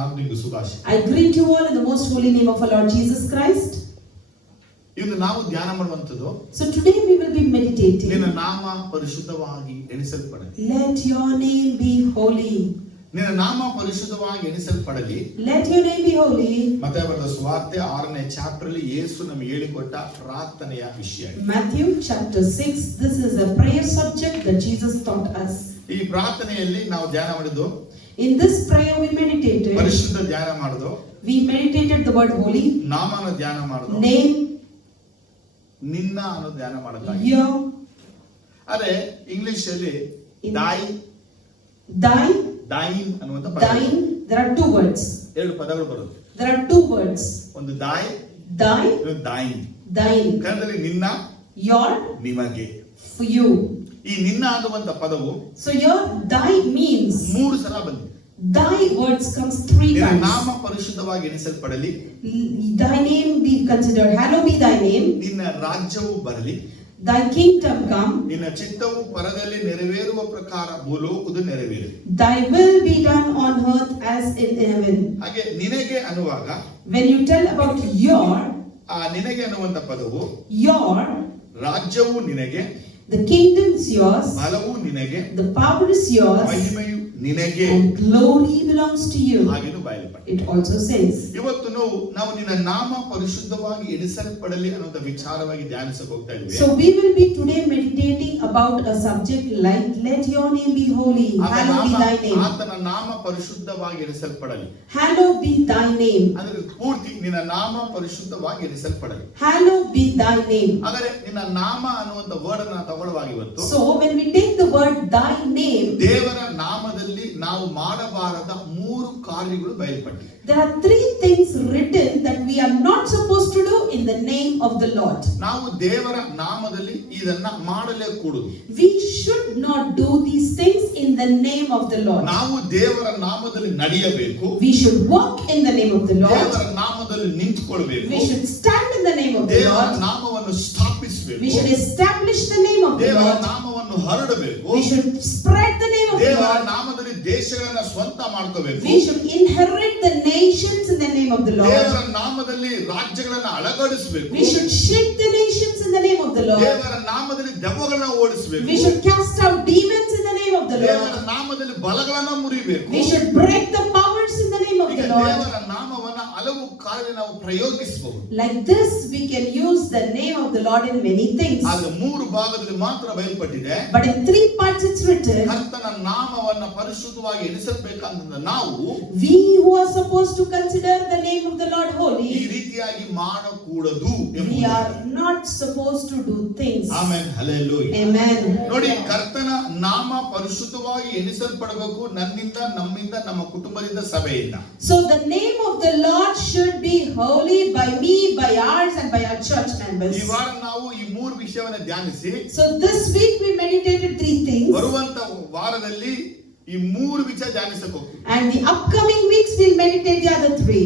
ನಾಮದಿಂದ ಸುಭಾಷಿತ. I greet you all in the most holy name of our Lord Jesus Christ. ಇಂದು ನಾವು ಧ್ಯಾನ ಮಾಡುವಂತದ್ದು, So today we will be meditating. ನಿನ್ನ ನಾಮ ಪರಿಶುದ್ಧವಾಗಿ ಎಣಿಸಲ್ಪಡಲಿ. Let your name be holy. ನಿನ್ನ ನಾಮ ಪರಿಶುದ್ಧವಾಗಿ ಎಣಿಸಲ್ಪಡಲಿ. Let your name be holy. ಮತ್ತಾಯ ಬರೆದ ಸುವಾರ್ತೆ 6ನೇ ಚಾಪ್ಟರ್ ಅಲ್ಲಿ ಯೇಸು ನಮಗೆ ಹೇಳಿಕೊಟ್ಟ ಪ್ರಾರ್ಥನೆಯ ವಿಷಯ. Matthew chapter 6. This is a prayer subject that Jesus taught us. ಈ ಪ್ರಾರ್ಥನೆಯಲ್ಲಿ ನಾವು ಧ್ಯಾನ ಮಾಡಿದ್ದು, In this prayer we meditated. ಪರಿಶುದ್ಧ ಧ್ಯಾನ ಮಾಡಿದ್ದು, We meditated the word holy. ನಾಮನ ಧ್ಯಾನ ಮಾಡಿದ್ದು, Name. ನಿನ್ನ ಅನ್ನೋ ಧ್ಯಾನ ಮಾಡಿದ್ದ. Your. ಅದೇ ಇಂಗ್ಲಿಷ್ ಅಲ್ಲಿ ಡೈನ್ ಅನ್ನುವಂತ ಪದ. Thine. There are two words. ಎರಡು ಪದಗಳು ಬರುತ್ತೆ. There are two words. ಒಂದು Thy. ಡೈನ್. Thine. ಕನ್ನಡದಲ್ಲಿ ನಿನ್ನ, Your. ನಿಮಗೆ. For you. ಈ ನಿನ್ನ ಅನ್ನುವಂತ ಪದವು So your thy means. 3 ಸಲ ಬಂದಿದೆ. Thy words comes 3 ನಿನ್ನ times. ನಾಮ ಪರಿಶುದ್ಧವಾಗಿ ಎಣಿಸಲ್ಪಡಲಿ. Thy name be considered. Hallowed be thy name. ನಿನ್ನ ರಾಜ್ಯವು ಬರಲಿ. Thy kingdom come. ನಿನ್ನ ಚಿತ್ತವು ಪರದಲ್ಲಿ ನೆರವೇರುವ ಪ್ರಕಾರ ಭೂಲೋಕದ ನೆರವೇರಲಿ. Thy will be done on earth as in heaven. ಹಾಗೆ ನಿನಗೆ ಅನ್ನುವಾಗ, When you tell about your, ಆ ನಿನಗೆ ಅನ್ನುವಂತ ಪದವು your, ರಾಜ್ಯವು ನಿನಗೆ, the kingdom is yours, ಬಲವು ನಿನಗೆ, the power is yours, ಮಹಿಮೆಯು ನಿನಗೆ, and glory belongs to you. ಹಾಗೆಯೂ ಬಯಲುಪಡಿಸಿದೆ. It also says. ಇವತ್ತು ನಾವು ನಿನ್ನ ನಾಮ ಪರಿಶುದ್ಧವಾಗಿ ಎಣಿಸಲ್ಪಡಲಿ ಅನ್ನುವಂತ ವಿಚಾರವಾಗಿ ಧ್ಯಾನಿಸಕ್ಕೆ ಹೋಗ್ತಾ ಇದ್ವಿ. So we will be today meditating about a subject like let your name be holy, hallowed be thy name. ಆತನ ನಾಮ ಪರಿಶುದ್ಧವಾಗಿ ಎಣಿಸಲ್ಪಡಲಿ. Hallowed be thy name. ಅಂದ್ರೆ ಪೂರ್ತಿ ನಿನ್ನ ನಾಮ ಪರಿಶುದ್ಧವಾಗಿ ಎಣಿಸಲ್ಪಡಲಿ. Hallowed be thy name. ಆದರೆ ನಿನ್ನ ನಾಮ ಅನ್ನುವಂತ ವರ್ಡ್ ಅನ್ನು ತಗೊಳ್ಳುವಾಗ ಇವತ್ತು, So when we take the word thy name, ದೇವರ ನಾಮದಲ್ಲಿ ನಾವು ಮಾಡಬಾರದ 3 ಕಾರ್ಯಗಳು ಬಯಲ್ಪಟ್ಟಿವೆ. there are 3 things written that we are not supposed to do in the name of the Lord. ನಾವು ದೇವರ ನಾಮದಲ್ಲಿ ಇದನ್ನ ಮಾಡಲೇ ಕೂಡುದು. We should not do these things in the name of the Lord. ನಾವು ದೇವರ ನಾಮದಲ್ಲಿ ನಡೆಯಬೇಕು. We should walk in the name of the Lord. ದೇವರ ನಾಮದಲ್ಲಿ ನಿಂತುಕೊಳ್ಳಬೇಕು. We should stand in the name of the ದೇವರ Lord. ನಾಮವನ್ನು ಸ್ಥಾಪಿಸಬೇಕು. We should establish the name of the ದೇವರ Lord. ನಾಮವನ್ನು ಹರಡಬೇಕು. We should spread the name of the ದೇವರ Lord. ನಾಮದಲ್ಲಿ ದೇಶಗಳನ್ನ ಸ್ವಂತ ಮಾಡ್ಕೋಬೇಕು. We should inherit the nations in the name of the Lord. ದೇವರ ನಾಮದಲ್ಲಿ ರಾಜ್ಯಗಳನ್ನ ಅಳಗಡಿಸಬೇಕು. We should shake the nations in the name of the Lord. ದೇವರ ನಾಮದಲ್ಲಿ ದೆವ್ವಗಳನ್ನ ಓಡಿಸಬೇಕು. We should cast out demons in the name of the ದೇವರ Lord. ನಾಮದಲ್ಲಿ ಬಲಗಳನ್ನ ಮುರಿಬೇಕು. We should break the powers in the name of ಈಗ the Lord. ದೇವರ ನಾಮವನ್ನ ಹಲವು ಕಾರ್ಯ ನಾವು ಪ್ರಯೋಗಿಸಬಹುದು. Like this we can use the name of the Lord in many things. ಆಗ 3 ಭಾಗದಲ್ಲಿ ಮಾತ್ರ ಬಯಲ್ಪಟ್ಟಿದೆ. But in 3 parts it's written. ಕರ್ತನ ನಾಮವನ್ನ ಪರಿಶುದ್ಧವಾಗಿ ಎಣಿಸಬೇಕಂತ ನಾವು, We who are supposed to consider the name of the Lord ಈ holy, ರೀತಿಯಾಗಿ ಮಾಡಕೂಡದು we ಎಂಬುದು. are not supposed to do things. Amen, hallelujah. Amen. ನೋಡಿ, ಕರ್ತನ ನಾಮ ಪರಿಶುದ್ಧವಾಗಿ ಎಣಿಸಲ್ಪಡಬೇಕು, ನನ್ನಿಂದ, ನಮ್ಮಿಂದ, ನಮ್ಮ ಕುಟುಂಬದಿಂದ, ಸಭೆಯಿಂದ. So the name of the Lord should be holy by me, by ours, and by our church members. ಈ ವಾರ ನಾವು ಈ 3 ವಿಷಯವನ್ನ ಧ್ಯಾನಿಸಿ, So this week we meditated 3 things, ಬರುವಂತ ವಾರದಲ್ಲಿ ಈ 3 ವಿಷಯ ಧ್ಯಾನಿಸಕ್ಕೆ ಹೋಗ್ತೀವಿ. and the upcoming weeks we'll meditate the other 3.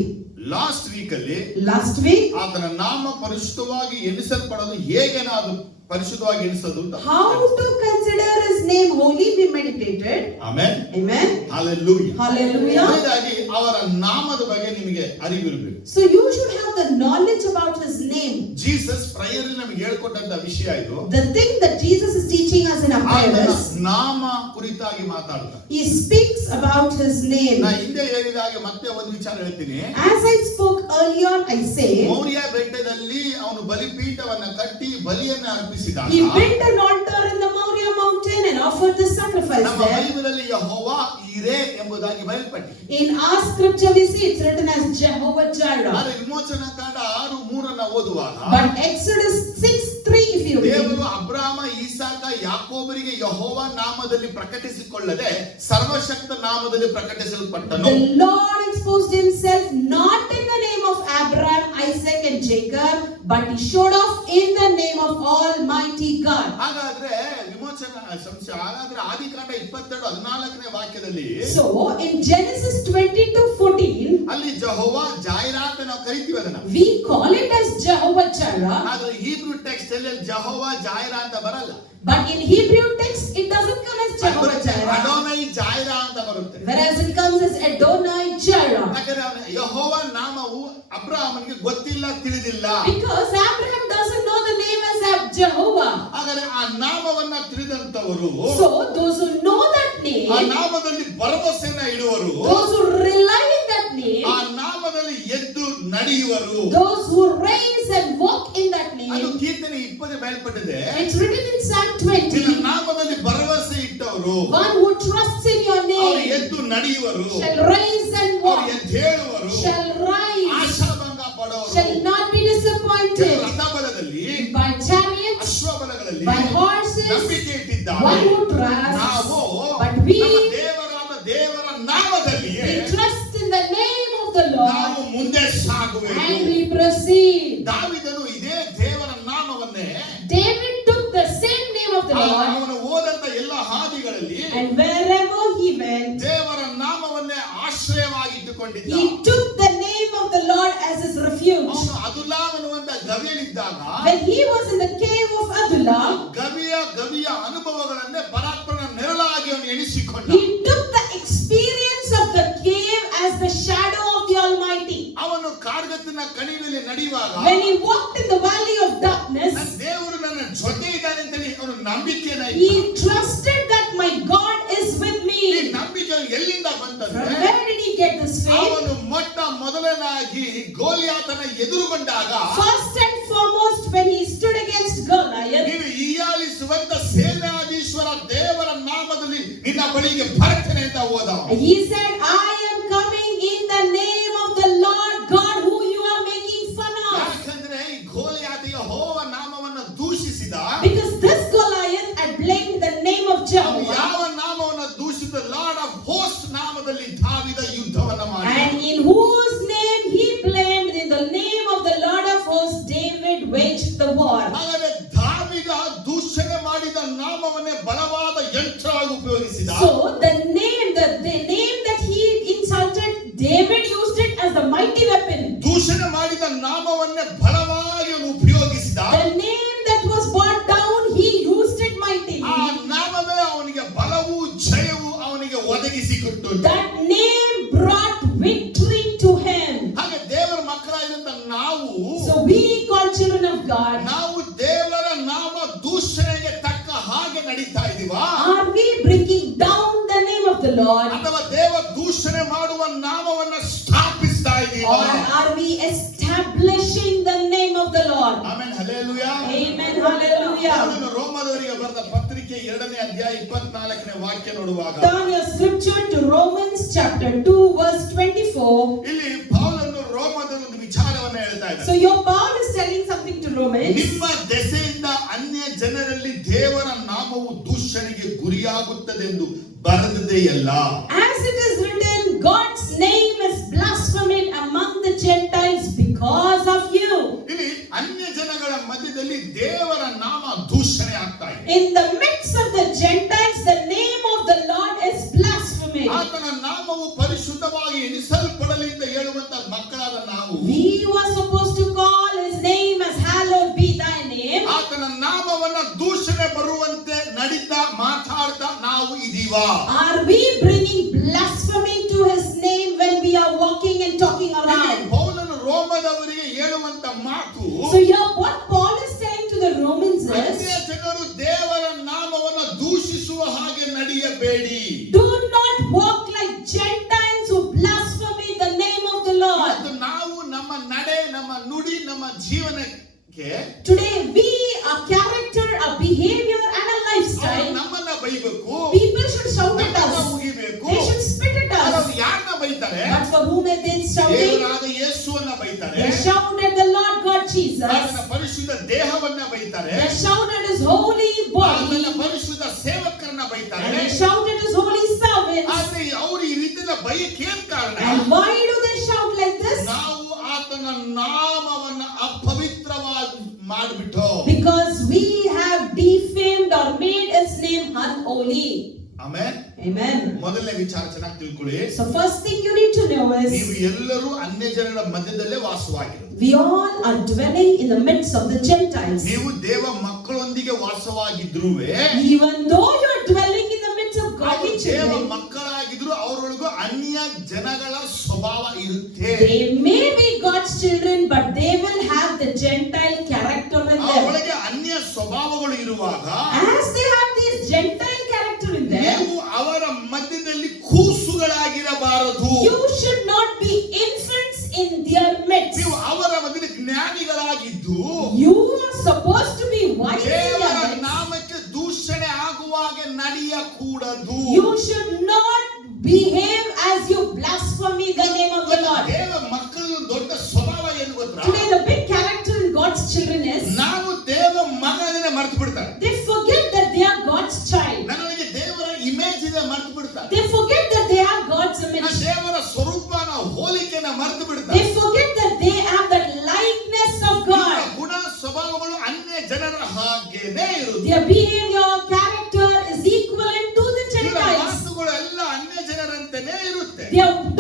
Last week ಅಲ್ಲಿ Last week, ಆತನ ನಾಮ ಪರಿಶುದ್ಧವಾಗಿ ಎಣಿಸಲ್ಪಡೋದು ಹೇಗೆ ನಾವು ಪರಿಶುದ್ಧವಾಗಿ ಎಣಿಸೋದು ಅಂತ. how to consider his name holy, we meditated. Amen, Amen. Hallelujah. Hallelujah. ಹಾಗಾಗಿ ಅವರ ನಾಮದ ಬಗ್ಗೆ ನಿಮಗೆ ಅರಿವಿರಬೇಕು. So you should have the knowledge about his name. Jesus prayer ನಮಗೆ ಹೇಳಿಕೊಟ್ಟಂತ ವಿಷಯ ಇದು. The thing that Jesus is teaching us in our ಆತನ prayers, ನಾಮ ಕುರಿತಾಗಿ ಮಾತಾಡ್ತಾರೆ. he speaks about his name. ನಾ ಹಿಂದೆ ಹೇಳಿದ ಹಾಗೆ ಮತ್ತೆ ಒಂದು ವಿಚಾರ ಹೇಳ್ತೀನಿ. As I spoke earlier, I say, Maurya ಬೆಟ್ಟದಲ್ಲಿ ಅವನು ಬಲಿಪೀಠವನ್ನ ಕಟ್ಟಿ ಬಲಿಯನ್ನ ಅರ್ಪಿಸಿದಾಗ, he built an altar in the Moriah mountain and offered the sacrifice ನಮ್ಮ there. ಬೈಬಲಲ್ಲಿ ಯೆಹೋವಾ ಈರೆ ಎಂಬುದಾಗಿ ಬರೆಯಲ್ಪಟ್ಟಿದೆ. In our scripture we see it's written as Jehovah Jireh. ಆದರೆ ವಿಮೋಚನಾ ಕಾಂಡ 6:3 ಓದುವಾಗ, But Exodus 6:3 if you read, ದೇವರು ಅಬ್ರಾಮ, ಇಸಾಕ, ಯಾಕೋಬರಿಗೆ ಯೆಹೋವಾ ನಾಮದಲ್ಲಿ ಪ್ರಕಟಿಸಿಕೊಳ್ಳದೆ ಸರ್ವಶಕ್ತ ನಾಮದಲ್ಲಿ ಪ್ರಕಟಿಸಲ್ಪಟ್ಟನು. the Lord exposed himself not in the name of Abraham, Isaac and Jacob, but he showed off in the name of Almighty God. ಹಾಗಾದ್ರೆ ಹಾಗಾದ್ರೆ ಆದಿಕಾಂಡ 22:14 ವಾಕ್ಯದಲ್ಲಿ, So in Genesis 22:14, ಅಲ್ಲಿ ಜಹೋವಾ ಜಾಯಿರಾ ಅಂತ ನಾವು ಕರಿತೀವಿ ಅದನ್ನ. We call it as Jehovah Jireh. ಆದ್ರೆ ಹೀಬ್ರೂ ಟೆಕ್ಸ್ಟ್ ಅಲ್ಲಿ ಜಹೋವಾ ಜಾಯಿರಾ ಅಂತ ಬರಲ್ಲ. But in Hebrew text, it doesn't come as Jehovah Jireh. ಅಡೋನೈ ಜಾಯಿರಾ ಅಂತ ಬರುತ್ತೆ. Whereas it comes as Adonai Jireh. ಯಾಕಂದ್ರೆ ಯೆಹೋವ ನಾಮವು ಅಬ್ರಹಾಮನಿಗೆ ಗೊತ್ತಿಲ್ಲ, ತಿಳಿದಿಲ್ಲ. Because Abraham doesn't know the name as Jehovah. ಹಾಗಾದ್ರೆ ಆ ನಾಮವನ್ನ ತಿಳಿದಂತವರು, So those who know that ಆ name, ನಾಮದಲ್ಲಿ ಭರವಸೆಯನ್ನ ಇಡುವರು, those who rely in that name, ಆ ನಾಮದಲ್ಲಿ ಎದ್ದು ನಡೆಯುವರು. those who rise and walk in that ಅದು name. ಕೀರ್ತನೆ 20 ಬಯಲ್ಪಟ್ಟಿದೆ. It's written in Psalm ನಿನ್ನ 20. ನಾಮದಲ್ಲಿ ಭರವಸೆ ಇಟ್ಟವರು One who trusts in your ಅವರು name ಎದ್ದು ನಡೆಯುವರು, shall rise and ಅವರು walk, ಎದ್ದೇಳುವರು, shall rise, ಆಶಾಭಂಗ ಪಡೋರು. shall not be disappointed. ರಥಬಲದಲ್ಲಿ, By chariots, ಅಶ್ವಬಲಗಳಲ್ಲಿ by horses, ನಂಬಿಕೆ ಇಟ್ಟಿದ್ದಾರೆ. one who trusts. ನಾವು But we, ನಮ್ಮ ದೇವರ ನಾಮದಲ್ಲಿಯೇ we trust in the name of the Lord ನಾವು ಮುಂದೆ ಸಾಗುವೆವು. and we proceed. ದಾವೀದನು ಇದೇ ದೇವರ ನಾಮವನ್ನೇ David took the same name of the Lord, ಅವನು ಹೋದಂತ ಎಲ್ಲ ಹಾದಿಗಳಲ್ಲಿ and wherever he went, ದೇವರ ನಾಮವನ್ನೇ ಆಶ್ರಯವಾಗಿಟ್ಟುಕೊಂಡಿದ್ದ. he took the name of the Lord as his refuge. ಅವನು ಅದುಲ್ಲಾಮನುವಂತ ಗವಿಯಲ್ಲಿದ್ದಾಗ When he was in the cave of Adullam, ಗವಿಯ ಅನುಭವಗಳನ್ನೇ ಪರಾತ್ಮನ ನೆರಳಾಗಿ ಅವನು ಎಣಿಸಿಕೊಂಡ. he took the experience of the cave as the shadow of the Almighty. ಅವನು ಕಾರ್ಗತ್ತಿನ ಕಣಿವೆಯಲ್ಲಿ ನಡೆಯುವಾಗ When he walked in the valley of darkness, ದೇವರು ನನ್ನ ಜೊತೆ ಇದ್ದಾನೆ ಅಂತ ಅವನು ನಂಬಿಕೆಯನ್ನ he trusted that my God is with ಈ me. ನಂಬಿಕೆ ಎಲ್ಲಿಂದ From ಬಂತಂದ್ರೆ, where did he get this faith? ಅವನು ಮೊದಲನಾಗಿ ಗೋಲಿಯಾತನ ಎದುರುಗೊಂಡಾಗ First and foremost, when he stood against Goliath, ನೀನು ಹೀಯಾಳಿಸುವಂತ ಸೇನಾಧೀಶ್ವರ ದೇವರ ನಾಮದಲ್ಲಿ ನಿನ್ನ ಬಳಿಗೆ ಬರ್ತೇನೆ ಅಂತ ಹೋದ. he said, I am coming in the name of the Lord God who you are making fun of. ಯಾಕಂದ್ರೆ ಈ ಗೋಲಿಯಾತ ಯೆಹೋವ ನಾಮವನ್ನ ದೂಷಿಸಿದ. Because this Goliath had blamed the name of ಅವನು Jehovah, ಯಾವ ನಾಮವನ್ನ ದೂಷಿಸಿದ? ಲಾರ್ಡ್ ಆಫ್ ಹೋಸ್ಟ್ ನಾಮದಲ್ಲಿ ದಾವೀದ ಯುದ್ಧವನ್ನ ಮಾಡಿದ. and in whose name he blamed, in the name of the Lord of hosts, David waged the war. ಹಾಗಾದ್ರೆ ದಾವೀದ ದೂಷಣೆ ಮಾಡಿದ ನಾಮವನ್ನೇ ಬಲವಾದ ಯಂತ್ರವಾಗಿ ಉಪಯೋಗಿಸಿದ. So the name that he insulted, David used it as the mighty weapon. ದೂಷಣೆ ಮಾಡಿದ ನಾಮವನ್ನೇ ಬಲವಾಗಿ ಅವನು ಉಪಯೋಗಿಸಿದ. The name that was brought down, he used it mightily. ಆ ನಾಮವೇ ಅವನಿಗೆ ಬಲವು ಜಯವು ಅವನಿಗೆ ಒದಗಿಸಿಕೊಟ್ಟು. That name brought victory to him. ಹಾಗೆ ದೇವರ ಮಕ್ಕಳಾಗಿದ್ದಂತ ನಾವು, So we call children of God, ನಾವು ದೇವರ ನಾಮ ದೂಷಣೆಗೆ ತಕ್ಕ ಹಾಗೆ ನಡೀತಾ ಇದೀವಾ, are we bringing down the name of the Lord, ಅಥವಾ ದೇವ ದೂಷಣೆ ಮಾಡುವ ನಾಮವನ್ನ ಸ್ಥಾಪಿಸ್ತಾ ಇದೀವಾ? or are we establishing the name of the Lord? Amen, hallelujah. Amen, hallelujah. ಪೌಲನು ರೋಮದವರಿಗೆ ಬರೆದ ಪತ್ರಿಕೆ 2ನೇ ಅಧ್ಯಾಯ 24ನೇ ವಾಕ್ಯ ನೋಡುವಾಗ, Turn your scripture to Romans chapter 2 verse 24. ಇಲ್ಲಿ ಪೌಲನು ರೋಮದ ಒಂದು ವಿಚಾರವನ್ನ ಹೇಳ್ತಾ ಇದ್ದಾನೆ. So your Paul is telling something to Romans. ನಿಮ್ಮ ದೆಸೆಯಿಂದ ಅನ್ಯ ಜನರಲ್ಲಿ ದೇವರ ನಾಮವು ದೂಷಣೆಗೆ ಗುರಿಯಾಗುತ್ತದೆಂದು ಬರೆದದೆಯಲ್ಲ. As it is written, God's name is blasphemed among the Gentiles because of you. ಇಲ್ಲಿ ಅನ್ಯ ಜನಗಳ ಮಧ್ಯದಲ್ಲಿ ದೇವರ ನಾಮ ದೂಷಣೆ ಆಗ್ತಾ ಇದೆ. In the midst of the Gentiles, the name of the Lord is blasphemed. ಆತನ ನಾಮವು ಪರಿಶುದ್ಧವಾಗಿ ಎಣಿಸಲ್ಪಡಲಿ ಅಂತ ಹೇಳುವಂತ ಮಕ್ಕಳಾದ ನಾವು, We were supposed to call his name as hallowed be thy name. ಆತನ ನಾಮವನ್ನ ದೂಷಣೆ ಬರುವಂತೆ ನಡೀತಾ ಮಾತಾಡ್ತಾ ನಾವು ಇದೀವಾ? Are we bringing blasphemy to his name when we are walking and talking around? ಪೌಲನು ರೋಮದವರಿಗೆ ಹೇಳುವಂತ ಮಾತು, So here what Paul is saying to the Romans ಅನ್ಯ is, ಜನರು ದೇವರ ನಾಮವನ್ನ ದೂಷಿಸುವ ಹಾಗೆ ನಡೆಯಬೇಡಿ. do not walk like Gentiles who blaspheme the name of the Lord. ಮತ್ತು ನಾವು ನಮ್ಮ ನಡೆ, ನಮ್ಮ ನುಡಿ, ನಮ್ಮ ಜೀವನಕ್ಕೆ Today we, our character, our behavior and our lifestyle, ನಮ್ಮನ್ನ ಬೈಬೇಕು, people should shout at ನಮ್ಮನ್ನ us. ಮುಗಿಬೇಕು. They should spit at ಅವರು us. ಯಾರನ್ನ ಬೈತಾರೆ? But for whom are they shouting? ದೇವರಾದ ಯೇಸುವನ್ನ ಬೈತಾರೆ, They shout at the Lord God Jesus. ಆತನ ಪರಿಶುದ್ಧ ದೇಹವನ್ನ ಬೈತಾರೆ, They shout at his holy ಆತನ body. ಪರಿಶುದ್ಧ ಸೇವಕರನ್ನ ಬೈತಾರೆ. And they shout at his holy servants. ಆದ್ರೆ ಅವರು ಈ ರೀತಿಯ ಬೈಕ್ ಏನ್ ಕಾರಣ? And why do they shout like this? ನಾವು ಆತನ ನಾಮವನ್ನ ಅಪವಿತ್ರವಾಗಿ ಮಾಡಿಬಿಟ್ಟು, Because we have defamed or made his name unholy. Amen. Amen. ಮೊದಲನೇ ವಿಚಾರ ಚೆನ್ನಾಗಿ ತಿಳ್ಕೊಳ್ಳಿ. So first thing you need to know ನೀವು is ಎಲ್ಲರೂ ಅನ್ಯ ಜನರ ಮಧ್ಯದಲ್ಲೇ ವಾಸವಾಗಿರೋದು. we all are dwelling in the midst of the Gentiles. ನೀವು ದೇವ ಮಕ್ಕಳೊಂದಿಗೆ ವಾಸವಾಗಿದ್ರುವೆ, Even though you are dwelling in the midst of godly ದೇವ children, ಮಕ್ಕಳಾಗಿದ್ರು ಅವರೊಳಗೂ ಅನ್ಯ ಜನಗಳ ಸ್ವಭಾವ ಇರುತ್ತೆ. they may be God's children, but they will have the Gentile character in them. ಒಳಗೆ ಅನ್ಯ ಸ್ವಭಾವಗಳು ಇರುವಾಗ As they have this Gentile character in them, ನೀವು ಅವರ ಮಧ್ಯದಲ್ಲಿ ಕೂಸುಗಳಾಗಿರಬಾರದು. you should not be infants in their midst. ನೀವು ಅವರ ಮಧ್ಯದಲ್ಲಿ ಜ್ಞಾನಿಗಳಾಗಿದ್ದು You are supposed to be wise in ದೇವರ their midst. ನಾಮಕ್ಕೆ ದೂಷಣೆ ಆಗುವಾಗ ನಡೆಯಕೂಡದು. You should not behave as you blaspheme the name of the Lord. ದೇವ ಮಕ್ಕಳ ದೊಡ್ಡ ಸ್ವಭಾವ ಏನು ಗೊತ್ತಾ? Today the big character in God's children is ನಾನು ದೇವ ಮಗನೇ ಮರೆತು ಬಿಡ್ತಾರೆ. they forget that they are God's child. ನನಗೆ ದೇವರ ಇಮೇಜ್ ಇದೆ ಮರೆತು ಬಿಡ್ತಾರೆ. They forget that they are God's ಆ image. ದೇವರ ಸ್ವರೂಪನ ಹೋಲಿಕೆನ ಮರೆತು ಬಿಡ್ತಾರೆ. They forget that they have the likeness of God. ಗುಣ ಸ್ವಭಾವಗಳು ಅನ್ಯ ಜನರ ಹಾಗೇನೇ ಇರುವುದು. Their behavior, character is equivalent to the Gentiles. ಮಾತುಗಳು ಎಲ್ಲ ಅನ್ಯ ಜನರಂತೆನೇ ಇರುತ್ತೆ.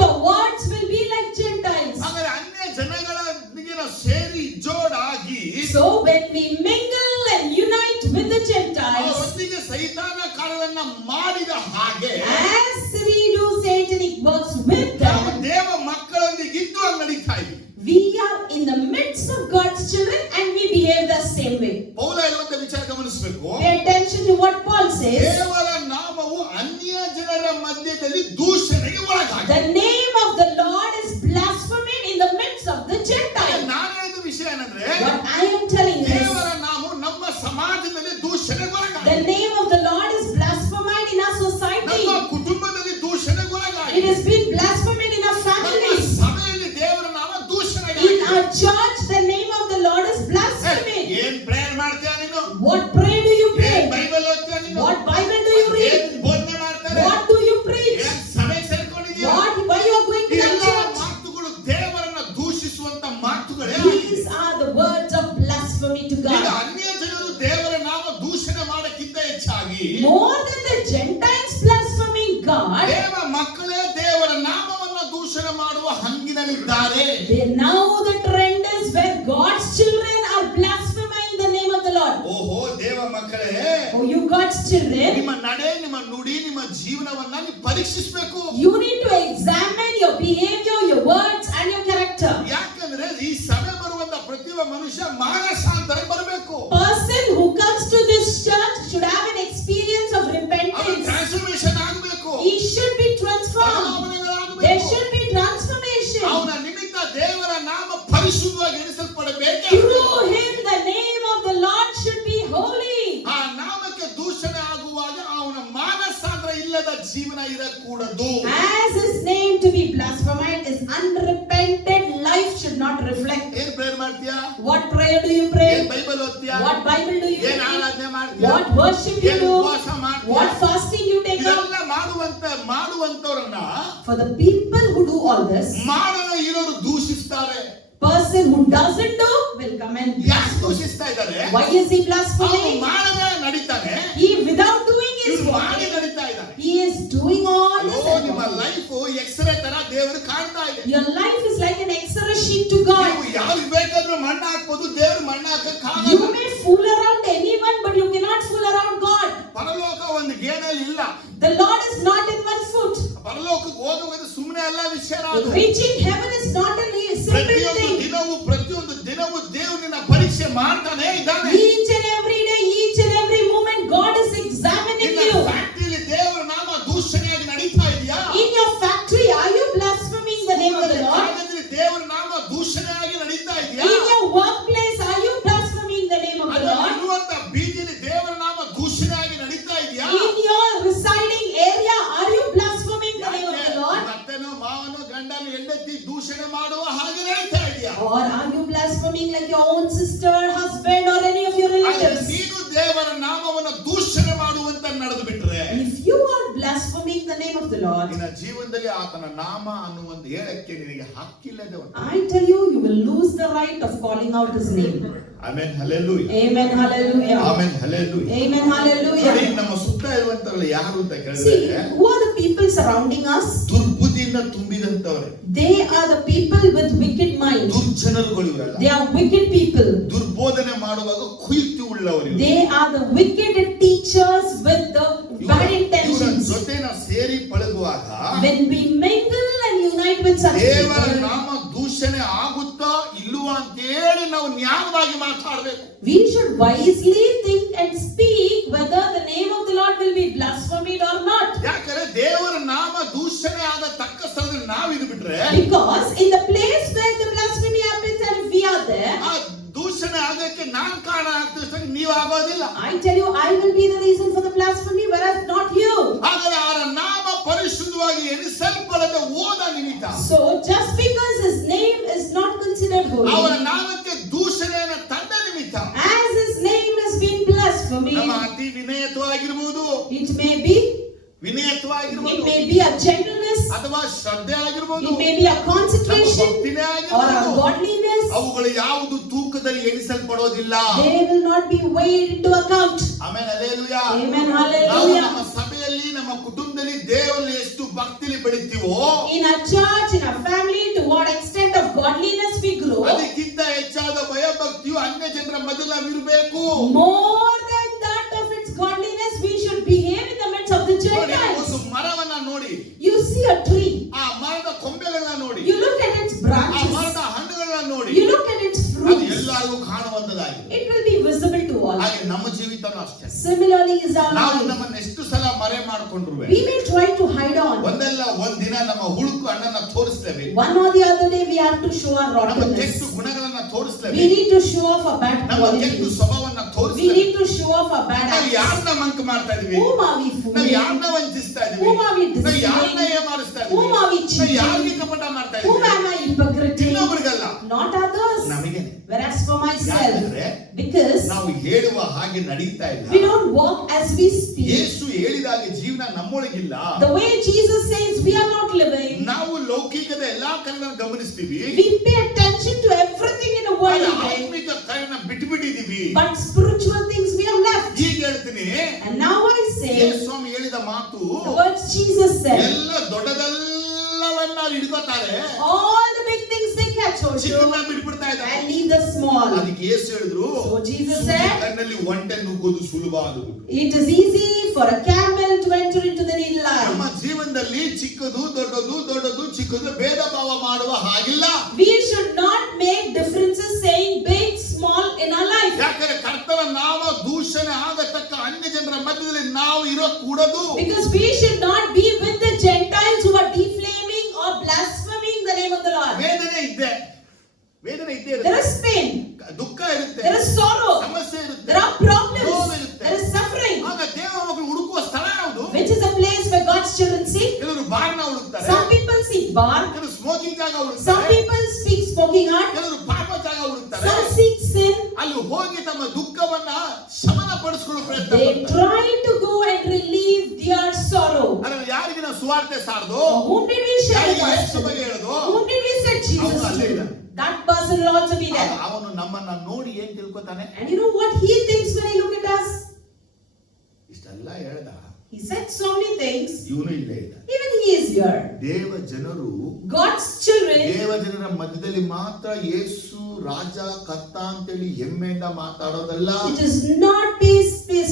The words will be like Gentiles. ಹಾಗಾದ್ರೆ ಅನ್ಯ ಜನಗಳೊಂದಿಗೆ ನಾವು ಸೇರಿ ಜೋಡಾಗಿ So when we mingle and unite with the Gentiles, ಅವರೊಂದಿಗೆ ಸೈತಾನ ಕಾರ್ಯವನ್ನ ಮಾಡಿದ ಹಾಗೆ as we do satanic works with ನಾವು them, ದೇವ ಮಕ್ಕಳೊಂದಿಗೆ ಇದ್ದು ಅಲ್ಲಿ ನಡೀತಾ ಇದ್ದೀವಿ. we are in the midst of God's children and we behave the same way. ಪೌಲ ಹೇಳುವಂತ ವಿಚಾರ ಗಮನಿಸಬೇಕು. Pay attention to what Paul says. ದೇವರ ನಾಮವು ಅನ್ಯ ಜನರ ಮಧ್ಯದಲ್ಲಿ ದೂಷಣೆಗೆ ಒಳಗಾಗಿದೆ. The name of the Lord is blasphemed in the midst of the Gentiles. ನಾನು ಹೇಳಿದ ವಿಷಯ ಏನಂದ್ರೆ What I am telling you ದೇವರ is ನಾಮ ನಮ್ಮ ಸಮಾಜದಲ್ಲಿ ದೂಷಣೆಗೆ the ಒಳಗಾಗಿದೆ. name of the Lord is blasphemed in our society. ನಮ್ಮ ಕುಟುಂಬದಲ್ಲಿ ದೂಷಣೆಗೆ It ಒಳಗಾಗಿದೆ. has been blasphemed in our ನಮ್ಮ families. ಸಭೆಯಲ್ಲಿ ದೇವರ ನಾಮ In ದೂಷಣೆಗೆ our church, the name of the Lord is blasphemed. ಏನ್ ಪ್ರೇಯರ್ ಮಾಡ್ತೀಯ ನೀನು? What prayer do you ಏನ್ pray? ಬೈಬಲ್ ಓದ್ತೀಯ ನೀನು? What Bible do you read? ಏನ್ ಬೋಧನೆ ಮಾಡ್ತಾರೆ? What do you preach? ಏನ್ ಸಭೆ ಸೇರ್ಕೊಂಡಿದೀಯ? Why you are going to ಈ the ಎಲ್ಲ church? ಮಾತುಗಳು ದೇವರನ್ನ ದೂಷಿಸುವಂತ ಮಾತುಗಳೇ ಆಗಿದೆ. These are the words of blasphemy to ಈಗ God. ಅನ್ಯ ಜನರು ದೇವರ ನಾಮ ದೂಷಣೆ ಮಾಡಕ್ಕಿಂತ ಹೆಚ್ಚಾಗಿ More than the Gentiles blaspheming God, ದೇವ ಮಕ್ಕಳೇ ದೇವರ ನಾಮವನ್ನ ದೂಷಣೆ ಮಾಡುವ ಹಂಗಿನಲ್ಲಿದ್ದಾರೆ. now the trend is where God's children are blaspheming the name of the Lord. ಓಹೋ ದೇವ ಮಕ್ಕಳೇ, Oh, you God's children, ನಿಮ್ಮ ನಡೆ, ನಿಮ್ಮ ನುಡಿ, ನಿಮ್ಮ ಜೀವನವನ್ನ ನೀವು ಪರೀಕ್ಷಿಸಬೇಕು. you need to examine your behavior, your words and your character. ಯಾಕಂದ್ರೆ ಈ ಸಭೆ ಬರುವಂತ ಪ್ರತಿಯೊಬ್ಬ ಮನುಷ್ಯ ಮಾನಸಾಂತರ ಬರಬೇಕು. Person who comes to this church should have an experience of ಅದು repentance. ಟ್ರಾನ್ಸ್ಫರ್ಮೇಷನ್ ಆಗಬೇಕು. He should be transformed. There should be transformation. ಅವನ ನಿಮಿತ್ತ ದೇವರ ನಾಮ ಪರಿಶುದ್ಧವಾಗಿ ಎಣಿಸಲ್ಪಡಬೇಕು. Through him, the name of the Lord should be holy. ಆ ನಾಮಕ್ಕೆ ದೂಷಣೆ ಆಗುವಾಗ ಅವನ ಮಾನಸಾಂತರ ಇಲ್ಲದ ಜೀವನ ಇರಕೂಡದು. As his name to be blasphemed is unrepentant life should not reflect. ಏನ್ ಪ್ರೇಯರ್ ಮಾಡ್ತೀಯಾ? What prayer do you pray? ಏನ್ ಬೈಬಲ್ ಓದ್ತೀಯಾ? What Bible do you ಏನ್ read? ಆರಾಧನೆ ಮಾಡ್ತೀಯಾ? What worship you ಏನ್ do? ಉಪವಾಸ ಮಾಡ್ತೀಯಾ? What fasting you take up? ಇದೆಲ್ಲ ಮಾಡುವಂತವರನ್ನ For the people who do all this, ಮಾಡದ ಇರೋರು ದೂಷಿಸ್ತಾರೆ. person who doesn't do will come and ಯಾಕೆ ದೂಷಿಸ್ತಾ ಇದ್ದಾರೆ? why is he ಅವನು blaspheming? ಮಾಡದೆ ನಡೀತಾನೆ, He without doing his ಇವ್ರು ಮಾಡಿ work, ನಡೀತಾ ಇದ್ದಾನೆ. he is doing all ಅಯ್ಯೋ, this. ನಿಮ್ಮ ಲೈಫ್ ಎಕ್ಸ್ರೇ ತರ ದೇವರು ಕಾಣ್ತಾ ಇದೆ. Your life is like an X-ray sheet to God. ನೀವು ಯಾರಿಗೆ ಬೇಕಾದ್ರೂ ಮಣ್ಣು ಹಾಕ್ಬೋದು, ದೇವರು ಮಣ್ಣು ಹಾಕಕ್ಕಾಗಲ್ಲ. You may fool around anyone, but you cannot fool around God. ಪರಲೋಕ ಒಂದು ಗೇಣಲ್ಲಿ ಇಲ್ಲ. The Lord is not in one foot. ಪರಲೋಕಕ್ಕೆ ಹೋಗುವುದು ಸುಮ್ಮನೆ ಎಲ್ಲ ವಿಷಯ ಅದು. Reaching heaven is not a simple ಪ್ರತಿಯೊಂದು ದಿನವೂ ದೇವರನ್ನ ಪರೀಕ್ಷೆ ಮಾಡ್ತಾನೆ ಇದ್ದಾನೆ. Each and every day, each and every moment, God is examining ನಿನ್ನ you. ಫ್ಯಾಕ್ಟರಿಯಲ್ಲಿ ದೇವರ ನಾಮ ದೂಷಣೆಯಾಗಿ ನಡೀತಾ ಇದೆಯಾ? In your factory, are you blaspheming the name of the Lord? ಕಾಲೇಜಲ್ಲಿ ದೇವರ ನಾಮ ದೂಷಣೆಯಾಗಿ ನಡೀತಾ ಇದೆಯಾ? In your workplace, are you blaspheming the name of the ಅದರಲ್ಲಿ Lord? ಇರುವಂತ ಬೀದಿಯಲ್ಲಿ ದೇವರ ನಾಮ ದೂಷಣೆಯಾಗಿ ನಡೀತಾ ಇದೆಯಾ? In your residing area, are you blaspheming the name of the Lord? ಅತ್ತನೋ ಮಾವನೋ ಗಂಡನ ಹೆಂಡತಿ ದೂಷಣೆ ಮಾಡುವ ಹಾಗೆ ನಡೀತಾ ಇದೆಯಾ? Or are you blaspheming like your own sister, husband, or any of your relatives? ನೀನು ದೇವರ ನಾಮವನ್ನು ದೂಷಣೆ ಮಾಡುವಂತ ನಡೆದು ಬಿಟ್ರೆ, If you are blaspheming the name of of the Lord, ನಿನ್ನ ಜೀವನದಲ್ಲಿ ಆತನ ನಾಮ ಅನ್ನುವಂತ ಹೇಳಕ್ಕೆ ನಿನಗೆ ಹಕ್ಕಿಲ್ಲದೆ ಉಂಟು. I tell you, you will lose the right of calling out his name. Amen hallelujah. Amen, hallelujah. Amen hallelujah. Amen, ನೋಡಿ hallelujah. ನಮ್ಮ ಸುತ್ತ ಇರುವಂತವರೆಲ್ಲ ಯಾರು ಅಂತ See, ಕೇಳಿದ್ರೆ who are the people surrounding us? ದುರ್ಬುದ್ಧಿಯಿಂದ ತುಂಬಿದಂತವರೇ. They are the people with wicked mind. ದುರ್ಜನರುಗಳು ಇವರಲ್ಲ. They are wicked people. ದುರ್ಬೋಧನೆ ಮಾಡುವಾಗ ಕುಯುಕ್ತಿ ಉಳ್ಳವರು ಇವರು. They are the wicked teachers with the bad ಇವರ intentions. ಜೊತೆ ನಾವು ಸೇರಿ ಪಳಗುವಾಗ When we mingle and unite with such ದೇವರ people, ನಾಮ ದೂಷಣೆ ಆಗುತ್ತಾ ಇಲ್ಲವಾ ಅಂತ ಹೇಳಿ ನಾವು ನ್ಯಾಯವಾಗಿ ಮಾತಾಡಬೇಕು. we should wisely think and speak whether the name of the Lord will be blasphemed or not. ಯಾಕಂದ್ರೆ ದೇವರ ನಾಮ ದೂಷಣೆ ಆದ ತಕ್ಕ ಸ್ಥಳದಲ್ಲಿ ನಾವು ಇದು ಬಿಟ್ರೆ Because in the place where the blasphemy happens and if we are there, ಆ ದೂಷಣೆ ಆಗಕ್ಕೆ ನಾನ್ ಕಾರಣ ಆಗ್ತಿರ್ತಾರೆ, ನೀವು ಆಗೋದಿಲ್ಲ. I tell you, I will be the reason for the blasphemy, whereas not you. ಹಾಗಾದ್ರೆ ಅವರ ನಾಮ ಪರಿಶುದ್ಧವಾಗಿ ಎಣಿಸಲ್ಪಡದೆ ಹೋದ ನಿಮಿತ್ತ So just because his name is not considered ಅವರ holy, ನಾಮಕ್ಕೆ ದೂಷಣೆಯನ್ನು ತಂದ ನಿಮಿತ್ತ as his name has been blasphemed, ನಮ್ಮ ಅತಿ ವಿನಯತ್ವವಾಗಿರ್ಬೋದು, it may be ವಿನಯತ್ವವಾಗಿರ್ಬೋದು, a gentleness, ಅಥವಾ ಶ್ರದ್ಧೆ ಆಗಿರ್ಬೋದು, it may be a concentration ಭಕ್ತಿನೇ or a ಆಗಿರ್ಬೋದು, godliness. ಅವುಗಳು ಯಾವುದು ತೂಕದಲ್ಲಿ ಎಣಿಸಲ್ಪಡೋದಿಲ್ಲ. They will not be weighed into account. Amen hallelujah. Amen, ನಾವು hallelujah. ನಮ್ಮ ಸಭೆಯಲ್ಲಿ ನಮ್ಮ ಕುಟುಂಬದಲ್ಲಿ ದೇವರಲ್ಲಿ ಎಷ್ಟು ಭಕ್ತಿಲಿ ಬೆಳಿತೀವೋ In our church, in our family, to what extent of godliness we grow, ಅದಕ್ಕಿಂತ ಹೆಚ್ಚಾದ ಭಯಭಕ್ತಿಯು ಅನ್ಯ ಜನರ ಮಧ್ಯದಲ್ಲಿ ನಾವಿರಬೇಕು. more than that of its godliness, we should behave in the midst of the ನೋಡಿ, ಒಂದು Gentiles. ಮರವನ್ನ ನೋಡಿ, You see a tree, ಆ ಮರದ ಕೊಂಬೆಗಳನ್ನ ನೋಡಿ, you look at its ಆ branches, ಮರದ ಹಣ್ಣುಗಳನ್ನ ನೋಡಿ, you look at its ಅದು fruits, ಎಲ್ಲರಿಗೂ ಕಾಣುವಂತದಾಗಿದೆ. it will be visible to all. ಹಾಗೆ ನಮ್ಮ ಜೀವಿತನೂ ಅಷ್ಟೇ. Similarly is our ನಾವು life. ನಮ್ಮನ್ನ ಎಷ್ಟು ಸಲ ಮರೆ ಮಾಡ್ಕೊಂಡ್ರು We may try to hide on. ಒಂದಲ್ಲ ಒಂದ್ ದಿನ ನಮ್ಮ ಹುಳುಕು ಹಣ್ಣನ್ನ ತೋರಿಸ್ಲೇವೆ, One or the other day we have to show our ನಮ್ಮ rottenness. ಕೆಟ್ಟು ಗುಣಗಳನ್ನ ತೋರಿಸ್ಲೇವೆ, We need to show off our bad ನಮ್ಮ ಕೆಟ್ಟು qualities. ಸ್ವಭಾವವನ್ನ We ತೋರಿಸ್ಲೇವೆ. need to show off our bad ನಾವು acts. ಯಾರನ್ನ ಮಂಕ ಮಾಡ್ತಾ ಇದೀವಿ, Whom are we ನಾವು fooling? ಯಾರನ್ನ ವಂಚಿಸ್ತಾ ಇದೀವಿ, Whom are we ನಾವು ಯಾರನ್ನ deceiving? ಏಮಾರಿಸ್ತಾ Whom are we ಇದೀವಿ, ನಾವು cheating? ಯಾರಿಗೆ ಕಪಟ ಮಾಡ್ತಾ Whom ಇದೀವಿ, am I hypocriting? ಇನ್ನೊಬ್ರಿಗಲ್ಲ, Not others. ನಮಗೇನೆ. Whereas for myself, ಯಾಕಂದ್ರೆ because ನಾವು ಹೇಳುವ ಹಾಗೆ ನಡೀತಾ ಇಲ್ಲ. we don't walk as we speak. ಯೇಸು ಹೇಳಿದಾಗೆ ಜೀವನ ನಮ್ಮೊಳಗಿಲ್ಲ. The way Jesus says, we are not living. ನಾವು ಲೌಕಿಕದ ಎಲ್ಲಾ ಕಾರ್ಯಗಳನ್ನು ಗಮನಿಸ್ತೀವಿ, We pay attention to everything in the world, ಆತ್ಮಿಕ ಕಾರ್ಯನ ಬಿಟ್ಬಿಟ್ಟಿದೀವಿ. but spiritual things we have left. ಈಗ ಹೇಳ್ತೀನಿ, And now I say, ಯೇಸು ಸ್ವಾಮಿ ಹೇಳಿದ ಮಾತು, the words Jesus said, ಎಲ್ಲ ದೊಡ್ಡದೆಲ್ಲವನ್ನ ಹಿಡ್ಕೋತಾರೆ, all the big things they catch hold to ಚಿಕ್ಕನ್ನ ಬಿಟ್ಬಿಡ್ತಾ ಇದ್ದಾರೆ. and leave the small. ಅದಕ್ಕೆ ಯೇಸು ಹೇಳಿದ್ರು, So Jesus ಸುಳ್ಳು said, ಕಣ್ಣಲ್ಲಿ ಒಂಟೆ ನುಗ್ಗೋದು ಸುಲಭ ಅದು. it is easy for a camel to enter into the needle ನಮ್ಮ eye. ಜೀವನದಲ್ಲಿ ಚಿಕ್ಕದು ದೊಡ್ಡದು ದೊಡ್ಡದು ಚಿಕ್ಕದು ಭೇದ ಭಾವ ಮಾಡುವ ಹಾಗಿಲ್ಲ. We should not make differences saying big, small in our life. ಯಾಕಂದ್ರೆ ಕರ್ತನ ನಾಮ ದೂಷಣೆ ಆಗತಕ್ಕ ಅನ್ಯ ಜನರ ಮಧ್ಯದಲ್ಲಿ ನಾವು ಇರೋ ಕೂಡದು. Because we should not be with the Gentiles who are defaming or blaspheming the name of the Lord. ವೇದನೆ ಇದ್ದೇ There ಇರುತ್ತೆ, is pain, ದುಃಖ ಇರುತ್ತೆ, there is sorrow, ಸಮಸ್ಯೆ ಇರುತ್ತೆ, there are ನೋವು problems, ಇರುತ್ತೆ. there is suffering. ಆಗ ದೇವ ಮಕ್ಕಳು ಹುಡುಕುವ ಸ್ಥಳ ಯಾವುದು? Which is a place where God's children seek? ಕೆಲವರು ಬಾರ್ನ ಹುಡುಕ್ತಾರೆ, Some people seek bar, ಕೆಲವರು ಸ್ಮೋಕಿಂಗ್ ಜಾಗ some ಹುಡುಕ್ತಾರೆ, people seek smoking heart, ಕೆಲವರು ಪಾಪ ಜಾಗ ಹುಡುಕ್ತಾರೆ. some seek sin. ಅಲ್ಲಿ ಹೋಗಿ ತಮ್ಮ ದುಃಖವನ್ನ ಶಮನ ಪಡಿಸಿಕೊಳ್ಳೋ ಪ್ರಯತ್ನ They ಪಡ್ತಾರೆ. try to go and relieve their sorrow. ಅದರಲ್ಲಿ ಯಾರಿಗೆ ನಾವು ಸುವಾರ್ತೆ ಸಾರದು, Whom did we share the ಯಾರಿಗೆ ಯೇಸು gospel? ಬಗ್ಗೆ ಹೇಳೋದು, Whom did we set Jesus ಅವನು ಅಲ್ಲೇ to? ಇದ್ದಾನೆ. That person will also be there. ಅವನು ನಮ್ಮನ್ನ ನೋಡಿ ಏನ್ ತಿಳ್ಕೊತಾನೆ, And you know what he thinks when he look at us? ಇಷ್ಟೆಲ್ಲ ಹೇಳ್ದ, He said so many things. ಇವನು ಇಲ್ಲೇ ಇದ್ದ. Even he is here. ದೇವ ಜನರು God's children, ದೇವ ಜನರ ಮಧ್ಯದಲ್ಲಿ ಮಾತ್ರ ಯೇಸು ರಾಜ ಕರ್ತ ಅಂತೇಳಿ ಹೆಮ್ಮೆಯಿಂದ ಮಾತಾಡೋದಲ್ಲ. it is not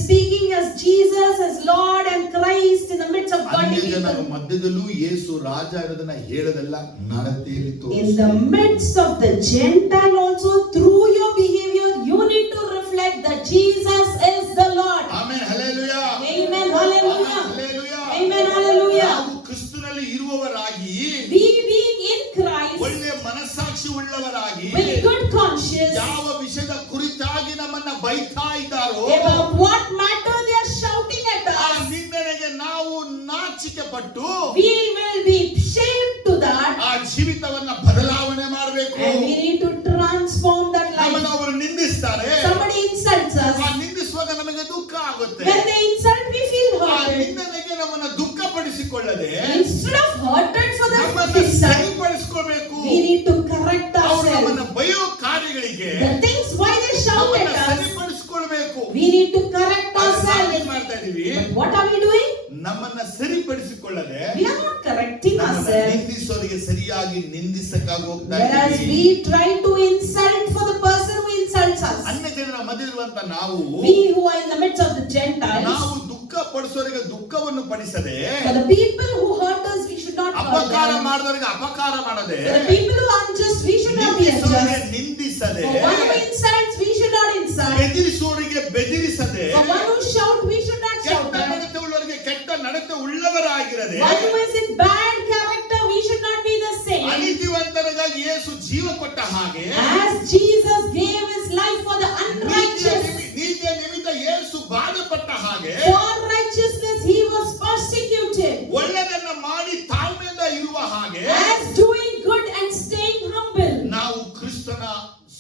speaking as Jesus as Lord and Christ in the midst of ಅನ್ಯ godly ಜನರ people. ಮಧ್ಯದಲ್ಲೂ ಯೇಸು ರಾಜ ಇರೋದನ್ನ ಹೇಳೋದಲ್ಲ, ನಡತೆಯಲ್ಲಿ In ತೋರಿಸ್ತಾರೆ. the midst of the Gentile also, through your behavior, you need to reflect that Jesus is the Lord. Amen hallelujah. Amen, hallelujah. Amen hallelujah. Amen, hallelujah. ನಾವು ಕ್ರಿಸ್ತನಲ್ಲಿ ಇರುವವರಾಗಿ, We being in Christ ಒಳ್ಳೆಯ ಮನಸ್ಸಾಕ್ಷಿ ಉಳ್ಳವರಾಗಿ, with good conscience ಯಾವ ವಿಷಯದ ಕುರಿತಾಗಿ ನಮ್ಮನ್ನ ಬೈತಾ ಇದ್ದಾರೋ about what matter they are shouting at ಆ us, ನಿಂದನೆಗೆ ನಾವು ನಾಚಿಕೆ ಪಟ್ಟು we will be shamed to that, ಆ ಜೀವಿತವನ್ನ ಬದಲಾವಣೆ ಮಾಡಬೇಕು. and we need to transform that ನಮ್ಮನ್ನ life. ಅವರು ನಿಂದಿಸ್ತಾರೆ, Somebody insults us. ಆ ನಿಂದಿಸುವಾಗ ನಮಗೆ ದುಃಖ ಆಗುತ್ತೆ. When they insult, we feel ಆ hurt. ನಿಂದನೆಗೆ ನಮ್ಮನ್ನ ದುಃಖ ಪಡಿಸಿಕೊಳ್ಳಿ. ಪಡಿಸಿಕೊಳ್ಳದೆ instead of hurted for the ನಮ್ಮನ್ನು insult, ಸರಿಪಡಿಸಿಕೊಳ್ಳಬೇಕು. we need to correct ಅವರು ourselves. ನಮ್ಮನ್ನ ಬಯೋ ಕಾರ್ಯಗಳಿಗೆ The things why they shout ನಮ್ಮನ್ನ at us, ಸರಿಪಡಿಸಿಕೊಳ್ಳಬೇಕು. we need to correct ಆದ್ರೆ ourselves. ನಾವೇನ್ ಮಾಡ್ತಾ ಇದೀವಿ? But what are we doing? ನಮ್ಮನ್ನ ಸರಿಪಡಿಸಿಕೊಳ್ಳದೆ We are not correcting ನಮ್ಮನ್ನ ourselves. ನಿಂದಿಸೋರಿಗೆ ಸರಿಯಾಗಿ ನಿಂದಿಸಕ್ಕಾಗಿ ಹೋಗ್ತಾ Whereas ಇದ್ದೀವಿ. we try to insult for the person who insults us. ಅನ್ಯ ಜನರ ಮಧ್ಯವಿರುವಂತ ನಾವು We who are in the midst of the Gentiles, ನಾವು ದುಃಖ ಪಡಿಸೋರಿಗೆ ದುಃಖವನ್ನು ಪಡಿಸದೆ, for the people who hurt us, we should not hurt ಅಪಕಾರ them. ಮಾಡಿದವರಿಗೆ ಅಪಕಾರ ಮಾಡದೆ, For the people who are unjust, we should not be ನಿಂದಿಸೋರಿಗೆ unjust. ನಿಂದಿಸದೆ, For one who insults, we should not insult. ಬೆದರಿಸೋರಿಗೆ ಬೆದರಿಸದೆ, For one who shouts, we should not shout ಕೆಟ್ಟ back. ನಡತೆ ಉಳ್ಳವರಿಗೆ ಕೆಟ್ಟ ನಡತೆ ಉಳ್ಳವರಾಗಿರದೆ, One who is in bad character, we should not be the same. ಅನೀತಿವಂತರಿಗಾಗಿ ಯೇಸು ಜೀವ ಕೊಟ್ಟ ಹಾಗೆ As Jesus gave his life for the unrighteous, ನೀತಿಯ ನಿಮಿತ್ತ ಯೇಸು ಬಾಧೆಪಟ್ಟ ಹಾಗೆ for righteousness he was persecuted. ಒಳ್ಳೆದನ್ನ ಮಾಡಿ ತಾಳ್ಮೆಯಿಂದ ಇರುವ ಹಾಗೆ As doing good and staying humble, ನಾವು ಕ್ರಿಸ್ತನ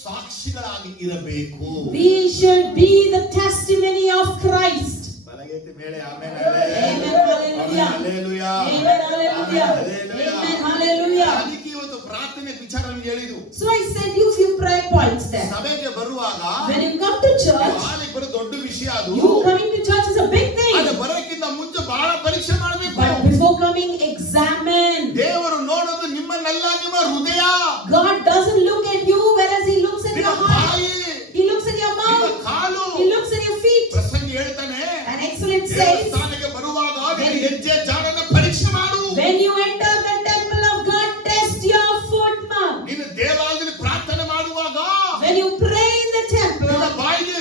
ಸಾಕ್ಷಿಗಳಾಗಿ ಇರಬೇಕು. we should be the testimony of Christ. ಬಲಗೈತೆ ಮೇಲೆ amen Amen, hallelujah. Hallelujah. Amen, hallelujah. Hallelujah. Amen, hallelujah. ಅದಕ್ಕೆ ಇವತ್ತು ಪ್ರಾರ್ಥನೆ ವಿಚಾರ ಹೇಳಿದ್ರು. So I sent you few prayer points there. ಸಭೆಗೆ ಬರುವಾಗ When you come to church, ಹಾಲಿಗೆ ಬರೋ ದೊಡ್ಡ ವಿಷಯ ಅದು. you coming to church is a big thing. ಅದು ಬರೋಕ್ಕಿಂತ ಮುಂಚೆ ಬಹಳ ಪರೀಕ್ಷೆ ಮಾಡಬೇಕು. But before coming, examine. ದೇವರು ನೋಡೋದು ನಿಮ್ಮನ್ನೆಲ್ಲ, ನಿಮ್ಮ ಹೃದಯ, God doesn't look at you, whereas he looks at ನಿಮ್ಮ your heart. ಬಾಯಿ, He looks at your ನಿಮ್ಮ mouth. ಕಾಲು. He looks at your feet. ಪ್ರಸಂಗಿ ಹೇಳ್ತಾನೆ, And excellent says, ದೇವಸ್ಥಾನಕ್ಕೆ ಬರುವಾಗ ನಿನ್ನ ಹೆಜ್ಜೆ ಜಾಗನ ಪರೀಕ್ಷೆ ಮಾಡು. when you enter the temple of God, test your footmark. ನೀನು ದೇವಾಲಯದಲ್ಲಿ ಪ್ರಾರ್ಥನೆ ಮಾಡುವಾಗ When you pray in the ನಿನ್ನ temple, ಬಾಯಿಗೆ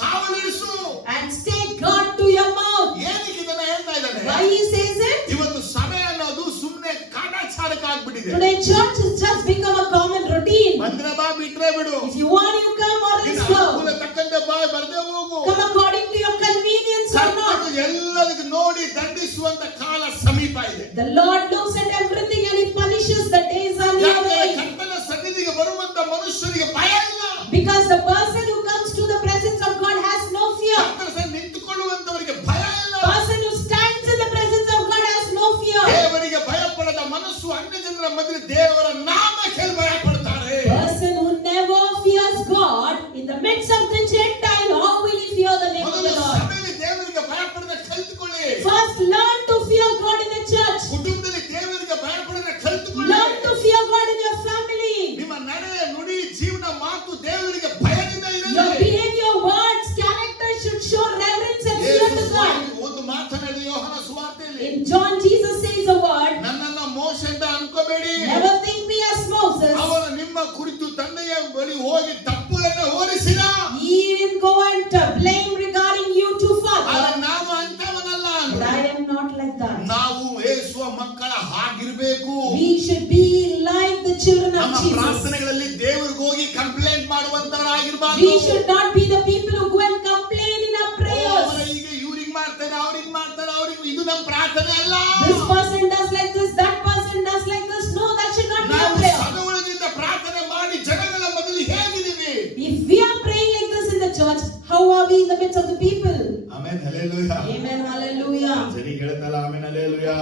ಕಾವಲಿರಿಸು. and stay God to your mouth. ಏನಕ್ಕೆ ಇದನ್ನ ಹೇಳ್ತಾ ಇದ್ದಾನೆ? Why he says it? ಇವತ್ತು ಸಭೆ ಅನ್ನೋದು ಸುಮ್ಮನೆ ಕಾಟಾಚಾರಕ್ಕೆ ಆಗ್ಬಿಟ್ಟಿದೆ. Today church has just become a common routine. ಬಂದ್ರೆ ಬಾ, ಬಿಟ್ರೆ ಬಿಡು. If you want, you come, or ನಿನ್ನ else ಅನುಕೂಲ go. ತಕ್ಕಂತೆ ಬಾ, ಬರ್ದೇ ಹೋಗು. Come according to your convenience or ಕರ್ತನು not. ಎಲ್ಲದಕ್ಕೆ ನೋಡಿ ದಂಡಿಸುವಂತ ಕಾಲ ಸಮೀಪ ಇದೆ. The Lord looks at everything and he punishes the days on your ಯಾಕಂದ್ರೆ way. ಕರ್ತನ ಸನ್ನಿಧಿಗೆ ಬರುವಂತ ಮನುಷ್ಯರಿಗೆ ಭಯ ಇಲ್ಲ. Because the person who comes to the presence of God has no fear. ಕರ್ತನ ಸನ್ನಿಧಿಗೆ ನಿಂತುಕೊಳ್ಳುವಂತವರಿಗೆ ಭಯ ಇಲ್ಲ. Person who stands in the presence of God has no fear. ದೇವರಿಗೆ ಭಯಪಡದ ಮನಸ್ಸು ಅನ್ಯ ಜನರ ಮಧ್ಯೆ ದೇವರ ನಾಮಕ್ಕೆ ಭಯ ಪಡ್ತಾರೆ. Person who never fears God in the midst of the Gentile, how will he fear the name of ಮೊದಲು the Lord? ಸಭೆಯಲ್ಲಿ ದೇವರಿಗೆ ಭಯಪಡದ ಕಲಿತುಕೊಳ್ಳಿ. First, learn to fear God in the church. ಕುಟುಂಬದಲ್ಲಿ ದೇವರಿಗೆ ಭಯಪಡದ ಕಲಿತುಕೊಳ್ಳಿ. Learn to fear God in your family. ನಿಮ್ಮ ನಡೆ, ನುಡಿ, ಜೀವನ, ಮಾತು ದೇವರಿಗೆ ಭಯದಿಂದ Your ಇರಲಿ. behavior, words, character should show reverence and fear to God. ಒಂದು ಮಾತನಾಡಿದ ಯೋಹನ ಸುವಾರ್ತೆಯಲ್ಲಿ, In John, Jesus says a word, ನನ್ನನ್ನ ಮೋಶ ಅಂತ ಅನ್ಕೋಬೇಡಿ. never think me as Moses. ಅವನು ನಿಮ್ಮ ಕುರಿತು ತಂದೆಯ ಬಳಿ ಹೋಗಿ ತಪ್ಪುಗಳನ್ನು ಹೋಲಿಸಿದ. He didn't go and blame regarding you to Father. ಆದ್ರೆ ನಾವು ಅಂತವನಲ್ಲ. But I am not like that. ನಾವು ಯೇಸುವ ಮಕ್ಕಳ ಹಾಗಿರ್ಬೇಕು. We should be like the children of ನಮ್ಮ Jesus. ಪ್ರಾರ್ಥನೆಗಳಲ್ಲಿ ದೇವರಿಗೆ ಹೋಗಿ ಕಂಪ್ಲೇಂಟ್ ಮಾಡುವಂತವರಾಗಿರ್ಬಾರ್ದು. We should not be the people who go and complain in our prayers. ಈಗ ಇವ್ರಿಗೆ ಮಾಡ್ತಾರೆ, ಅವ್ರಿಗೆ ಮಾಡ್ತಾರೆ, ಅವ್ರಿಗೆ ಇದು ನಮ್ಮ ಪ್ರಾರ್ಥನೆ ಅಲ್ಲ. This person does like this, that person does like this. No, that should not be our ನಾವು prayer. ಸಭೆ ಒಳಗಿಂದ ಪ್ರಾರ್ಥನೆ ಮಾಡಿ ಜನಗಳ ಮಧ್ಯದಲ್ಲಿ ಹೇಗಿದ್ದೀವಿ? If we are praying like this in the church, how are we in the midst of the people? Amen, hallelujah. Amen, hallelujah. ಸರಿ ಹೇಳ್ತಲ್ಲ, amen, hallelujah.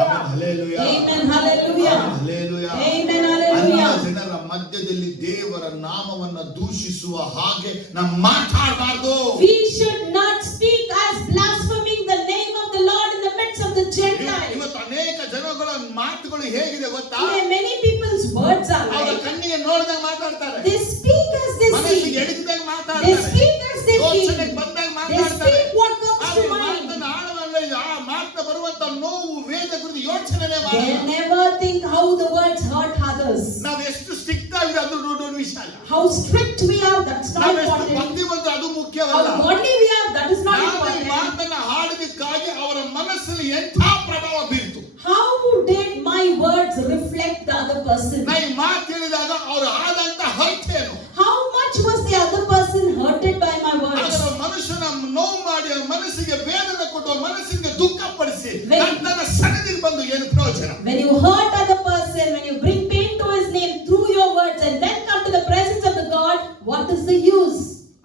Amen, hallelujah. Amen, hallelujah. Amen, hallelujah. Amen, hallelujah. ಅನ್ಯ ಜನರ ಮಧ್ಯದಲ್ಲಿ ದೇವರ ನಾಮವನ್ನು ದೂಷಿಸುವ ಹಾಗೆ ನಾವು ಮಾತಾಡಬಾರ್ದು. We should not speak as blaspheming the name of the Lord in the midst of the Gentiles. ಇವತ್ತು ಅನೇಕ ಜನಗಳ ಮಾತುಗಳು ಹೇಗಿದೆ ಗೊತ್ತಾ? Today many people's words are ಅವರ like, ಕಣ್ಣಿಗೆ ನೋಡಿದಾಗ ಮಾತಾಡ್ತಾರೆ, they speak as they ಮನಸ್ಸಿಗೆ see. ಎಡಗಿದಾಗ They ಮಾತಾಡ್ತಾರೆ, speak as they ಯೋಚನೆಗೆ feel. ಬಂದಾಗ They ಮಾತಾಡ್ತಾರೆ. speak what comes to ಆದ್ರೆ mind. ಮಾತನ್ನ ಆಳವಲ್ಲ, ಆ ಮಾತನ್ನ ಬರುವಂತ ನೋವು, ವೇದ ಕುರಿತು ಯೋಚನೆ They ಮಾಡಲ್ಲ. never think how the words hurt others. ನಾವು ಎಷ್ಟು ಸ್ಟ್ರಿಕ್ಟ್ ಆಗಿದೆ ಅದು ದೊಡ್ಡ ವಿಷಯ ಅಲ್ಲ. How strict we are, that's not ನಾವು ಎಷ್ಟು important. ಭಕ್ತಿ ಬಂದ್ರೆ ಅದು How ಮುಖ್ಯವಲ್ಲ. godly we are, that is not ನಾವು ಈ important. ಮಾತನ್ನ ಹಾಡಿದಕ್ಕಾಗಿ ಅವರ ಮನಸ್ಸಲ್ಲಿ ಎಂಥ ಪ್ರಭಾವ ಬೀರ್ತು. How did my words reflect the other person? ನಾ ಈ ಮಾತು ಹೇಳಿದಾಗ ಅವರು ಆದಂತ ಹರ್ಟೇನು, How much was the other person hurted by my words? ಅದರ ಮನುಷ್ಯನ ನೋವು ಮಾಡಿ ಅವ್ರ ಮನಸ್ಸಿಗೆ ವೇದನೆ ಕೊಟ್ಟು ಅವ್ರ ಮನಸ್ಸಿಗೆ ದುಃಖ ಪಡಿಸಿ ಕರ್ತನ ಸನ್ನಿಧಿಗೆ ಬಂದು ಏನು ಪ್ರಯೋಜನ? When you hurt other person, when you bring pain to his name through your words and then come to the presence of the God, what is the use?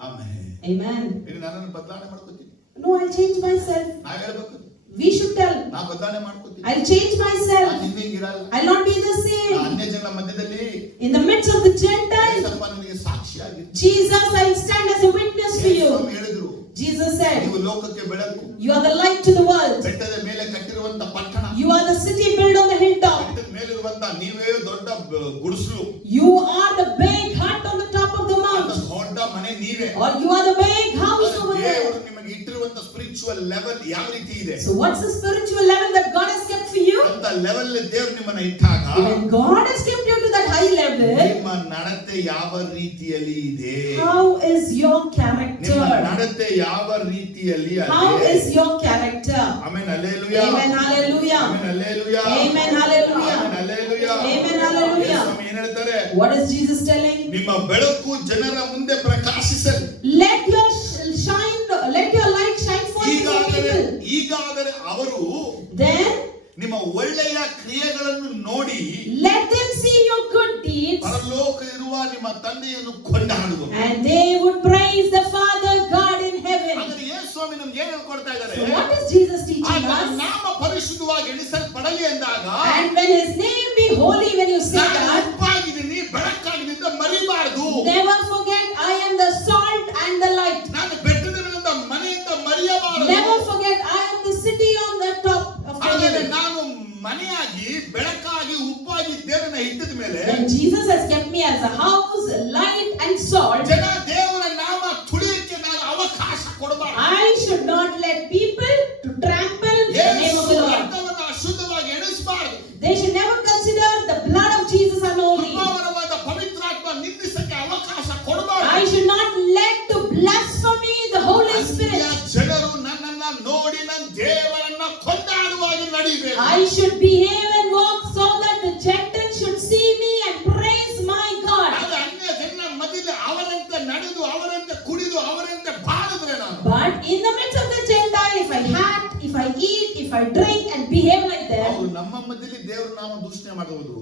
Amen. Amen. ಇದು ನನ್ನನ್ನು ಬದಲಾವಣೆ ಮಾಡ್ಕೊತೀನಿ. No, I'll change myself. ನಾ ಹೇಳ್ಬೇಕು, We should tell, ನಾ ಬದಲಾವಣೆ ಮಾಡ್ಕೊತೀನಿ, I'll change myself. ನಾನು ಹಿಂದೆ ಹಿಂಗಿರಲ್ಲ, I'll not be the ನಾ same. ಅನ್ಯ ಜನರ ಮಧ್ಯದಲ್ಲಿ In the midst of the Gentiles, Yesappa ನನಗೆ ಸಾಕ್ಷಿಯಾಗಿ Jesus, I'll stand as a witness to you. ಹೇಳಿದ್ರು, Jesus said, ನೀವು ಲೋಕಕ್ಕೆ ಬೆಳಕು, you are the light to the world. ಬೆಟ್ಟದ ಮೇಲೆ ಕಟ್ಟಿರುವಂತ ಪಟ್ಟಣ, You are the city built on the hilltop. ಬೆಟ್ಟದ ಮೇಲಿರುವಂತ ನೀವೇ ದೊಡ್ಡ ಗುಡಿಸಲು, You are the big hut on the top of the ಅಂತ mount. ದೊಡ್ಡ ಮನೆ ನೀವೇ. Or you are the big house over there. ದೇವರು ನಿಮಗೆ ಇಟ್ಟಿರುವಂತ ಸ್ಪಿರಿಚುವಲ್ ಲೆವೆಲ್ ಯಾವ ರೀತಿ ಇದೆ, So what's the spiritual level that God has kept for you? ಅಂತ ಲೆವೆಲ್ ದೇವರು ನಿಮ್ಮನ್ನ ಇಟ್ಟಾಗ When God has kept you to that high level, ನಿಮ್ಮ ನಡತೆ ಯಾವ ರೀತಿಯಲ್ಲಿ ಇದೆ, how is your ನಿಮ್ಮ character? ನಡತೆ ಯಾವ ರೀತಿಯಲ್ಲಿ How ಇದೆ. is your character? Amen, hallelujah. Amen, hallelujah. Amen, hallelujah. Amen, hallelujah. Amen, hallelujah. Amen, hallelujah. ಯೇಸು ಸ್ವಾಮಿ ಏನ್ ಹೇಳ್ತಾರೆ, What is Jesus telling? ನಿಮ್ಮ ಬೆಳಕು ಜನರ ಮುಂದೆ ಪ್ರಕಾಶಿಸಲಿ. Let your light shine forth before people. ಈಗಾದರೆ ಅವರು Then ನಿಮ್ಮ ಒಳ್ಳೆಯ ಕ್ರಿಯೆಗಳನ್ನು ನೋಡಿ let them see your good deeds, ಪರಲೋಕ ಇರುವ ನಿಮ್ಮ ತಂದೆಯನ್ನು ಕೊಂಡಾಡುವರು. and they would praise the Father God in heaven. ಹಾಗಾದ್ರೆ ಯೇಸು ಸ್ವಾಮಿ ನಮ್ಗೆ ಏನು ಹೇಳ್ಕೊಡ್ತಾ ಇದ್ದಾರೆ, So what is Jesus teaching ಆತನ us? ನಾಮ ಪರಿಶುದ್ಧವಾಗಿ ಎಣಿಸಲ್ಪಡಲಿ ಎಂದಾಗ And when His name be holy, when you say ನಾನು that, ಉಪ್ಪಾಗಿದ್ದೀನಿ, ಬೆಳಕಾಗಿದ್ದೀನಿ ಅಂತ ಮರಿಬಾರದು. never forget I am the salt and the light. ನಾನು ಬೆಟ್ಟದ ಮೇಲಿಂದ ಮನೆಯಿಂದ ಮರೆಯಬಾರದು. Never forget I am the city on the top of the ಹಾಗಾದ್ರೆ hill. ನಾನು ಮನೆಯಾಗಿ ಬೆಳಕಾಗಿ ಉಪ್ಪಾಗಿ ದೇವರನ್ನ ಇಟ್ಟಿದ ಮೇಲೆ When Jesus has kept me as a house, light and salt, ಜನ ದೇವರ ನಾಮ ತುಳಿಯಕ್ಕೆ ನಾನು ಅವಕಾಶ ಕೊಡಬಾರದು. I should not let people to trample the name of the Lord. ರಕ್ತವನ್ನು ಅಶುದ್ಧವಾಗಿ ಎಣಿಸಬಾರದು. They should never consider the blood of Jesus unholy. ಕೃಪಾವರವಾದ ಪವಿತ್ರಾತ್ಮ ನಿಂದಿಸಕ್ಕೆ ಅವಕಾಶ ಕೊಡಬಾರದು. I should not let to blasphemy the Holy Spirit. ಜನರು ನನ್ನನ್ನ ನೋಡಿ ನನ್ನ ದೇವರನ್ನ ಕೊಂಡಾಡುವಾಗಿ ನಡೆಯಬೇಕು. I should behave and walk so that the Gentiles should see me and praise my God. ಆಗ ಅನ್ಯ ಜನರ ಮಧ್ಯದಲ್ಲಿ ಅವರಂತೆ ನಡೆದು ಅವರಂತೆ ಕುಡಿದು ಅವರಂತೆ ಬಾಳಿದ್ರೆ ನಾನು, But in the midst of the Gentile, if I act, if I eat, if I drink and behave like ಅವರು them, ನಮ್ಮ ಮಧ್ಯದಲ್ಲಿ ದೇವರ ನಾಮ ದೂಷಣೆ ಮಾಡುವುದು,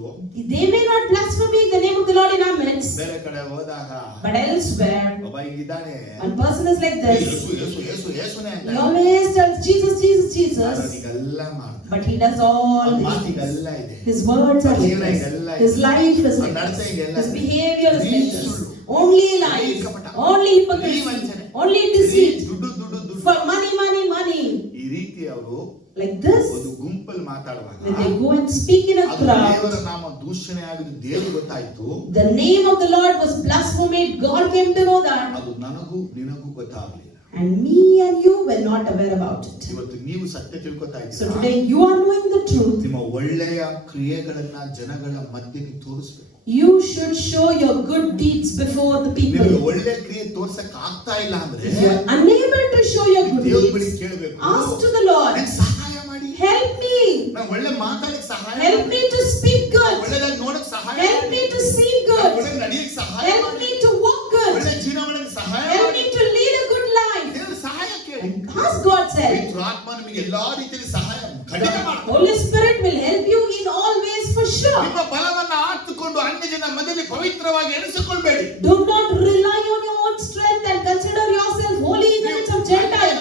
they may not blaspheme the name of the Lord in our midst. ಬೇರೆ ಕಡೆ ಹೋದಾಗ But elsewhere, ಒಬ್ಬ ಹಿಂಗಿದ್ದಾನೆ, one person is like this. ಯೇಸು ಯೇಸು ಯೇಸು ಯೇಸುನೇ ಅಂತ, He always tells Jesus, Jesus, Jesus. ಅದನ್ನೆಲ್ಲ ಮಾಡ್ತಾನೆ. But he does all ಅವನ these ಮಾತಿಗೆಲ್ಲ things. ಇದೆ, His words are like ಜೀವನ this. ಇದೆಲ್ಲ His ಇದೆ, life is ಅವನ like ನಡತೆ this. ಇದೆಲ್ಲ His ಇದೆ. behavior is ಬರೀ like this. ಸುಳ್ಳು, Only ಬರೀ lies, ಕಪಟ, only ಬರೀ hypocrisy, ವಂಚನೆ, only ಬರೀ deceit, ದುಡ್ಡು ದುಡ್ಡು ದುಡ್ಡು. for money, money, money. ಈ ರೀತಿ ಅವರು Like this, ಒಂದು ಗುಂಪಲ್ಲಿ ಮಾತಾಡುವಾಗ when they go and speak in a ಅದು crowd, ದೇವರ ನಾಮ ದೂಷಣೆ ಆಗಿದ್ದು ದೇವರಿಗೆ ಗೊತ್ತಾಯ್ತು, the name of the Lord was blasphemed. God came to know that, ಅದು ನನಗೂ ನಿನಗೂ ಗೊತ್ತಾಗಲಿಲ್ಲ. and me and you were not aware about it. ಇವತ್ತು ನೀವು ಸತ್ಯ ತಿಳ್ಕೊತಾ So ಇದ್ದೀರಾ, today you are knowing the truth. ನಿಮ್ಮ ಒಳ್ಳೆಯ ಕ್ರಿಯೆಗಳನ್ನ ಜನಗಳ ಮಧ್ಯೆ ನೀವು ತೋರಿಸ್ಬೇಕು. You should show your good deeds before the ನಿಮಗೆ people. ಒಳ್ಳೆ ಕ್ರಿಯೆ ತೋರ್ಸಕ್ ಆಗ್ತಾ ಇಲ್ಲ ಅಂದ್ರೆ If you are unable to show your good ದೇವ್ರ ಬಳಿ deeds, ಕೇಳಬೇಕು, ask to the Lord, ನನಗೆ ಸಹಾಯ ಮಾಡಿ, help me, ನಾನು ಒಳ್ಳೆ ಮಾತಾಡಕ್ಕೆ ಸಹಾಯ help ಮಾಡಿ, me to speak good, ಒಳ್ಳೆದಾಗಿ ನೋಡಕ್ ಸಹಾಯ help ಮಾಡಿ, me to see ನಾನು good, ಒಳ್ಳೆ ನಡೆಯಕ್ಕೆ ಸಹಾಯ help ಮಾಡಿ, me to walk good, ಒಳ್ಳೆ ಜೀವನ ಮಾಡಕ್ಕೆ ಸಹಾಯ help ಮಾಡಿ. me to lead a good life. ದೇವರ ಸಹಾಯ ಕೇಳಿ. As God said, ಪವಿತ್ರ ಆತ್ಮ ನಿಮಗೆ ಎಲ್ಲಾ ರೀತಿಯಲ್ಲಿ ಸಹಾಯ ಖಂಡಿತ the ಮಾಡ್ತಾರೆ. Holy Spirit will help you in all ways for sure. ನಿಮ್ಮ ಬಲವನ್ನ ಆತುಕೊಂಡು ಅನ್ಯ ಜನ ಮಧ್ಯದಲ್ಲಿ ಪವಿತ್ರವಾಗಿ ಎಣಿಸಿಕೊಳ್ಳಬೇಡಿ. Do not rely on your own strength and consider yourself holy in the midst of Gentiles.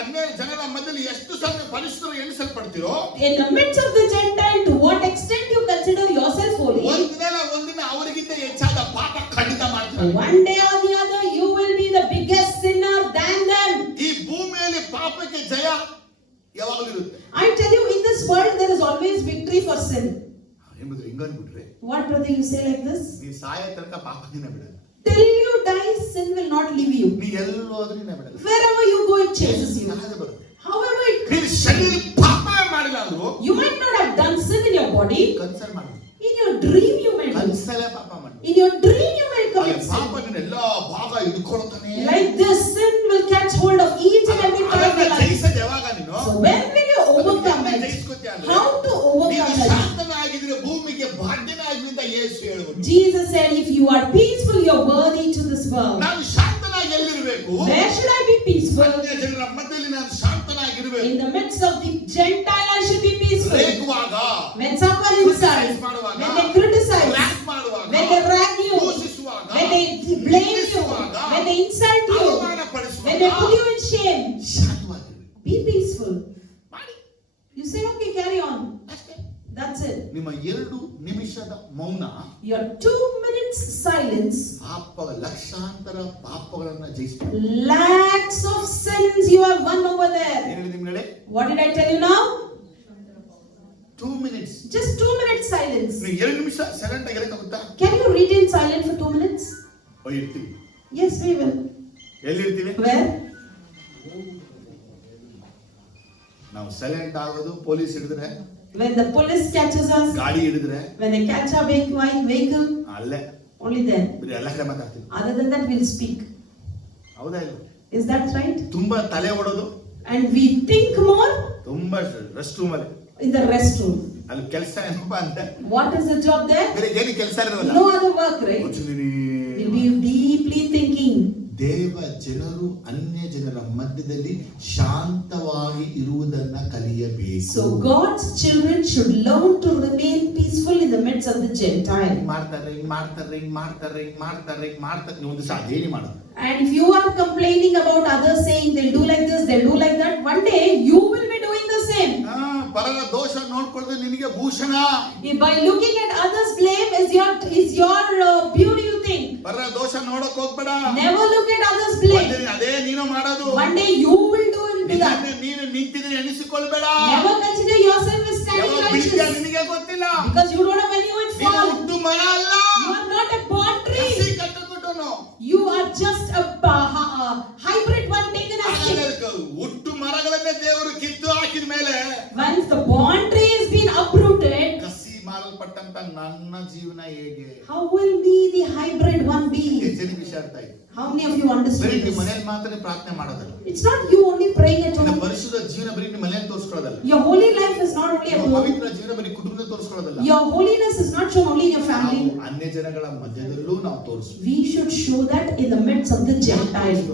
ಅನ್ಯ ಜನರ ಮಧ್ಯದಲ್ಲಿ ಎಷ್ಟು ಸಮಯ ಪರಿಶುದ್ಧರು ಎಣಿಸಲ್ಪಡ್ತೀರೋ, In the midst of the Gentile, to what extent you consider yourself holy, ಒಂದಿನ ಅವರಿಗಿಂತ ಹೆಚ್ಚಾದ ಪಾಪ ಖಂಡಿತ ಮಾಡ್ತಾರೆ. one day or the other you will be the biggest sinner than them. ಈ ಭೂಮಿಯಲ್ಲಿ ಪಾಪಕ್ಕೆ ಜಯ ಯಾವಾಗಲೂ ಇರುತ್ತೆ. I tell you, in this world there is always victory for sin. ಎಂಬುದು ಹಿಂಗನ್ಬಿಟ್ರೆ What brother you say like this? ನೀವು ಸಾಯ ತನಕ ಪಾಪದಿಂದ ಬಿಡಲ್ಲ. Till you die, sin will not leave you. ನೀ ಎಲ್ಲೋದ್ರೂ ಬಿಡಲ್ಲ. Wherever you go, it chases you. ಸಹಜ ಬರುತ್ತೆ. However it ನೀನು ಶರೀರ ಪಾಪ ಮಾಡಿಲ್ಲ ಅಂದ್ರು you might not have done sin in your body. Kansal ಮಾಡಿ, In your dream you might do. ಕನ್ಸಲೇ ಪಾಪ ಮಾಡಿ. In your dream you might commit sin. ಪಾಪ ನಿನ್ನ ಎಲ್ಲಾ ಭಾಗ ಹಿಡ್ಕೊಳ್ತಾನೆ. Like this, sin will catch hold of each and every part of your life. ಜಯಿಸೋದು ಯಾವಾಗ ನೀನು? So when will you overcome it? ಜಯಿಸ್ಕೊತೀಯ ಅಂದ್ರೆ How to overcome ನೀನು it? ಶಾಂತನಾಗಿದ್ರೆ ಭೂಮಿಗೆ ಭಾಗ್ಯನಾಗಿ ಅಂತ ಯೇಸು ಹೇಳಿದ್ರು. Jesus said, if you are peaceful, you're worthy to this world. ನಾನು ಶಾಂತನಾಗಿ ಎಲ್ಲಿರಬೇಕು? Where should I be peaceful? ಅನ್ಯ ಜನರ ಮಧ್ಯದಲ್ಲಿ ನಾನು ಶಾಂತನಾಗಿರಬೇಕು. In the midst of the Gentile, I should be peaceful. ರೇಗುವಾಗ, When someone insults, when they criticize, rack ಮಾಡುವಾಗ, when they rag you, ದೂಷಿಸುವಾಗ, when they blame you, when they insult you, ಅವಮಾನ when they put ಪಡಿಸುವಾಗ you in shame, ಶಾಂತವಾಗಿರಬೇಕು. be peaceful. ಮೌನ your 2 minutes silence, ಲಕ್ಷಾಂತರ ಪಾಪಗಳನ್ನ ಜಯಿಸ್ತಾರೆ. lakhs of sins you have won over there. ಏನ್ ಹೇಳಿದೆ ನಿಮ್ಗೆ? What did I tell you now? 2 minutes. Just 2 minutes silence. ನೀವು 2 ನಿಮಿಷ ಸೈಲೆಂಟ್ ಆಗಿರಕ್ಕಾಗುತ್ತಾ? Can you retain silent for 2 minutes? ಇರ್ತೀವಿ. Yes, we will. ಎಲ್ಲಿರ್ತೀವಿ? Where? ನಾವು ಸೈಲೆಂಟ್ ಆಗೋದು ಪೊಲೀಸ್ ಹಿಡಿದ್ರೆ, When the police catches us, ಗಾಡಿ ಹಿಡಿದ್ರೆ, when they catch our vehicle, ಅಲ್ಲೇ only then. ಎಲ್ಲ ಕಡೆ ಮಾತಾಡ್ತೀವಿ. Other than that, we'll speak. ಹೌದಾ ಇಲ್ಲ? Is that right? ತುಂಬಾ ತಲೆ ಓಡೋದು, And we think more ತುಂಬಾ ರೆಸ್ಟ್ ರೂಮ್ ಅಲ್ಲಿ, in the restroom. ಅಲ್ಲಿ ಕೆಲಸ ಏನಪ್ಪಾ ಅಂದ್ರೆ, What is the job there? ಬೇರೆ ಏನು ಕೆಲಸ ಇರೋಲ್ಲ. No other work, right? We'll be deeply thinking. ದೇವ ಜನರು ಅನ್ಯ ಜನರ ಮಧ್ಯದಲ್ಲಿ ಶಾಂತವಾಗಿ ಇರುವುದನ್ನ ಕಲಿಯಬೇಕು. So God's children should learn to remain peaceful in the midst of the Gentile. ಮಾಡ್ತಾರೆ ಒಂದು ದಿವಸ ಅದೇನು ಮಾಡೋದು. And if you are complaining about others saying they'll do like this, they'll do like that, one day you will be doing the same. ಪರರ ದೋಷ ನೋಡ್ಕೊಳ್ಳೋದು ನಿನಗೆ ಭೂಷಣ. If by looking at others' blame is your beauty, you think. ಪರರ ದೋಷ ನೋಡಕ್ ಹೋಗ್ಬೇಡ. Never look at others' blame. ಅದೇ ನೀನು ಮಾಡೋದು. One day you will do that. ನೀನು ನಿಂತಿದ್ರೆ ಎಣಿಸಿಕೊಳ್ಬೇಡ. Never consider yourself as standing righteous. ನಿನಗೆ ಗೊತ್ತಿಲ್ಲ. Because you don't know when you will fall. ಹುಟ್ಟು ಮರ ಅಲ್ಲ. You are not a born tree. ಕಟ್ಟುಕುಟುನು. You are just a hybrid one taken as gift. ಹುಟ್ಟು ಮರಗಳನ್ನೇ ದೇವರು ಕಿತ್ತು ಹಾಕಿದ ಮೇಲೆ, Once the born tree has been uprooted, ಕಸಿ ಮಾಡಲ್ಪಟ್ಟಂತ ನನ್ನ ಜೀವನ ಹೇಗೆ? how will be the hybrid one be? ಹೆಚ್ಚಿನ ವಿಷಯ ಅರ್ಥ ಆಯ್ತು. How many of you understand ಬರೀ ನಿಮ್ಮ this? ಮನೆಯಲ್ಲಿ ಮಾತ್ರ ಪ್ರಾರ್ಥನೆ ಮಾಡೋದಲ್ಲ. It's not you only praying at ನಿನ್ನ home. ಪರಿಶುದ್ಧ ಜೀವನ ಬರೀ ನಿಮ್ಮ ಮನೆಯಲ್ಲಿ ತೋರಿಸ್ಕೊಳ್ಳೋದಲ್ಲ. Your holy life is not only at ನಿಮ್ಮ home. ಪವಿತ್ರ ಜೀವನ ಬರೀ ಕುಟುಂಬದಲ್ಲಿ ತೋರಿಸ್ಕೊಳ್ಳೋದಲ್ಲ. Your holiness is not shown only in your family. ನಾವು ಅನ್ಯ ಜನಗಳ ಮಧ್ಯದಲ್ಲೂ ನಾವು ತೋರಿಸಬೇಕು. We should show that in the midst of the Gentiles.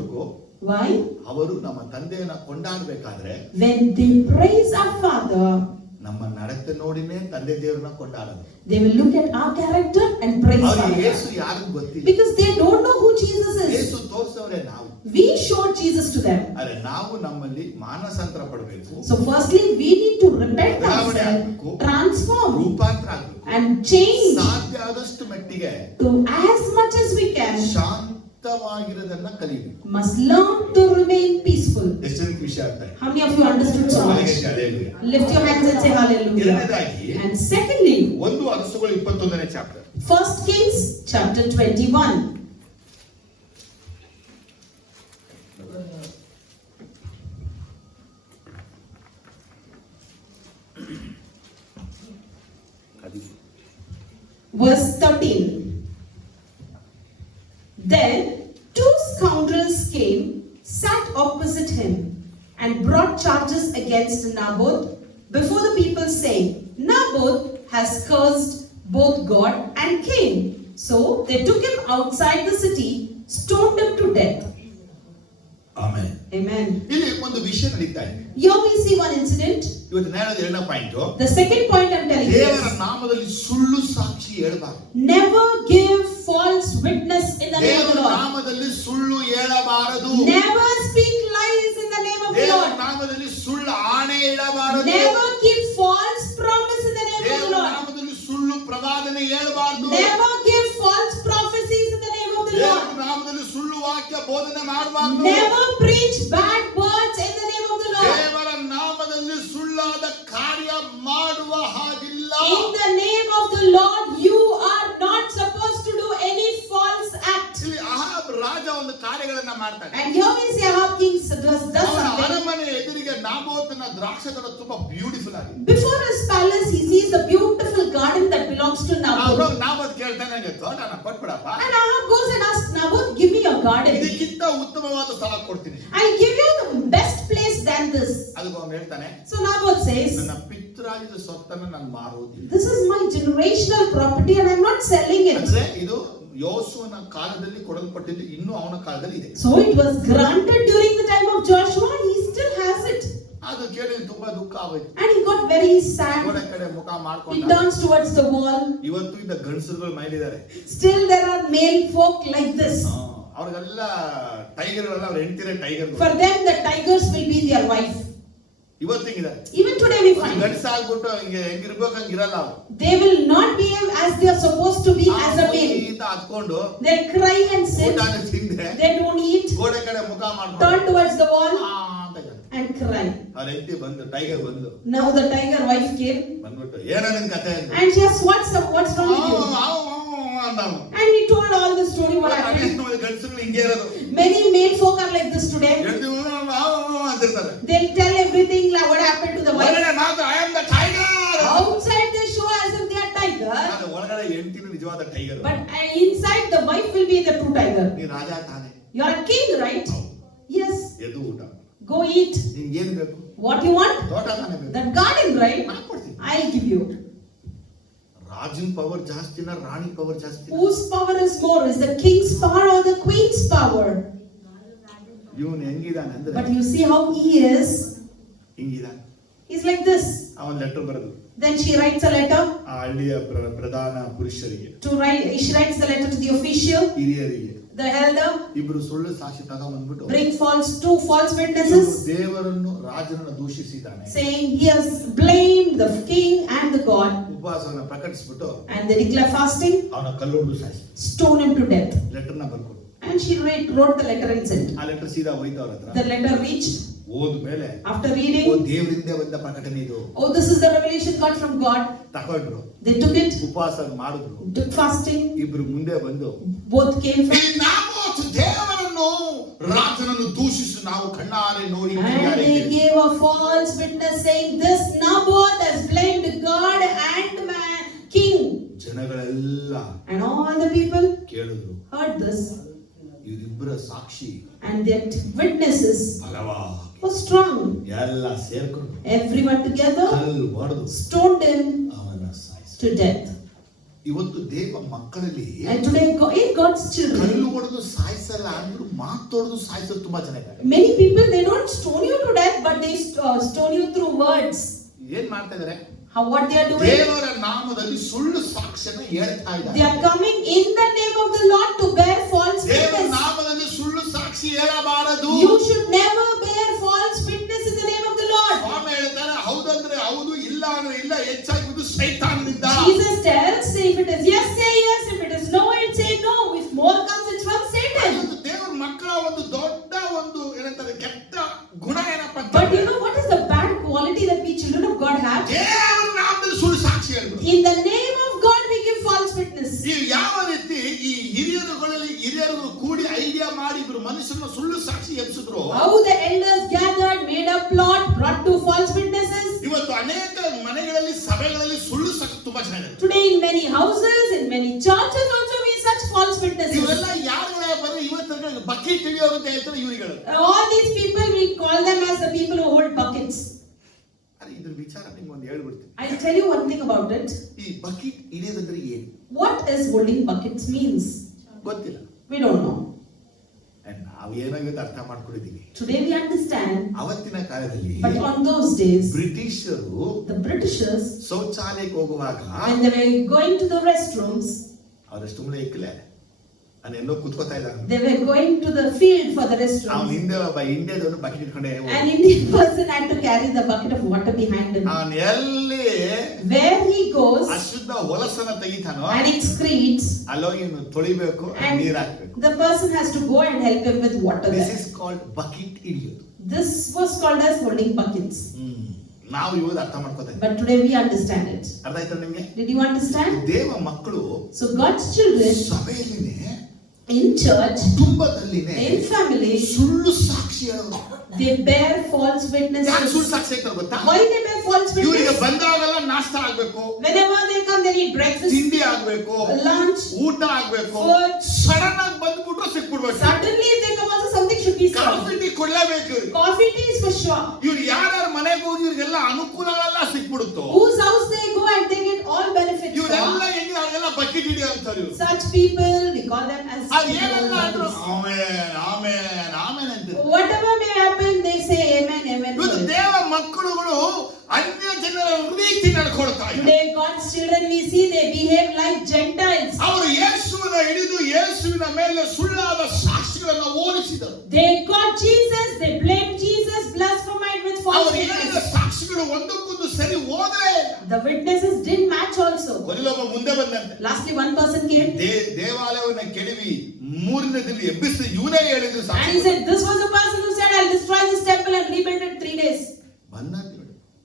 Why? ಅವರು ನಮ್ಮ ತಂದೆಯನ್ನ ಕೊಂಡಾಡಬೇಕಾದ್ರೆ, When they praise our Father, ನಮ್ಮ ನಡತೆ ನೋಡಿನೇ ತಂದೆ ದೇವರನ್ನ ಕೊಂಡಾಡೋದು. they will look at our character and praise ಅವರಿಗೆ Father. ಯೇಸು ಯಾರಿಗೂ ಗೊತ್ತಿಲ್ಲ. Because they don't know who Jesus is. ಯೇಸು ತೋರಿಸವರೇ ನಾವು. We showed Jesus to them. ಅರೆ ನಾವು ನಮ್ಮಲ್ಲಿ ಮಾನಸಾಂತರ ಪಡಬೇಕು. So firstly, we need to repent ourselves, transform ರೂಪಾಂತರ ಆಗಬೇಕು and change ಸಾಧ್ಯ ಆದಷ್ಟು ಮಟ್ಟಿಗೆ to as much as we can. ಶಾಂತವಾಗಿರೋದನ್ನ ಕಲಿಯಬೇಕು. Must learn to remain peaceful. ಎಷ್ಟು ವಿಷಯ ಅರ್ಥ ಆಯ್ತು? How many of you understood so much? Lift your hands and say hallelujah. ಎರಡನೇದಾಗಿ, And secondly, 1 ಅರಸುಗಳು 21ನೇ ಚಾಪ್ಟರ್, 1 Kings chapter 21. Verse 13. Then 2 scoundrels came, sat opposite him, and brought charges against Naboth before the people, saying, Naboth has cursed both God and king. So they took him outside the city, stoned him to death. Amen. Amen. ಇಲ್ಲಿ ಒಂದು ವಿಷಯ ನಡೀತಾ ಇದೆ. Here we see one incident. ಇವತ್ತು ನಾನು ಎರಡನೇ point, The second point I'm telling you ದೇವರ is, ನಾಮದಲ್ಲಿ ಸುಳ್ಳು ಸಾಕ್ಷಿ ಹೇಳಬಾರದು. never give false witness in the name of ದೇವರ the Lord. ನಾಮದಲ್ಲಿ ಸುಳ್ಳು ಹೇಳಬಾರದು. Never speak lies in the name of the ದೇವರ Lord. ನಾಮದಲ್ಲಿ ಸುಳ್ಳು ಆಣೆ ಹೇಳಬಾರದು. Never keep false promise in the name of the ದೇವರ Lord. ನಾಮದಲ್ಲಿ ಸುಳ್ಳು ಪ್ರವಾದನೆ ಹೇಳಬಾರದು. Never give false prophecies in the name of the ದೇವರ Lord. ನಾಮದಲ್ಲಿ ಸುಳ್ಳು ವಾಕ್ಯ ಬೋಧನೆ ಮಾಡಬಾರದು. Never preach bad words in the name of the Lord. ದೇವರ ನಾಮದಲ್ಲಿ ಸುಳ್ಳಾದ ಕಾರ್ಯ ಮಾಡುವ ಹಾಗಿಲ್ಲ. In the name of the Lord, you are not supposed to do any false act. ಇಲ್ಲಿ ಅಹಾಬ್ ರಾಜ ಒಂದು ಕಾರ್ಯಗಳನ್ನ ಮಾಡ್ತಾನೆ. And here we see how King does ಅವನ something. ಅರಮನೆ ಎದುರಿಗೆ ನಾಬೋತನ ದ್ರಾಕ್ಷಿ ತೋಟ ತುಂಬಾ ಬ್ಯೂಟಿಫುಲ್ ಆಗಿದೆ. Before his palace, he sees the beautiful garden that belongs to Naboth. ನಾಬೋತ್ ಕೇಳ್ತಾನೆ, ನನಗೆ ತೋಟನ ಕೊಟ್ಬಿಡಪ್ಪ. And Ahab goes and asks Naboth, give me your garden. ಇದಕ್ಕಿಂತ ಉತ್ತಮವಾದ ಸ್ಥಳ ಕೊಡ್ತೀನಿ. I'll give you the best place than this. ಅದಕ್ಕೆ ಅವನು ಹೇಳ್ತಾನೆ, So Naboth says, ನನ್ನ ಪಿತೃರಾಜದ ಸ್ವತ್ತನ್ನು ನಾನು ಮಾರುವುದಿಲ್ಲ. this is my generational property and I'm not selling it. ಅಂದ್ರೆ ಇದು ಯೋಸುವನ ಕಾಲದಲ್ಲಿ ಕೊಡಲ್ಪಟ್ಟಿದ್ದು, ಇನ್ನು ಅವನ ಕಾಲದಲ್ಲಿ ಇದೆ. So it was granted during the time of Joshua, he still has it. ಅದು ಕೇಳಿ ತುಂಬಾ ದುಃಖ ಆಗೋಯ್ತು. And he got very sad. ಗೋಡೆ ಕಡೆ ಮುಖ He ಮಾಡ್ಕೊಂಡು turns towards the wall. ಇವತ್ತು ಇದ್ದ ಗಂಡಸರುಗಳು ಮೈಲಿದ್ದಾರೆ. Still there are male folk like this. ಅವ್ರಿಗೆಲ್ಲ ಟೈಗರ್ಗಳೆಲ್ಲ ಅವ್ರ ಹೆಂಡ್ತಿರೇ tiger. For them the tigers will be their wife. ಇವತ್ತಿಗಿದೆ. Even today we find ಗಂಡಸಾಗ್ಬಿಟ್ಟು ಹಿಂಗೆ ಹೆಂಗಿರ್ಬೇಕು ಹಂಗಿರಲ್ಲ ಅವ್ರು. they will not behave as they are supposed to be as a male. ಅಂತ ಹತ್ಕೊಂಡು They'll cry and sit. ಊಟನ ತಿಂದೆ They don't eat. ಗೋಡೆ ಕಡೆ ಮುಖ ಮಾಡ್ಕೊಂಡು Turn towards the wall ಅಂತ ಇದ್ದಾರೆ. and cry. ಅವ್ರ ಹೆಂಡತಿ ಬಂದು ಟೈಗರ್ ಬಂದು Now the tiger wife came ಬಂದ್ಬಿಟ್ಟು ಏನೋ ನಿನ್ ಕತೆ ಅಂತ and she asked, what's wrong with you? ಅಂದವನು. And he told all the story what happened. ಗಂಡಸರು ಹಿಂಗೆ ಇರೋದು. Many male folk are like this today. ಹೆಂಡತಿ ಅಂತಿರ್ತಾರೆ. They'll tell everything like what happened to the wife. ಒಳಗಡೆ ಮಾತ್ರ I am the tiger. Outside they show as if they are tiger. ಆದ್ರೆ ಒಳಗಡೆ ಹೆಂಡತಿನ ನಿಜವಾದ tiger. But inside the wife will be the true tiger. ನೀ ರಾಜ ತಾನೆ. You are a king, right? Yes. ಎದ್ದು ಊಟ. Go eat. ನಿಂಗೆ ಏನು ಬೇಕು? What you want? ತೋಟ ತಾನೆ ಬೇಕು. That garden, right? ನಾನು ಕೊಡ್ತೀನಿ. I'll give you. ರಾಜನ ಪವರ್ ಜಾಸ್ತಿನಾ ರಾಣಿ ಪವರ್ ಜಾಸ್ತಿನಾ? Whose power is more? Is the king's power or the queen's power? ಇವನು ಹೆಂಗಿದಾನೆ ಅಂದ್ರೆ But you see how he is. ಹಿಂಗಿದಾನೆ. He's like this. ಅವನ್ ಲೆಟರ್ ಬರೆದು Then she writes a letter ಆ ಹಳ್ಳಿಯ ಪ್ರಧಾನ ಪುರುಷರಿಗೆ, she writes the letter to the official, ಹಿರಿಯರಿಗೆ, the elder, ಇಬ್ರು ಸುಳ್ಳು ಸಾಕ್ಷಿ ತಗೊಂಡ್ಬಂದ್ಬಿಟ್ಟು bring two false witnesses, ದೇವರನ್ನು ರಾಜನನ್ನು ದೂಷಿಸಿದ್ದಾನೆ, saying he has blamed the king and the god, ಉಪವಾಸವನ್ನು ಪ್ರಕಟಿಸ್ಬಿಟ್ಟು and they declare fasting, ಅವನ ಕಲ್ಲು ಹೊಡೆದು ಸಾಯಿಸಿ stone him to death. ಲೆಟರ್ನ ಬರ್ಕೊಡು. And she wrote the letter and sent. ಆ ಲೆಟರ್ ಸೀದಾ ಹೋಯ್ತು ಅವ್ರ ಹತ್ರ. The letter reached. ಓದ್ಮೇಲೆ After ಓ reading, ದೇವರಿಂದ ಬಂದ ಪ್ರಕಟಣೆ ಇದು, oh, this is the revelation got from God. ತಗೊಂಡ್ರು, They took it, ಉಪವಾಸ ಮಾಡಿದ್ರು, took fasting, ಇಬ್ರು ಮುಂದೆ ಬಂದು both came from, ನಾವು ದೇವರನ್ನು ರಾಜನನ್ನು ದೂಷಿಸಿ ನಾವು ಕಣ್ಣಾರೆ ನೋಡಿ and they gave a false witness saying this Naboth has blamed God and man, king. ಜನಗಳೆಲ್ಲ And all the people ಕೇಳಿದ್ರು, heard this, ಇವರಿಬ್ಬರ ಸಾಕ್ಷಿ and their witnesses ಬಲವಾಗಿ were strong. ಎಲ್ಲ ಸೇರ್ಕೊಂಡು Everyone together ಕಲ್ಲು ಹೊಡೆದು stoned him ಅವನ ಸಾಯಿಸಿ. to death. ಇವತ್ತು ದೇವ ಮಕ್ಕಳಲ್ಲಿ And today in God's ಕಲ್ಲು children, ಹೊಡೆದು ಸಾಯಿಸಲ್ಲ ಅಂದ್ರು ಮಾತೊಡೆದು ಸಾಯಿಸೋರು ತುಂಬಾ ಜನ ಇದ್ದಾರೆ. many people, they don't stone you to death, but they stone you through words. ಏನ್ ಮಾಡ್ತಾ ಇದಾರೆ? What they are doing? ದೇವರ ನಾಮದಲ್ಲಿ ಸುಳ್ಳು ಸಾಕ್ಷಿಯನ್ನು ಹೇಳ್ತಾ They ಇದ್ದಾರೆ. are coming in the name of the Lord to bear false ದೇವರ witness. ನಾಮದಲ್ಲಿ ಸುಳ್ಳು ಸಾಕ್ಷಿ ಹೇಳಬಾರದು. You should never bear false witness in the name of the Lord. ಸ್ವಾಮಿ ಹೇಳ್ತಾರೆ, ಹೌದಂದ್ರೆ ಹೌದು, ಇಲ್ಲ ಅಂದ್ರೆ ಇಲ್ಲ, ಹೆಚ್ಚಾಗಿ ಸೈತಾನನಿಂದ. Jesus tells, if it is yes, say yes. If it is no, it say no. If more comes, it's from Satan. ದೇವರ ಮಕ್ಕಳ ಒಂದು ದೊಡ್ಡ ಒಂದು ಏನಂತಾರೆ ಕೆಟ್ಟ ಗುಣ ಏನಪ್ಪ ಅಂತ But you know what is the bad quality that we children of God have? ದೇವರ ನಾಮದಲ್ಲಿ ಸುಳ್ಳು ಸಾಕ್ಷಿ ಹೇಳ್ಬಿಡು. In the name of God, we give false witness. ಈ ಯಾವ ರೀತಿ ಈ ಹಿರಿಯರು ಕೂಡಿ ಐಡಿಯಾ ಮಾಡಿ ಇಬ್ರು ಮನುಷ್ಯರನ್ನ ಸುಳ್ಳು ಸಾಕ್ಷಿ ಎಬ್ಸಿದ್ರು. How the elders gathered, made a plot, brought two false witnesses. ಇವತ್ತು ಅನೇಕ ಮನೆಗಳಲ್ಲಿ ಸಭೆಗಳಲ್ಲಿ ಸುಳ್ಳು ಸಾಕ್ಷಿ ತುಂಬಾ ಜನ ಇದ್ದಾರೆ. Today in many houses, in many churches also we have such false witnesses. ಇವರೆಲ್ಲ ಯಾರು ಬಂದ್ರೆ ಇವತ್ತು ಬಕೆಟ್ ಹಿಡಿಯೋರು ಅಂತ ಹೇಳ್ತಾರೆ ಇವರುಗಳು. All these people, we call them as the people who hold buckets. ಅರೆ ಇದ್ರ ವಿಚಾರ ನಿಮ್ಗೆ ಒಂದು ಹೇಳ್ಬಿಡ್ತೀನಿ. I'll tell you one thing about it. ಈ ಬಕೆಟ್ ಹಿಡಿಯೋದಂದ್ರೆ ಏನು? What is holding buckets means? ಗೊತ್ತಿಲ್ಲ. We don't know. ನಾವು ಏನೋ ಇವತ್ತು ಅರ್ಥ ಮಾಡ್ಕೊಂಡಿದ್ದೀವಿ. Today we understand. ಅವತ್ತಿನ ಕಾಲದಲ್ಲಿ But on those days, ಬ್ರಿಟಿಷರು the Britishers, ಶೌಚಾಲಯಕ್ಕೆ ಹೋಗುವಾಗ when they were going to the restrooms, ಅವರಷ್ಟು ಮೂಲೆ ಇಕ್ಕಲೆ ಅವನೆಲ್ಲೋ ಕುತ್ಕೋತಾ ಇದ್ದಾನೆ. they were going to the field for the ಅವನ restrooms. ಹಿಂದೆ ಒಬ್ಬ ಇಂಡಿಯಾದವನು ಬಕೆಟ್ ಇಟ್ಕೊಂಡೆ An Indian person had to carry the bucket of water behind him. ಅವನು ಎಲ್ಲಿ Where he goes ಅಶುದ್ಧ ಹೊಲಸನ್ನ ತೆಗಿತಾನೋ and excretes, ಅಲ್ಲೋಗಿ ಇವನು ತೊಳಿಬೇಕು, and ನೀರ್ ಹಾಕ್ಬೇಕು. the person has to go and help him with water this there. Is called bucket ಹಿಡಿಯೋದು. This was called as holding buckets. ನಾವು ಇವಾಗ ಅರ್ಥ ಮಾಡ್ಕೋತಾ ಇದ್ದೀವಿ. But today we understand it. ಅರ್ಥ ಆಯ್ತಾ ನಿಮ್ಗೆ? Did you understand? ದೇವ ಮಕ್ಕಳು So God's children ಸಭೆಯಲ್ಲಿನೇ in church, ಕುಟುಂಬದಲ್ಲಿನೇ in family, ಸುಳ್ಳು ಸಾಕ್ಷಿ ಹೇಳೋದು. they bear false ಯಾಕೆ witnesses. ಸುಳ್ಳು ಸಾಕ್ಷಿ ಹೇಳ್ತಾರೆ ಗೊತ್ತಾ? Why they bear false ಇವರಿಗೆ witness? ಬಂದಾಗೆಲ್ಲ ನಾಷ್ಟ ಆಗ್ಬೇಕು, Whenever they come, they eat breakfast, ತಿಂಡಿ ಆಗ್ಬೇಕು, lunch, ಊಟ ಆಗ್ಬೇಕು. food. ಸಡನ್ ಆಗಿ ಬಂದ್ಬಿಟ್ರೆ ಸಿಕ್ಬಿಡ್ಬೇಕು. Suddenly if they come also, something should be served. Coffee tea ಕೊಡ್ಲೇಬೇಕು. Coffee tea is for sure. ಇವ್ರು ಯಾರ್ಯಾರ ಮನೆಗೆ ಹೋಗಿ ಇವ್ರಿಗೆಲ್ಲ ಅನುಕೂಲಗಳೆಲ್ಲ ಸಿಕ್ಬಿಡುತ್ತೋ Whose house they go and they get all benefits ಇವರೆಲ್ಲ from. ಹೆಂಗೆ ಅವ್ರಿಗೆಲ್ಲ ಬಕೆಟ್ ಹಿಡಿಯೋ ಅಂತಾರೆ ಇವ್ರು. Such people, we call them as ಅದು ಏನೆಲ್ಲ ಅಂದ್ರು ಆಮೇನ್ ಆಮೇನ್ ಆಮೇನ್ ಅಂತಾರೆ. whatever may happen, they say amen, amen. ಇವತ್ತು for it. ದೇವ ಮಕ್ಕಳುಗಳು ಅನ್ಯ ಜನರ ರೀತಿ ನಡ್ಕೊಳ್ತಾ ಇದ್ದಾರೆ. Today God's children, we see they behave like Gentiles. ಅವರು ಯೇಸುವಿನ ಹಿಡಿದು ಯೇಸುವಿನ ಮೇಲೆ ಸುಳ್ಳಾದ ಸಾಕ್ಷಿಗಳನ್ನು ಓಡಿಸಿದರು. They caught Jesus, they blamed Jesus, blasphemed with false ಅವರು witness. ಹೇಳಿದ ಹೋದ್ರೆ ಇಲ್ಲ. The witnesses didn't match also. ಕೊನೆಗೊಬ್ಬ ಮುಂದೆ ಬಂದಂತೆ. Lastly, one person came. ದೇವಾಲಯವನ್ನ ಕೆಡವಿ ಮೂರನೇ ದಿನ ಎಬ್ಬಿಸಿ ಇವನೇ ಹೇಳಿದ್ರು And he said, this was the person who said, I'll destroy this temple and rebuild it 3 days. ಬಂದ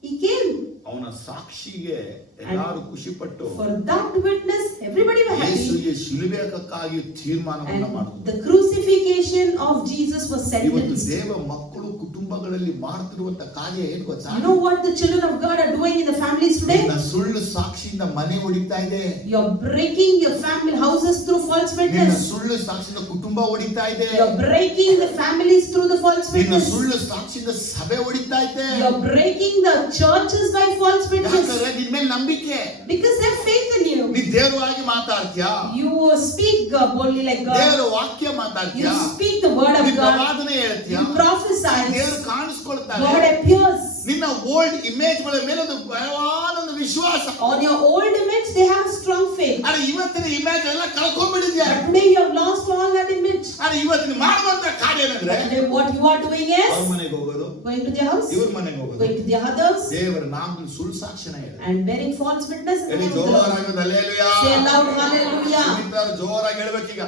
He came. ಅವನ ಸಾಕ್ಷಿಗೆ ಎಲ್ಲರೂ ಖುಷಿ ಪಟ್ಟು For that witness, everybody was happy. ಯೇಸುವಿಗೆ ಶಿಲುಬೆಯಕ್ಕಾಗಿ ತೀರ್ಮಾನವನ್ನ And ಮಾಡಿದ್ರು. the crucifixion of Jesus was ಇವತ್ತು sentenced. ದೇವ ಮಕ್ಕಳು ಕುಟುಂಬಗಳಲ್ಲಿ ಮಾಡ್ತಿರುವಂತ ಕಾರ್ಯ ಏನು ಗೊತ್ತಾ? You know what the children of God are doing in the families today? ನಿನ್ನ ಸುಳ್ಳು ಸಾಕ್ಷಿಯಿಂದ ಮನೆ ಹೊಡಿತಾ ಇದೆ. You're breaking your family houses through false ನಿನ್ನ witness. ಸುಳ್ಳು ಸಾಕ್ಷಿಯಿಂದ ಕುಟುಂಬ ಹೊಡಿತಾ ಇದೆ. You're breaking the families through the false ನಿನ್ನ witness. ಸುಳ್ಳು ಸಾಕ್ಷಿಯಿಂದ ಸಭೆ ಹೊಡಿತಾ ಇದೆ. You're breaking the churches by false witness. ಯಾಕಂದ್ರೆ ನಿನ್ ಮೇಲೆ ನಂಬಿಕೆ. Because they have faith in you. ನೀ ದೇವರವಾಗಿ ಮಾತಾಡ್ತೀಯಾ? You speak boldly like God. ದೇವರ ವಾಕ್ಯ You ಮಾತಾಡ್ತೀಯಾ? speak the word of ನೀ God. ಪ್ರವಾದನೆ ಹೇಳ್ತೀಯಾ? You prophesy. ದೇವರು ಕಾಣಿಸ್ಕೊಳ್ತಾನೆ. God appears. ನಿನ್ನ ಓಲ್ಡ್ ಇಮೇಜ್ ಗಳ ಮೇಲೆ ಒಂದು ಬಲವಾದ ಒಂದು ವಿಶ್ವಾಸ. On your old image, they have a strong faith. ಅರೆ ಇವತ್ತಿನ ಇಮೇಜ್ ಎಲ್ಲ ಕಳ್ಕೊಂಡ್ಬಿಟ್ಟಿದ್ಯಾ? But today you have lost all that image. ಅರೆ ಇವತ್ತಿನ ಮಾಡುವಂತ ಕಾರ್ಯ ಏನಂದ್ರೆ Today what you are doing ಅವ್ರ is ಮನೆಗೆ ಹೋಗೋದು, going to their house, ಇವ್ರ ಮನೆಗೆ ಹೋಗೋದು, going to the others, ದೇವರ ನಾಮದಲ್ಲಿ ಸುಳ್ಳು ಸಾಕ್ಷಿನ ಹೇಳಿ. and bearing false witness. in the ಹೇಳಿ name of the Lord. ಜೋರಾಗಿ hallelujah. Say aloud, hallelujah. Sumitra ಅವ್ರು ಜೋರಾಗಿ ಹೇಳ್ಬೇಕೀಗ.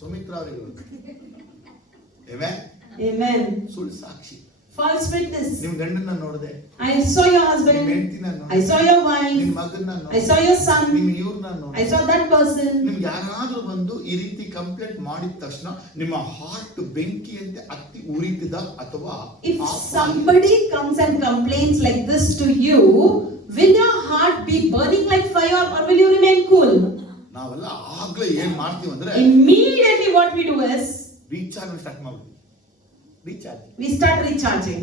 ಸುಮಿತ್ರಾ ಅವರಿಗೆ ಆಮೆನ್. Amen. ಸುಳ್ಳು ಸಾಕ್ಷಿ. False witness. ನಿಮ್ ಗಂಡನ್ನ ನೋಡಿದೆ, I saw your ನಿಮ್ husband. ಹೆಂಡತಿನ I ನೋಡಿದೆ, saw your wife. ನಿಮ್ ಮಗನ್ನ I ನೋಡಿದೆ, saw your son. ನಿಮ್ ಇವ್ರನ್ನ I ನೋಡಿದೆ. saw that person. ನಿಮ್ಗೆ ಯಾರಾದ್ರೂ ಬಂದು ಈ ರೀತಿ ಕಂಪ್ಲೇಂಟ್ ಮಾಡಿದ ತಕ್ಷಣ ನಿಮ್ಮ ಹಾರ್ಟ್ ಬೆಂಕಿಯಂತೆ ಹತ್ತಿ ಉರಿತಿದ ಅಥವಾ If somebody comes and complains like this to you, will your heart be burning like fire or will you remain cool? ನಾವೆಲ್ಲ ಆಗ್ಲೇ ಏನ್ ಮಾಡ್ತೀವಿ ಅಂದ್ರೆ Immediately what we do is recharge start ಮಾಡ್ತೀವಿ. Recharge we start recharging.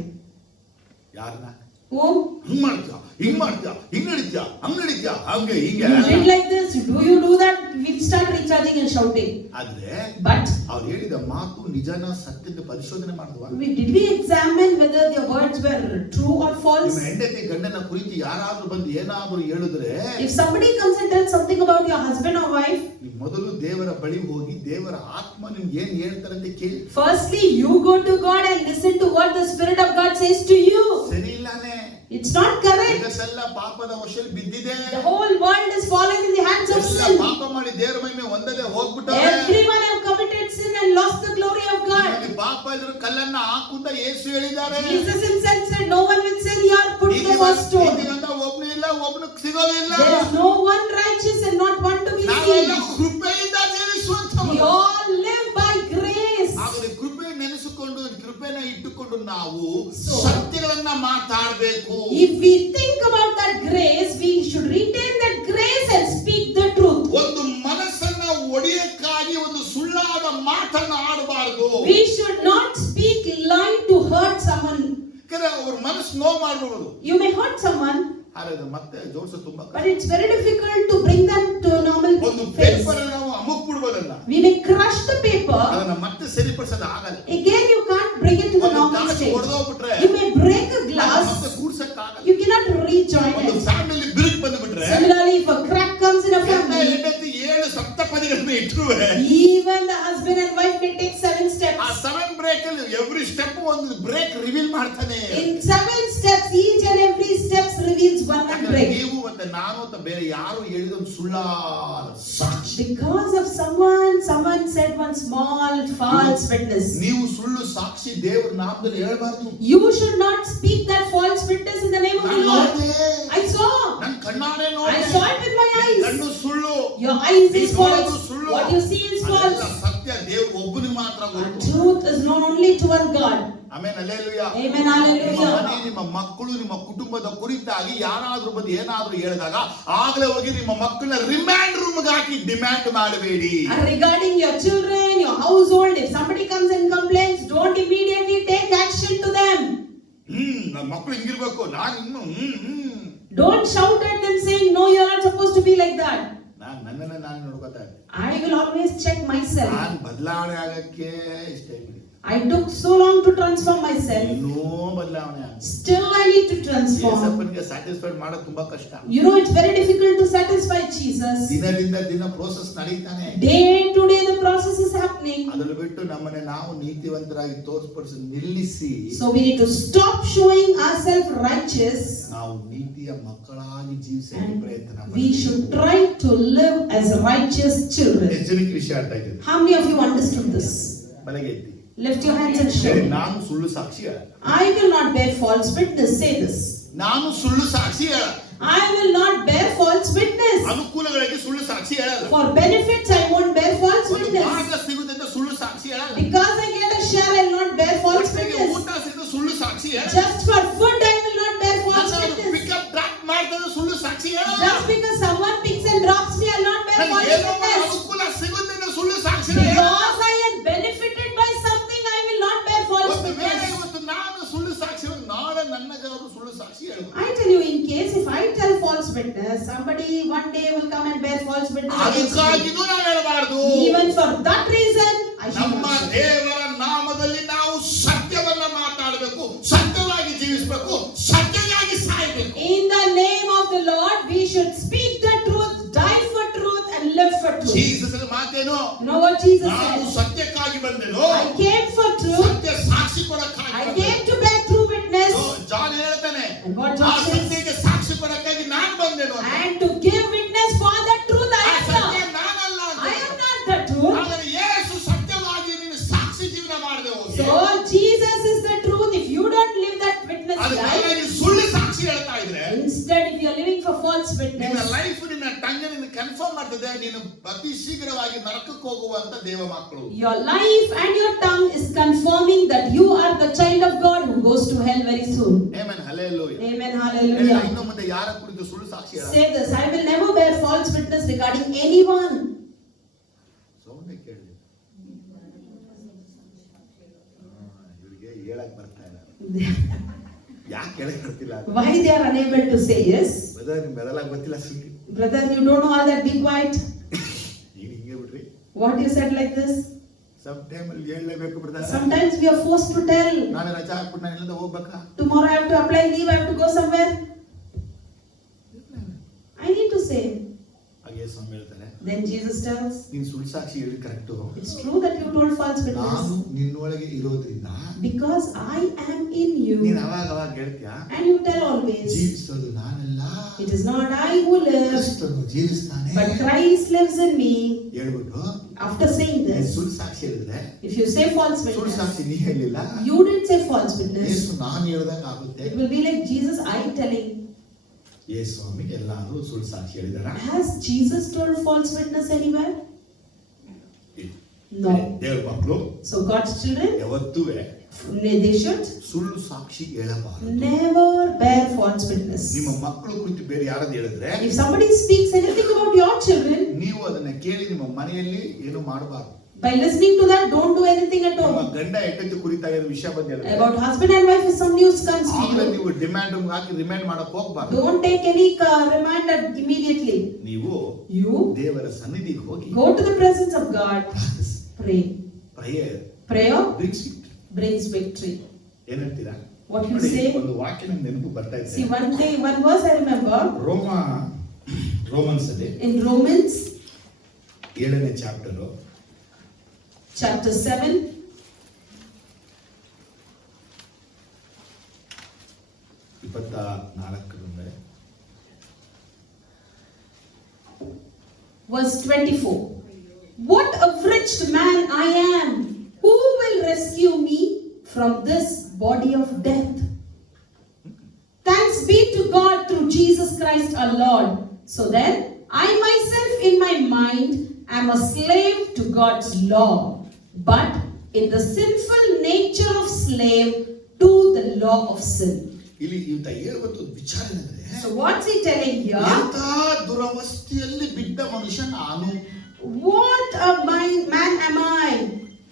ಯಾರನ್ನ Whom? ಹಿಂಗ್ ಮಾಡ್ತೀಯ, ಹಿಂಗ್ ಮಾಡ್ತೀಯ, ಹಿಂಗ್ ನಡೀತ್ಯಾ, ಹಂಗ್ ನಡೀತ್ಯಾ, ಹಂಗೆ ಹಿಂಗೆ. You did like this. Do you do that? We start recharging and shouting. ಆದ್ರೆ But ಅವ್ರು ಹೇಳಿದ ಮಾತು ನಿಜನ ಸತ್ಯದ ಪರಿಶೋಧನೆ ಮಾಡಿದ್ವಾ? did we examine whether their words were true or false? ನಿಮ್ಮ ಹೆಂಡತಿ ಗಂಡನ ಕುರಿತು ಯಾರಾದ್ರೂ ಬಂದು ಏನಾದ್ರೂ ಹೇಳಿದ್ರೆ If somebody comes and tells something about your husband or wife, ನೀವು ಮೊದಲು ದೇವರ ಬಳಿ ಹೋಗಿ ದೇವರ ಆತ್ಮ ನಿಮ್ಗೆ ಏನ್ ಹೇಳ್ತಾರೆ ಅಂತ ಕೇಳಿ. firstly you go to God and listen to what the Spirit of God says to you. ಸರಿ ಇಲ್ಲಾನೆ, It's not correct. ಜಗತ್ತೆಲ್ಲ ಪಾಪದ ವಶದಲ್ಲಿ ಬಿದ್ದಿದೆ. The whole world is fallen in the hands of ಎಲ್ಲ sin. ಪಾಪ ಮಾಡಿ ದೇವರ ಮಹಿಮೆ ಒಂದದೇ ಹೋಗ್ಬಿಟ್ಟವ್ರೆ. Everyone have committed sin and lost the glory of God. ನಿಮಗೆ ಪಾಪ ಇದ್ರು ಕಲ್ಲನ್ನ ಹಾಕುತ್ತ ಯೇಸು ಹೇಳಿದ್ದಾರೆ. Jesus himself said, no one will sin here, put the first stone. ಒಬ್ನು ಇಲ್ಲ, ಒಬ್ನು ಸಿಗೋದಿಲ್ಲ. There is no one righteous and not one to be ನಾವೆಲ್ಲ seen. ಕೃಪೆಯಿಂದ We ಜೀವಿಸುವಂತವರು. all live by grace. ಹಾಗಾದ್ರೆ ಕೃಪೆ ನೆನೆಸಿಕೊಂಡು ಕೃಪೆನ ಇಟ್ಟುಕೊಂಡು ನಾವು ಸತ್ಯಗಳನ್ನ ಮಾತಾಡಬೇಕು. If we think about that grace, we should retain that grace and speak the truth. ಒಂದು ಮನಸ್ಸನ್ನ ಒಡೆಯಕ್ಕಾಗಿ ಒಂದು ಸುಳ್ಳಾದ ಮಾತನ್ನ ಆಡಬಾರದು. We should not speak lie to hurt someone. ಯಾಕಂದ್ರೆ ಅವ್ರ ಮನಸ್ಸು ನೋವು ಮಾಡಬಹುದು. You may hurt someone, ಹಾಗಾದ್ರೆ ಮತ್ತೆ ಜೋಡಿಸೋದು ತುಂಬಾ but it's very difficult to bring them to a normal ಒಂದು phase. ಪೇಪರ್ ನಾವು ಅಮುಕ್ ಬಿಡ್ಬೋದಲ್ಲ, We may crush the paper. ಅದನ್ನ ಮತ್ತೆ ಸರಿಪಡಿಸೋದು ಆಗಲ್ಲ. Again, you can't bring it to the ಒಂದು normal ಕಾಸು state. ಹೊಡೆದೋಗ್ಬಿಟ್ರೆ You may break a ಮತ್ತೆ glass. ಕೂಡ್ಸಕ್ ಆಗಲ್ಲ. You cannot rejoin ಒಂದು it. ಫ್ಯಾಮಿಲಿ ಬಿರುಕು ಬಂದ್ಬಿಟ್ರೆ Similarly, if a crack comes in a family, ಹೆಂಡತಿ 7 ಸಪ್ತಪದಿಗಳನ್ನ ಇಟ್ಟರುವೆ even the husband and wife may take 7 ಆ steps. 7 ಬ್ರೇಕ್ ಅಲ್ಲಿ ಎವ್ರಿ ಸ್ಟೆಪ್ ಒಂದು ಬ್ರೇಕ್ ರಿವೀಲ್ ಮಾಡ್ತಾನೆ. In 7 steps, each and every steps reveals one break. ನೀವು ಮತ್ತೆ ನಾನು ಅಂತ ಬೇರೆ ಯಾರು ಹೇಳಿದ ಒಂದು ಸುಳ್ಳಾದ ಸಾಕ್ಷಿ. Because of someone said one small false witness. ನೀವು ಸುಳ್ಳು ಸಾಕ್ಷಿ ದೇವರ ನಾಮದಲ್ಲಿ ಹೇಳಬಾರದು. You should not speak that false witness in the name of the Lord. I saw. ನನ್ನ ಕಣ್ಣಾರೆ I ನೋಡಿ. saw it with my eyes. ಕಣ್ಣು ಸುಳ್ಳು. Your eyes is ನೀವು ನೋಡೋದು false. ಸುಳ್ಳು. What you see is ಅದೆಲ್ಲ false. ಸತ್ಯ ದೇವರು ಒಬ್ಬನಿಗೆ ಮಾತ್ರ And ಗೊತ್ತು. truth is known only to one God. Amen, hallelujah. Amen, ನಿಮ್ಮ hallelujah. ಮನೆ, ನಿಮ್ಮ ಮಕ್ಕಳು, ನಿಮ್ಮ ಕುಟುಂಬದ ಕುರಿತಾಗಿ ಯಾರಾದ್ರೂ ಬಂದು ಏನಾದ್ರೂ ಹೇಳಿದಾಗ ಆಗ್ಲೇ ಹೋಗಿ ನಿಮ್ಮ ಮಕ್ಕಳನ್ನ ರಿಮ್ಯಾಂಡ್ ರೂಮ್ ಹಾಕಿ ಡಿಮ್ಯಾಂಡ್ ಮಾಡಬೇಡಿ. And regarding your children, your household, if somebody comes and complains, don't immediately take action to them. ನನ್ನ ಮಕ್ಕಳು ಹಿಂಗಿರ್ಬೇಕು, ನಾನು ಇನ್ನು Don't shout at them saying, no, you are not supposed to be like that. ನನ್ನನ್ನ ನಾನು ನೋಡ್ಕೊತಾ ಇದ್ದೆ. I will always check myself. ನಾನು ಬದಲಾವಣೆ ಆಗಕ್ಕೆ ಇಷ್ಟ ಇಲ್ಲ. I took so long to transform myself. ಇನ್ನೂ ಬದಲಾವಣೆ ಆಗಿದೆ. Still I need to transform. ಯೇಸಪ್ಪನಿಗೆ ಸ್ಯಾಟಿಸ್ಫೈಡ್ ಮಾಡೋದು ತುಂಬಾ ಕಷ್ಟ. You know, it's very difficult to satisfy Jesus. ದಿನದಿಂದ ದಿನ ಪ್ರೋಸೆಸ್ ನಡೀತಾನೆ. Day to day the process is happening. ಅದನ್ನು ಬಿಟ್ಟು ನಮ್ಮನೆ ನಾವು ನೀತಿವಂತರಾಗಿ ತೋರ್ಸ್ಪಡಿಸಿ ನಿಲ್ಲಿಸಿ So we need to stop showing ourselves righteous. ನಾವು ನೀತಿಯ ಮಕ್ಕಳಾಗಿ ಜೀವಿಸಲು ಪ್ರಯತ್ನ We ಮಾಡಿ. should try to live as righteous children. ಎಷ್ಟು ಜನಕ್ಕೆ ವಿಷಯ ಅರ್ಥ ಆಗಿದೆ? How many of you understood this? ಬಲಗೆ ಎತ್ತಿ. Lift your hands and ಸರಿ, show. ನಾನು ಸುಳ್ಳು ಸಾಕ್ಷಿ ಹೇಳ. I will not bear false witness. Say this. ನಾನು ಸುಳ್ಳು ಸಾಕ್ಷಿ ಹೇಳ. I will not bear false witness. ಅನುಕೂಲಗಳಿಗೆ ಸುಳ್ಳು ಸಾಕ್ಷಿ ಹೇಳಲ್ಲ. For benefits I won't bear false ಒಂದು witness. ಭಾಗ ಸಿಗುವುದರಿಂದ ಸುಳ್ಳು ಸಾಕ್ಷಿ ಹೇಳಲ್ಲ. Because I get a share I will not bear false ಹೊಟ್ಟೆಗೆ witness. ಊಟ ಸಿಗದ ಸುಳ್ಳು ಸಾಕ್ಷಿ ಹೇಳಲ್ಲ. Just for food I will not bear false witness. Pickup drop ಮಾಡಿದ್ರೆ ಸುಳ್ಳು ಸಾಕ್ಷಿ ಹೇಳಲ್ಲ. Just because someone picks and drops me I will not bear false ಏನೋ ಒಂದು witness. ಅನುಕೂಲ ಸಿಗುವುದರಿಂದ ಸುಳ್ಳು ಸಾಕ್ಷಿ ಹೇಳಲ್ಲ. Because I am benefited by something I will not bear false ಒಂದು ವೇಳೆ witness. ಇವತ್ತು ನಾನು ಸುಳ್ಳು ಸಾಕ್ಷಿ ಹೇಳಿ ನಾಳೆ ನನ್ನಗಾರು ಸುಳ್ಳು ಸಾಕ್ಷಿ ಹೇಳ್ಬೋದು. I tell you, in case if I tell false witness, somebody one day will come and bear false witness against me. ಅದಕ್ಕಾಗಿನೂ ನಾವು ಹೇಳಬಾರದು. Even for that reason, I should ನಮ್ಮ not say. ದೇವರ ನಾಮದಲ್ಲಿ ನಾವು ಸತ್ಯವನ್ನ ಮಾತಾಡಬೇಕು, ಸತ್ಯವಾಗಿ ಜೀವಿಸಬೇಕು, ಸತ್ಯವಾಗಿ ಸಾಯಬೇಕು. In the name of the Lord, we should speak the truth, die for truth, and live for truth. Jesus ಮಾತೇನು? You know what Jesus ನಾನು said? ಸತ್ಯಕ್ಕಾಗಿ ಬಂದೆನು, I came for truth. ಸತ್ಯ ಸಾಕ್ಷಿ ಕೊಡಕ್ಕಾಗಿ I ಬಂದೆನು. came to bear true witness John ಹೇಳ್ತಾನೆ, And what ಆ John says? ಸತ್ಯಕ್ಕೆ ಸಾಕ್ಷಿ ಕೊಡಕ್ಕಾಗಿ ನಾನು ಬಂದೆನು ಅಂತ. and to give witness for the truth. ಆ I am ಸತ್ಯ not. ನಾನಲ್ಲ ಅಂತ. I am not the truth. ಆದರೆ ಯೇಸು ಸತ್ಯವಾಗಿ ನೀನು ಸಾಕ್ಷಿ ಜೀವನ ಮಾಡದೆ ಹೋಗಿ So Jesus is the truth. If you don't live that witness life, ಅದಕ್ಕಾಗಿ ಸುಳ್ಳು ಸಾಕ್ಷಿ ಹೇಳ್ತಾ ಇದ್ರೆ instead if you are living for false ನಿನ್ನ witness, ಲೈಫ್ ನಿನ್ನ ಟಂಗ್ ನಿನ್ನ ಕನ್ಫರ್ಮ್ ಮಾಡ್ತದೆ, ನೀನು ಅತಿ ಶೀಘ್ರವಾಗಿ ನರಕಕ್ಕೆ ಹೋಗುವಂತ ದೇವ ಮಕ್ಕಳು. your life and your tongue is confirming that you are the child of God who goes to hell very soon. Amen, hallelujah. Amen. Hallelujah. ಇನ್ನು ಮುಂದೆ ಯಾರ ಕುರಿತು ಸುಳ್ಳು ಸಾಕ್ಷಿ ಹೇಳಲ್ಲ. Say this: I will never bear false witness regarding anyone. Sound ಕೇಳಿ, ಇವರಿಗೆ ಹೇಳಕ್ ಬರ್ತಾ ಇಲ್ಲ. ಯಾಕೆ ಹೇಳಕ್ ಬರ್ತಿಲ್ಲ? Why they are unable to say yes? Brother ನಿಮ್ ಬೆದಲಾಗ್ ಗೊತ್ತಿಲ್ಲ ಸುಳ್ಳಿ. Brother, you don't know all that. Be quiet. ಈಗ ಹಿಂಗೆ ಬಿಡ್ರಿ. What you said like this? Some time ಅಲ್ಲಿ ಹೇಳಲೇಬೇಕು brother. Sometimes we are forced to tell. ನಾನು ರಜಾ ಹಾಕ್ಬಿಟ್ಟು ನಾನು ಇಲ್ಲಿಂದ ಹೋಗ್ಬೇಕಾ? Tomorrow I have to apply leave. I have to go somewhere. I need to say. ಹಾಗೆ ಸ್ವಾಮಿ ಹೇಳ್ತಾರೆ, Then Jesus tells, ನೀನ್ ಸುಳ್ಳು ಸಾಕ್ಷಿ ಹೇಳಿ correct. it's true that you told false ನಾನು witness ನಿನ್ನೊಳಗೆ ಇರೋದ್ರಿಂದ because I am in ನೀನ್ you. ಅವಾಗ ಅವಾಗ ಹೇಳ್ತೀಯ, And you tell always, ಜೀವಿಸೋದು ನಾನಲ್ಲ, it is not I who live, ಕ್ರಿಸ್ತನು ಜೀವಿಸ್ತಾನೆ but Christ lives in me. ಹೇಳ್ಬಿಟ್ಟು After saying ನೀನ್ this, ಸುಳ್ಳು ಸಾಕ್ಷಿ ಹೇಳಿದ್ರೆ, if you say false ಸುಳ್ಳು witness, ಸಾಕ್ಷಿ ನೀ ಹೇಳಿಲ್ಲ, you didn't say false witness. ಯೇಸು ನಾನು ಹೇಳ್ದಂಗ ಆಗುತ್ತೆ. It will be like Jesus, I telling. ಯೇಸು ಸ್ವಾಮಿ ಎಲ್ಲಾದ್ರೂ ಸುಳ್ಳು ಸಾಕ್ಷಿ ಹೇಳಿದಾರ? Has Jesus told false witness anywhere? No. ದೇವ್ರ ಮಕ್ಕಳು So God's children, ಯಾವತ್ತೂ they should ಸುಳ್ಳು ಸಾಕ್ಷಿ ಹೇಳಬಾರದು. never bear false witness. ನಿಮ್ಮ ಮಕ್ಕಳು ಕುರಿತು ಬೇರೆ ಯಾರಾದ್ರು ಹೇಳಿದ್ರೆ, If somebody speaks anything about your children, ನೀವು ಅದನ್ನ ಕೇಳಿ ನಿಮ್ಮ ಮನೆಯಲ್ಲಿ ಏನು ಮಾಡಬಾರದು. by listening to that, don't do anything at ನಿಮ್ಮ all. ಗಂಡ ಹೆಂಡತಿ ಕುರಿತಾಗಿ ವಿಷಯ ಬಂದ ಹೇಳಿದ್ರೆ, About husband and wife, if some news comes to ಆಮೇಲೆ you, ನೀವು ಡಿಮ್ಯಾಂಡ್ ಹಾಕಿ ರಿಮೈಂಡ್ ಮಾಡಕ್ ಹೋಗ್ಬಾರ್ದು. don't take any reminder immediately. ನೀವು You ದೇವರ ಸನ್ನಿಧಿಗೆ ಹೋಗಿ go to the presence of God, ಪ್ರಾರ್ಥಿಸಿ. pray. Prayer Prayer brings victory. brings victory. ಏನಂತೀರಾ? What you ನೋಡಿ, say? ಒಂದು ವಾಕ್ಯ ನನ್ನ ನೆನಪು ಬರ್ತಾ See, ಇದೆ. one day, one verse I remember Romans ಅಲ್ಲಿ in Romans 7ನೇ ಚಾಪ್ಟರ್ chapter 7, 24 verse 24. What a wretched man I am! Who will rescue me from this body of death? Thanks be to God through Jesus Christ our Lord. So then, I myself in my mind am a slave to God's law, but in the sinful nature of slave to the law of sin. ಇಲ್ಲಿ ಇಂತ ಹೇಳುವಂತ ವಿಚಾರ ಏನಂದ್ರೆ, So what's he telling here? ಎಂತ ದುರವಸ್ಥೆಯಲ್ಲಿ ಬಿದ್ದ ಮನುಷ್ಯ ನಾನು, What a man am I?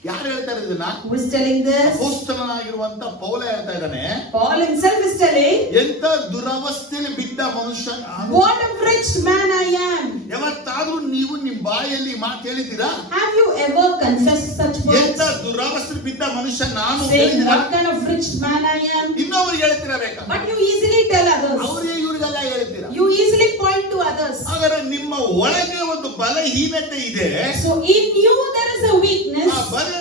ಯಾರು ಹೇಳ್ತಾರೆ ಇದನ್ನ? Who is telling this? ಅಪೊಸ್ತಲನಾಗಿರುವಂತ ಪೌಲ ಹೇಳ್ತಾ ಇದ್ದಾನೆ, Paul himself is telling, ಎಂತ ದುರವಸ್ಥೆಯಲ್ಲಿ ಬಿದ್ದ ಮನುಷ್ಯ ನಾನು. what a wretched man I am. ಯಾವತ್ತಾದ್ರೂ ನೀವು ನಿಮ್ ಬಾಯಲ್ಲಿ ಮಾತು ಹೇಳಿದ್ದೀರಾ? Have you ever confessed such words? ಎಂತ ದುರವಸ್ಥೆಯಲ್ಲಿ ಬಿದ್ದ ಮನುಷ್ಯ ನಾನು Saying ಹೇಳಿದ್ದೀರಾ? what kind of wretched man I am. ಇನ್ನೊಬ್ರು ಹೇಳ್ತಿರಬೇಕಾ? But you easily tell others. ಅವರೇ ಇವ್ರಿಗೆಲ್ಲ ಹೇಳ್ತೀರಾ? You easily point to others. ಹಾಗಾದ್ರೆ ನಿಮ್ಮ ಒಳಗೆ ಒಂದು ಬಲಹೀನತೆ ಇದೆ. So in you there is a weakness. ಆ ಬಲಹೀನತೆ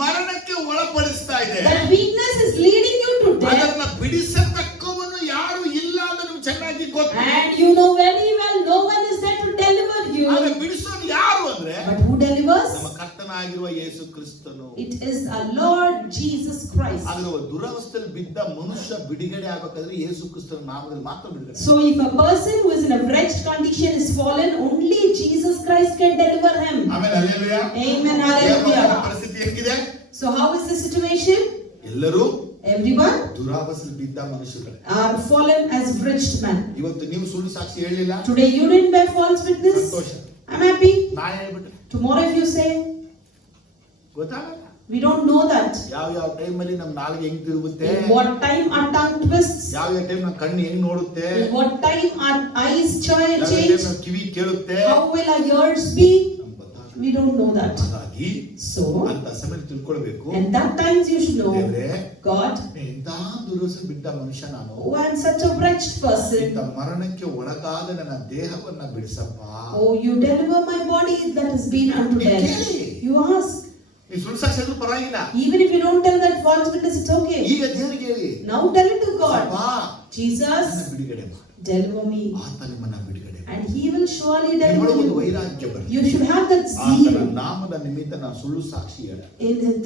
ಮರಣಕ್ಕೆ ಒಳಪಡಿಸ್ತಾ ಇದೆ. That weakness is leading you to death. ಅದನ್ನ ಬಿಡಿಸತಕ್ಕವನು ಯಾರು ಇಲ್ಲ ಅಂತ ನಿಮ್ಗೆ ಚೆನ್ನಾಗಿ ಗೊತ್ತು. And you know very well no one is there to deliver you. ಆದ್ರೆ ಬಿಡಿಸೋನು ಯಾರು ಅಂದ್ರೆ But who delivers? ನಮ್ಮ ಕರ್ತನಾಗಿರುವ ಯೇಸು ಕ್ರಿಸ್ತನು. It is our Lord Jesus Christ. ಆದ್ರೆ ದುರವಸ್ಥೆಯಲ್ಲಿ ಬಿದ್ದ ಮನುಷ್ಯ ಬಿಡುಗಡೆ ಆಗಬೇಕಾದ್ರೆ ಯೇಸು ಕ್ರಿಸ್ತನ ನಾಮದಲ್ಲಿ ಮಾತ್ರ ಬಿಡುಗಡೆ. So if a person who is in a wretched condition is fallen, only Jesus Christ can deliver him. Amen, hallelujah. Amen, hallelujah. ಪರಿಸ್ಥಿತಿ ಹೇಗಿದೆ? So how is the situation? ಎಲ್ಲರೂ Everyone ದುರವಸ್ಥೆಯಲ್ಲಿ ಬಿದ್ದ ಮನುಷ್ಯರು are fallen as wretched men. ಇವತ್ತು ನೀವು ಸುಳ್ಳು ಸಾಕ್ಷಿ ಹೇಳಿಲ್ಲ, Today you didn't bear false witness. Santhosh. I'm happy. ನಾಳೆ ಹೇಳ್ಬಿಟ್ಟು Tomorrow if you say, ಗೊತ್ತಾಗಲ್ಲ. we don't know that. ಯಾವ ಟೈಮ್ ಅಲ್ಲಿ ನಮ್ ನಾಲ್ಗೆ ಹೆಂಗ್ ತಿರುಗುತ್ತೆ, In what time our tongue twists, ಯಾವ ಟೈಮ್ ನಮ್ ಕಣ್ಣು ಹೆಂಗ್ ನೋಡುತ್ತೆ, in what time our eyes ಯಾವ ಟೈಮ್ change, ನಮ್ ಕಿವಿ ಕೇಳುತ್ತೆ, how will our ears be? ನಮ್ಗ್ ಗೊತ್ತಾಗಲ್ಲ. We don't know that. ಹಾಗಾಗಿ So, ಅಂತ ಸಮಯ ತಿಳ್ಕೊಳ್ಬೇಕು, and that times you should know, ದೇವ್ರೇ, God, ಎಂತ ದುರವಸ್ಥೆ ಬಿದ್ದ ಮನುಷ್ಯ ನಾನು, oh, I am such a wretched person. ಇಂಥ ಮರಣಕ್ಕೆ ಒಳಗಾದ ನನ್ನ ದೇಹವನ್ನ ಬಿಡಿಸಪ್ಪ. Oh, you deliver my body that has been unto death. You ask. ಈ ಸುಳ್ಳು ಸಾಕ್ಷಿ ಹೇಳಿದ್ರು ಪರವಾಗಿಲ್ಲ. Even if you don't tell that false witness, it's okay. ಈಗ ದೇವರಿಗೆ ಹೇಳಿ, Now tell it to God. ಅಪ್ಪಾ, Jesus, ನನ್ನ ಬಿಡುಗಡೆ ಮಾಡು. deliver me. ಆತ ನಿಮ್ಮನ್ನ ಬಿಡುಗಡೆ ಮಾಡು. And he will surely ನಿಮ್ಮೊಳಗೆ deliver ಒಂದು you. ವೈರಾಗ್ಯ ಬರಲಿ. You should have that ಆತನ zeal. ನಾಮದ ನಿಮಿತ್ತ ನಾನು ಸುಳ್ಳು ಸಾಕ್ಷಿ ಹೇಳ.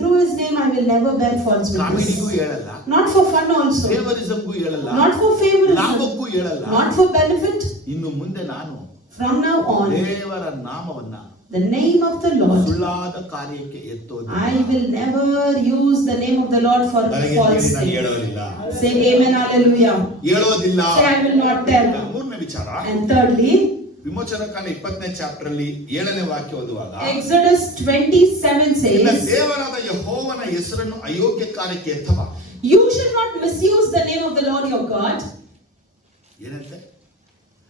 Through his name I will never bear false ಕಾಮಿಡಿಗೂ witness. ಹೇಳಲ್ಲ, Not for fun also. ಫೇವರಿಸಂಗೂ ಹೇಳಲ್ಲ, Not for favoritism. ಲಾಭಕ್ಕೂ ಹೇಳಲ್ಲ. Not for benefit. ಇನ್ನು ಮುಂದೆ ನಾನು From now on, ದೇವರ ನಾಮವನ್ನ the name of the Lord, ಸುಳ್ಳಾದ ಕಾರ್ಯಕ್ಕೆ ಎತ್ತೋದು. I will never use the name of the Lord for false ನಾನು things. ಹೇಳೋದಿಲ್ಲ, Say amen, hallelujah. ಹೇಳೋದಿಲ್ಲ. Say I will not tell. ಮೂರನೇ ವಿಚಾರ, And thirdly, ವಿಮೋಚನಕಾಂಡ 20ನೇ ಚಾಪ್ಟರ್ ಅಲ್ಲಿ 7ನೇ ವಾಕ್ಯ ಓದುವಾಗ, Exodus 27 ಇನ್ನ says, ದೇವರಾದ ಯೆಹೋವನ ಹೆಸರನ್ನು ಅಯೋಗ್ಯ ಕಾರ್ಯಕ್ಕೆ ಎತ್ತಬಾರದು. you should not misuse the name of the Lord your God. ಏನಂತೆ?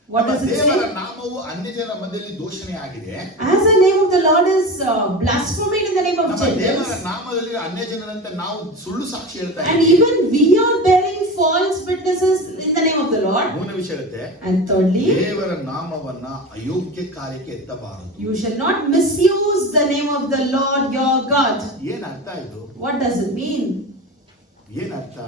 What ನಮ್ಮ does it ದೇವರ say? ನಾಮವು ಅನ್ಯಜನರ ಮಧ್ಯದಲ್ಲಿ ದೂಷಣೆ ಆಗಿದೆ. As the name of the Lord is blasphemed in the name of ನಮ್ಮ ದೇವರ Gentiles, ನಾಮದಲ್ಲಿ ಅನ್ಯಜನರಂತೆ ನಾವು ಸುಳ್ಳು ಸಾಕ್ಷಿ ಹೇಳ್ತಾ and ಇದ್ದೀವಿ. even we are bearing false witnesses in the name of the Lord. ಮೂರನೇ ವಿಷಯ ಹೇಳುತ್ತೆ, And thirdly, ದೇವರ ನಾಮವನ್ನ ಅಯೋಗ್ಯ ಕಾರ್ಯಕ್ಕೆ ಎತ್ತಬಾರದು. you shall not misuse the name of the Lord your God. ಏನ್ ಅರ್ಥ ಇದು? What does it mean? ಏನ್ ಅರ್ಥ?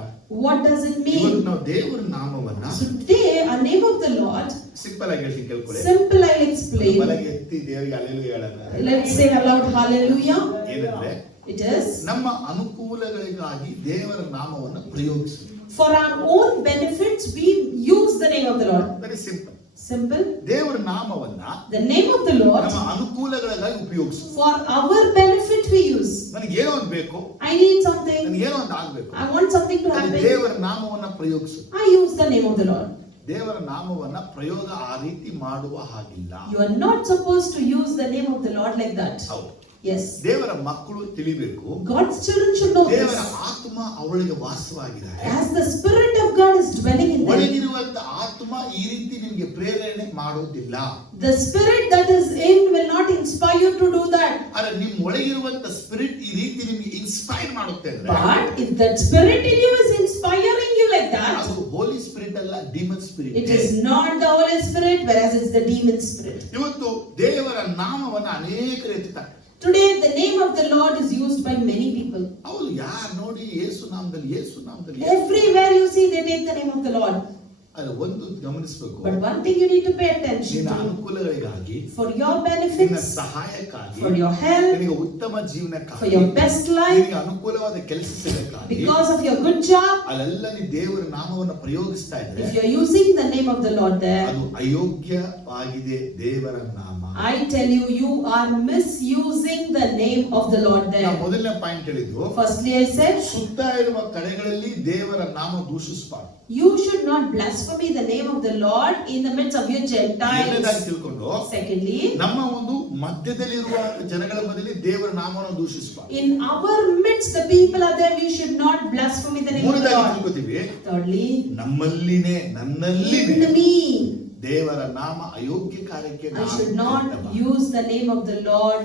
What does it ಇವತ್ತು mean? ನಾವು ದೇವರ ನಾಮವನ್ನ So today, our name of the Lord, simple ಆಗಿ ಹೇಳ್ತೀನಿ ಕೇಳ್ಕೊಳ್ಳಿ. simple I'll explain. ಬಲಗೆ ಎತ್ತಿ ದೇವರಿಗೆ ಹಲ್ಲೆಲೂಯಾ ಹೇಳೋಣ. Let's say aloud hallelujah. ಏನಂದ್ರೆ, It is ನಮ್ಮ ಅನುಕೂಲಗಳಿಗಾಗಿ ದೇವರ ನಾಮವನ್ನು ಪ್ರಯೋಗಿಸಿ. for our own benefits we use the name of the Lord. Very simple. Simple. ದೇವರ ನಾಮವನ್ನ The name of the Lord ನಮ್ಮ ಅನುಕೂಲಗಳಿಗಾಗಿ ಉಪಯೋಗಿಸು. for our benefit we use. ನನಗೆ ಏನೋ ಒಂದು ಬೇಕು, I need something. ನನಗೆ ಏನೋ ಒಂದು ಆಗ್ಬೇಕು, I want something to happen. ದೇವರ ನಾಮವನ್ನ ಪ್ರಯೋಗಿಸು. I use the name of the Lord. ದೇವರ ನಾಮವನ್ನ ಪ್ರಯೋಗ ಆ ರೀತಿ ಮಾಡುವ ಹಾಗಿಲ್ಲ. You are not supposed to use the name of the Lord like that. ಹೌದು. Yes. ದೇವರ ಮಕ್ಕಳು ತಿಳಿಬೇಕು, God's children should know ದೇವರ this. ಆತ್ಮ ಅವಳಿಗೆ ವಾಸವಾಗಿದ್ದಾರೆ. As the Spirit of God is dwelling in them, ಒಳಗಿರುವಂತ ಆತ್ಮ ಈ ರೀತಿ ನಿಮಗೆ ಪ್ರೇರಣೆ ಮಾಡೋದಿಲ್ಲ. the Spirit that is in will not inspire you to do that. ಆದ್ರೆ ನಿಮ್ ಒಳಗಿರುವಂತ ಸ್ಪಿರಿಟ್ ಈ ರೀತಿ ನಿಮ್ಗೆ ಇನ್ಸ್ಪೈರ್ ಮಾಡುತ್ತೆ ಅಂದ್ರೆ, But if that Spirit in you is inspiring you like that, ಅದು ಹೋಲಿ ಸ್ಪಿರಿಟ್ ಅಲ್ಲ, demon spirit. it is not the Holy Spirit, whereas it's the demon spirit. ಇವತ್ತು ದೇವರ ನಾಮವನ್ನ ಅನೇಕರು ಎತ್ತುತ್ತಾರೆ. Today the name of the Lord is used by many people. ಅವರು ಯಾರು ನೋಡಿ ಯೇಸು ನಾಮದಲ್ಲಿ ಯೇಸು ನಾಮದಲ್ಲಿ. Everywhere you see they take the name of the Lord. ಅದು ಒಂದು ಗಮನಿಸಬೇಕು, But one thing you need to pay attention ನಿನ್ನ to, ಅನುಕೂಲಗಳಿಗಾಗಿ, for your ನಿನ್ನ benefits, ಸಹಾಯಕ್ಕಾಗಿ, for your help, ನಿನಗೆ ಉತ್ತಮ for ಜೀವನಕ್ಕಾಗಿ, your best life, ನಿನಗೆ ಅನುಕೂಲವಾದ ಕೆಲಸ ಸಿಗಕ್ಕಾಗಿ, because of your good job, ಅಲ್ಲೆಲ್ಲ ನೀ ದೇವರ ನಾಮವನ್ನು ಪ್ರಯೋಗಿಸ್ತಾ ಇದ್ರೆ if you're using the name of the Lord there, ಅದು ಅಯೋಗ್ಯವಾಗಿದೆ ದೇವರ ನಾಮ. I tell you, you are misusing the name of the Lord ನಾವು there. ಮೊದಲನೇ ಪಾಯಿಂಟ್ ಹೇಳಿದ್ದು, Firstly, I said, ಸುತ್ತ ಇರುವ ಕಡೆಗಳಲ್ಲಿ ದೇವರ ನಾಮ ದೂಷಿಸಬಾರ್ದು. you should not blaspheme the name of the Lord in the midst of your ಎರಡನೇದಾಗಿ Gentiles. ತಿಳ್ಕೊಂಡು, Secondly, ನಮ್ಮ ಒಂದು ಮಧ್ಯದಲ್ಲಿರುವ ಜನಗಳ ಮಧ್ಯದಲ್ಲಿ ದೇವರ ನಾಮವನ್ನು ದೂಷಿಸಬಾರ್ದು. in our midst, the people are there, we should not blaspheme the name of the ಮೂರನೇದಾಗಿ Lord. ತಿಳ್ಕೊತೀವಿ, Thirdly, ನಮ್ಮಲ್ಲಿನೇ ನನ್ನಲ್ಲಿನೇ in me, ದೇವರ ನಾಮ ಅಯೋಗ್ಯ ಕಾರ್ಯಕ್ಕೆ I ನಾನು should not ಕೆಟ್ಟವ. use the name of the Lord,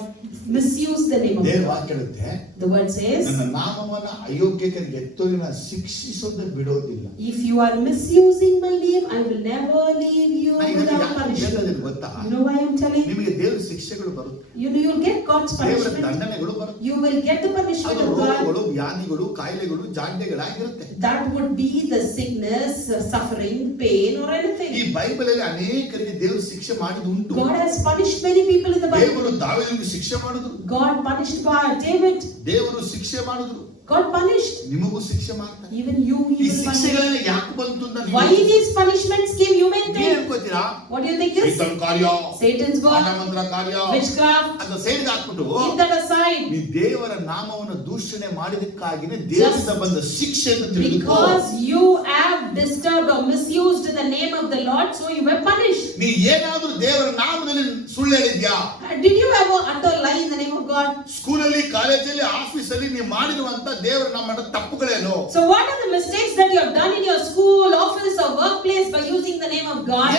misuse the name of the ದೇವರ Lord. ವಾಕ್ಯ ಹೇಳುತ್ತೆ, The word says, ನನ್ನ ನಾಮವನ್ನ ಅಯೋಗ್ಯಕ್ಕೆ ಎತ್ತೋರಿನ ಶಿಕ್ಷಿಸೋದೇ ಬಿಡೋದಿಲ್ಲ. if you are misusing my name, I will never leave you ನಾನು ಇದನ್ನ without ಯಾಕೆ punishment. ಹೇಳ್ತಾ ಇದ್ದೀನಿ ಗೊತ್ತಾ? You know why I'm telling? ನಿಮಗೆ ದೇವರ ಶಿಕ್ಷೆಗಳು ಬರುತ್ತೆ, You know you'll get God's ದೇವರ punishment. ದಂಡನೆಗಳು ಬರುತ್ತೆ. You will get the punishment ಅದು of God. ರೋಗಗಳು, ವ್ಯಾಧಿಗಳು, ಕಾಯಿಲೆಗಳು, ಜಾಡ್ಯಗಳಾಗಿರುತ್ತೆ. That would be the sickness, suffering, pain, or ಈ anything. ಬೈಬಲ್ ಅಲ್ಲಿ ಅನೇಕರಿಗೆ ದೇವರು ಶಿಕ್ಷೆ ಮಾಡಿದ ಉಂಟು. God has punished many people in the Bible. ದೇವರು ದಾವೀದನಿಗೆ ಶಿಕ್ಷೆ ಮಾಡಿದ್ರು, God punished David. ದೇವರು ಶಿಕ್ಷೆ ಮಾಡಿದ್ರು, God punished. ನಿಮಗೂ ಶಿಕ್ಷೆ ಮಾಡ್ತಾರೆ. Even you, ಈ he will punish. ಶಿಕ್ಷೆಗಳೆಲ್ಲ ಯಾಕೆ ಬಂತು ಅಂತ ನೀವು Why these punishments came? You may ಏನ್ think. ಅನ್ಕೋತೀರಾ? What do you think is? ಸೈತಾನ್ ಕಾರ್ಯ, Satan's work, ಆಟಮಂತ್ರ ಕಾರ್ಯ witchcraft. ಅಂತ ಸೈಡ್ಗೆ ಹಾಕ್ಬಿಟ್ಟು Keep that aside. ಈ ದೇವರ ನಾಮವನ್ನು ದೂಷಣೆ ಮಾಡಿದಕ್ಕಾಗಿನೇ ದೇವರಿಂದ ಬಂದ ಶಿಕ್ಷೆ ಅಂತ ತಿಳಿದುಕೋ. Because you have disturbed or misused the name of the Lord, so you were punished. ನೀ ಏನಾದ್ರೂ ದೇವರ ನಾಮದಲ್ಲಿ ಸುಳ್ಳು ಹೇಳಿದ್ಯಾ? Did you ever utter lie in the name of God? ಸ್ಕೂಲಲ್ಲಿ, ಕಾಲೇಜಲ್ಲಿ, ಆಫೀಸಲ್ಲಿ ನೀವು ಮಾಡಿರುವಂತ ದೇವರ ನಾಮದ ತಪ್ಪುಗಳೇನು? So what are the mistakes that you have done in your school, office or workplace by using the name of God?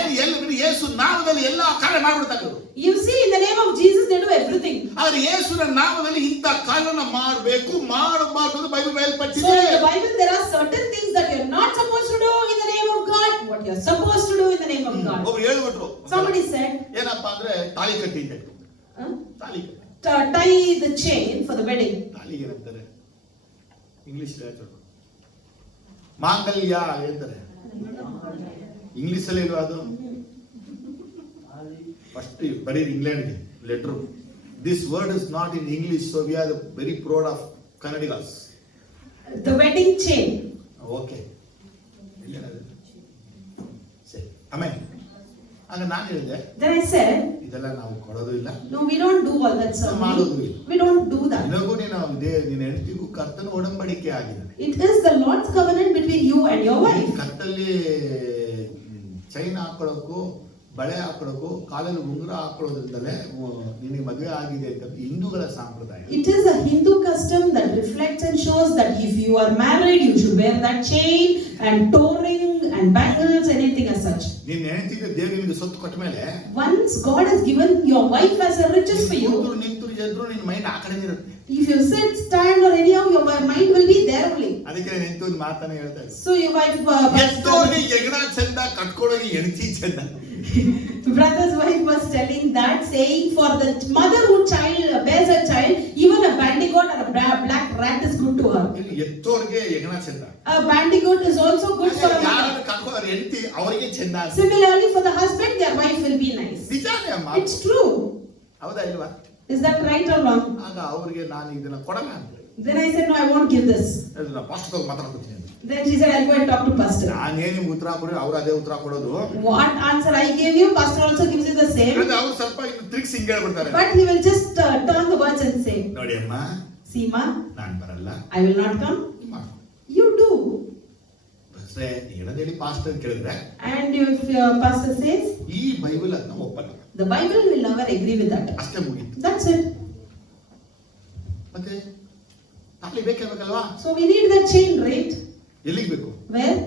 ಯೇಸು ನಾಮದಲ್ಲಿ ಎಲ್ಲಾ ಕಾರ್ಯ ಮಾಡ್ಬಿಡ್ತಾರೆ. You see, in the name of Jesus they do everything. ಆದ್ರೆ ಯೇಸುವಿನ ನಾಮದಲ್ಲಿ ಇಂಥ ಕಾರ್ಯನ ಮಾಡಬೇಕು ಮಾಡಬಾರದು ಅಂತ ಬೈಬಲ್ So ಬಯಲ್ಪಟ್ಟಿದೆ. in the Bible there are certain things that you're not supposed to do in the name of God, what you're supposed to do in the name of God. ಒಬ್ರು ಹೇಳ್ಬಿಟ್ರು, Somebody said, ಏನಪ್ಪಾ ಅಂದ್ರೆ ತಾಳಿ ಕಟ್ಟಿದ್ದೆ. huh? ತಾಳಿ Tie the chain for the wedding. ತಾಳಿಗೆ ಏನಂತಾರೆ ಇಂಗ್ಲಿಷ್ ಹೇಳ್ತಾರೆ, ಮಾಂಗಲ್ಯ ಹೇಳ್ತಾರೆ. ಇಂಗ್ಲಿಷ್ ಅಲ್ಲಿ ಇಲ್ವಾ ಅದು? ಫಸ್ಟ್ ಬರೀ ಇಂಗ್ಲೆಂಡ್ಗೆ letter. This word is not in English, so we are very proud of Kannadigas. The wedding chain. Okay, ಸರಿ, ಆಮೇಲೆ ಆಗ ನಾನು ಹೇಳಿದೆ, Then I said, ಇದೆಲ್ಲ ನಾವು ಕೊಡೋದು ಇಲ್ಲ, no, we don't do all that ಮಾಡೋದು ceremony. ಇಲ್ಲ. We don't do that. ನಿನಗೂ ನಿನ್ನ ಹೆಂಡತಿಗೂ ಕರ್ತನ ಒಡಂಬಡಿಕೆ ಆಗಿದೆ. It is the Lord's covenant between you and your wife. ಕತ್ತಲ್ಲಿ ಚೈನ್ ಹಾಕೊಳ್ಳೋಕ್ಕೂ, ಬಳೆ ಹಾಕೊಳ್ಳೋಕ್ಕೂ, ಕಾಲಲ್ಲಿ ಉಂಗುರ ಹಾಕೊಳ್ಳೋದ್ರಿಂದಲೇ ನಿನಗೆ ಮದುವೆ ಆಗಿದೆ ಅಂತ ಹಿಂದೂಗಳ ಸಂಪ್ರದಾಯ. It is a Hindu custom that reflects and shows that if you are married, you should wear that chain and toe ring and bangles, anything as such. ನಿನ್ನ ಹೆಂಡತಿಗೆ ದೇವರು ನಿನಗೆ ಸೊತ್ತು ಕೊಟ್ಟ ಮೇಲೆ Once God has given your wife as a riches for you, ನಿಂತು ಎದ್ರು ನಿನ್ನ ಮೈಂಡ್ ಆ ಕಡೆ ಇರುತ್ತೆ. if you sit, stand or anyhow, your mind will be there only. ಅದಕ್ಕೆ ನಿಂತು ಒಂದು ಮಾತನ್ನ ಹೇಳ್ತಾ ಇದ್ದೆ, So your wife, ಎದ್ದೋರ್ಗೆ ಹೆಗಣ ಚಂದ, ಕಟ್ಕೊಳೋಗೆ ಹೆಂಡತಿ ಚಂದ. brother's wife was telling that, saying for the mother who bears a child, even a bandicoot or a black rat is good to her. ಎತ್ತೋರ್ಗೆ ಹೆಗಣ ಚಂದ, A bandicoot is also good for a ಯಾರು mother. ಕಟ್ಕೊಳ್ಳೋ ಹೆಂಡತಿ ಅವರಿಗೆ ಚಂದ. Similarly, for the husband, their wife will be nice. ನಿಜಾನೇ ಅಮ್ಮ, It's true. ಹೌದಾ ಇಲ್ವಾ? Is that right or wrong? ಆಗ ಅವ್ರಿಗೆ ನಾನು ಇದನ್ನ ಕೊಡಲ್ಲ ಅಂತ Then I said, no, I won't give this. Pastor ಮಾತಾಡ್ಕೊತೀನಿ. Then she said, I'll go and talk to pastor. ನಾನೇನು ಉತ್ತರ ಕೊಡಿ, ಅವ್ರು ಅದೇ ಉತ್ತರ ಕೊಡೋದು. What answer I gave you, pastor also gives you the same. ಅವ್ರು ಸ್ವಲ್ಪ ಟ್ರಿಕ್ಸ್ ಹಿಂಗೆ ಹೇಳ್ಬಿಡ್ತಾರೆ. But he will just turn the words and say, ನೋಡಿ ಅಮ್ಮ, see ma, ನಾನು ಬರಲ್ಲ, I will not come. You do. ಬಸ್ರೆ ಹೇಳೋದೇಳಿ ಪಾಸ್ಟರ್ ಕೇಳಿದ್ರೆ, And if pastor says, ಈ ಬೈಬಲ್ ಅದನ್ನ ಒಪ್ಪಲ್ಲ, the Bible will never agree with that. ಅಷ್ಟೇ ಮುಗೀತು. That's it. ಮತ್ತೆ ತಾಳಿ ಬೇಕಲ್ವಾ? So we need that chain, right? ಎಲ್ಲಿಗೆ ಬೇಕು? Where?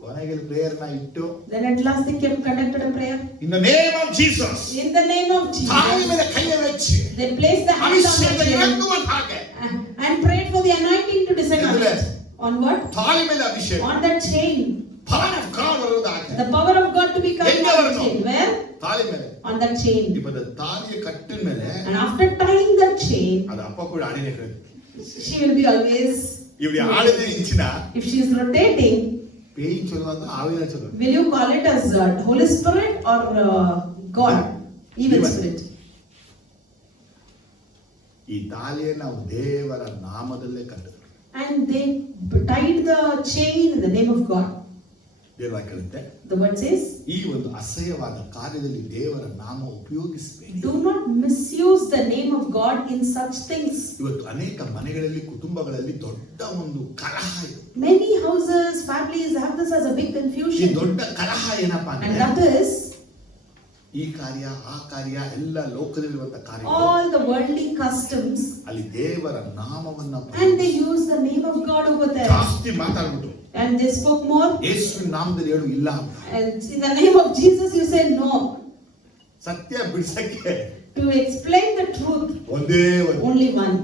ಕೊನೆಗೆ ಪ್ರೇಯರ್ ನ ಇಟ್ಟು, Then at last they conducted a prayer. In the name of Jesus, In the name of ತಾಳಿ Jesus. ಮೇಲೆ ಕೈಯ ವೆಚ್ಚಿ They placed the hands on the ಅಭಿಷೇಕ chain ಇರಕ್ಕುವಂತ ಹಾಗೆ and prayed for the anointing to descend on it. On what? ತಾಳಿ ಮೇಲೆ ಅಭಿಷೇಕ, On that chain. Power of god ಬರುವುದು ಹಾಗೆ. The power of God to be coming on the chain. Where? ತಾಳಿ ಮೇಲೆ. On that chain. ಇಪ್ಪತ್ತು ತಾಳಿಯ ಕಟ್ಟಿನ ಮೇಲೆ And after tying that chain, ಅದು ಅಪ್ಪ ಕೂಡ ಆಡಿನೇ ಕಡೆ she will be always, ಇವ್ರಿ ಆಡಿದ ಇಂಚಿನ if she is rotating, Peyi ಚಲೋ ಅಂತ ಆವಿನ ಚಲೋ. will you call it as Holy Spirit or God? Evil spirit. ಈ ತಾಳಿಯ ನಾವು ದೇವರ ನಾಮದಲ್ಲೇ ಕಟ್ಟಿದ್ವಿ. And they tied the chain in the name of God. ದೇವರ ವಾಕ್ಯ ಹೇಳುತ್ತೆ, The word says, ಈ ಒಂದು ಅಸಹ್ಯವಾದ ಕಾರ್ಯದಲ್ಲಿ ದೇವರ ನಾಮ ಉಪಯೋಗಿಸಬೇಡಿ. do not misuse the name of God in such things. ಇವತ್ತು ಅನೇಕ ಮನೆಗಳಲ್ಲಿ ಕುಟುಂಬಗಳಲ್ಲಿ ದೊಡ್ಡ ಒಂದು ಕಲಹ ಇದೆ. Many houses, families have this as a big ಈ confusion. ದೊಡ್ಡ ಕಲಹ ಏನಪ್ಪಾ And ಅಂದ್ರೆ, that is, ಈ ಕಾರ್ಯ ಆ ಕಾರ್ಯ ಎಲ್ಲ ಲೋಕದಲ್ಲಿರುವಂತ ಕಾರ್ಯ all the worldly customs, ಅಲ್ಲಿ ದೇವರ ನಾಮವನ್ನ and they use the name of God over there. ಜಾಸ್ತಿ ಮಾತಾಡ್ಬಿಟ್ಟು And they spoke more. ಯೇಸುವಿನ ನಾಮದಲ್ಲಿ ಹೇಳು ಇಲ್ಲ ಅಂತ. And in the name of Jesus, you say no. ಸತ್ಯ ಬಿಡಿಸಕ್ಕೆ To explain the truth, ಒಂದೇ ಒಂದು only one.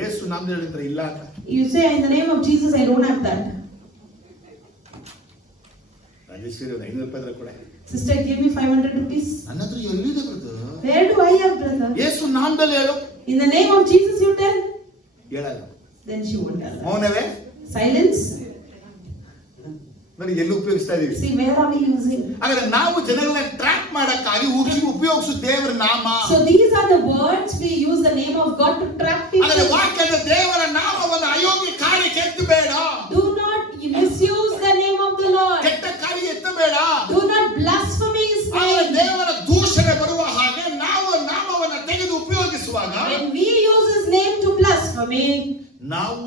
ಯೇಸು ನಾಮದಲ್ಲಿ ಹೇಳಿದ್ರೆ ಇಲ್ಲ ಅಂತ. You say, in the name of Jesus, I don't have that. Rajeshwari ಒಂದು 500 ರೂಪಾಯಿ ಕೊಡೆ. Sister, give me 500 rupees. ನನ್ನ ಹತ್ರ ಎಲ್ಲಿದೆ brother? Where do I have, brother? ಯೇಸು ನಾಮದಲ್ಲಿ ಹೇಳು. In the name of Jesus, you tell. ಹೇಳಲ್ಲ. Then she won't tell. ಮೌನವೇ? Silence. ನೋಡಿ ಎಲ್ಲಿ ಉಪಯೋಗಿಸ್ತಾ ಇದೀವಿ. See, where are we using? ಹಾಗಾದ್ರೆ ನಾವು ಜನಗಳನ್ನ ಟ್ರ್ಯಾಕ್ ಮಾಡಕ್ಕಾಗಿ ಉಪಯೋಗಿಸು ದೇವರ ನಾಮ. So these are the words we use the name of God to track ಹಾಗಾದ್ರೆ people. ವಾಕ್ಯದ ದೇವರ ನಾಮವನ್ನು ಅಯೋಗ್ಯ ಕಾರ್ಯಕ್ಕೆ ಎತ್ತಬೇಡ. Do not misuse the name of the Lord. ಕೆಟ್ಟ ಕಾರ್ಯ ಎತ್ತಬೇಡ. Do not blaspheme His ಆಗ name. ದೇವರ ದೂಷಣೆ ಬರುವ ಹಾಗೆ ನಾವು ನಾಮವನ್ನು ತೆಗೆದು ಉಪಯೋಗಿಸುವಾಗ When we use His name to blaspheme, ನಾವು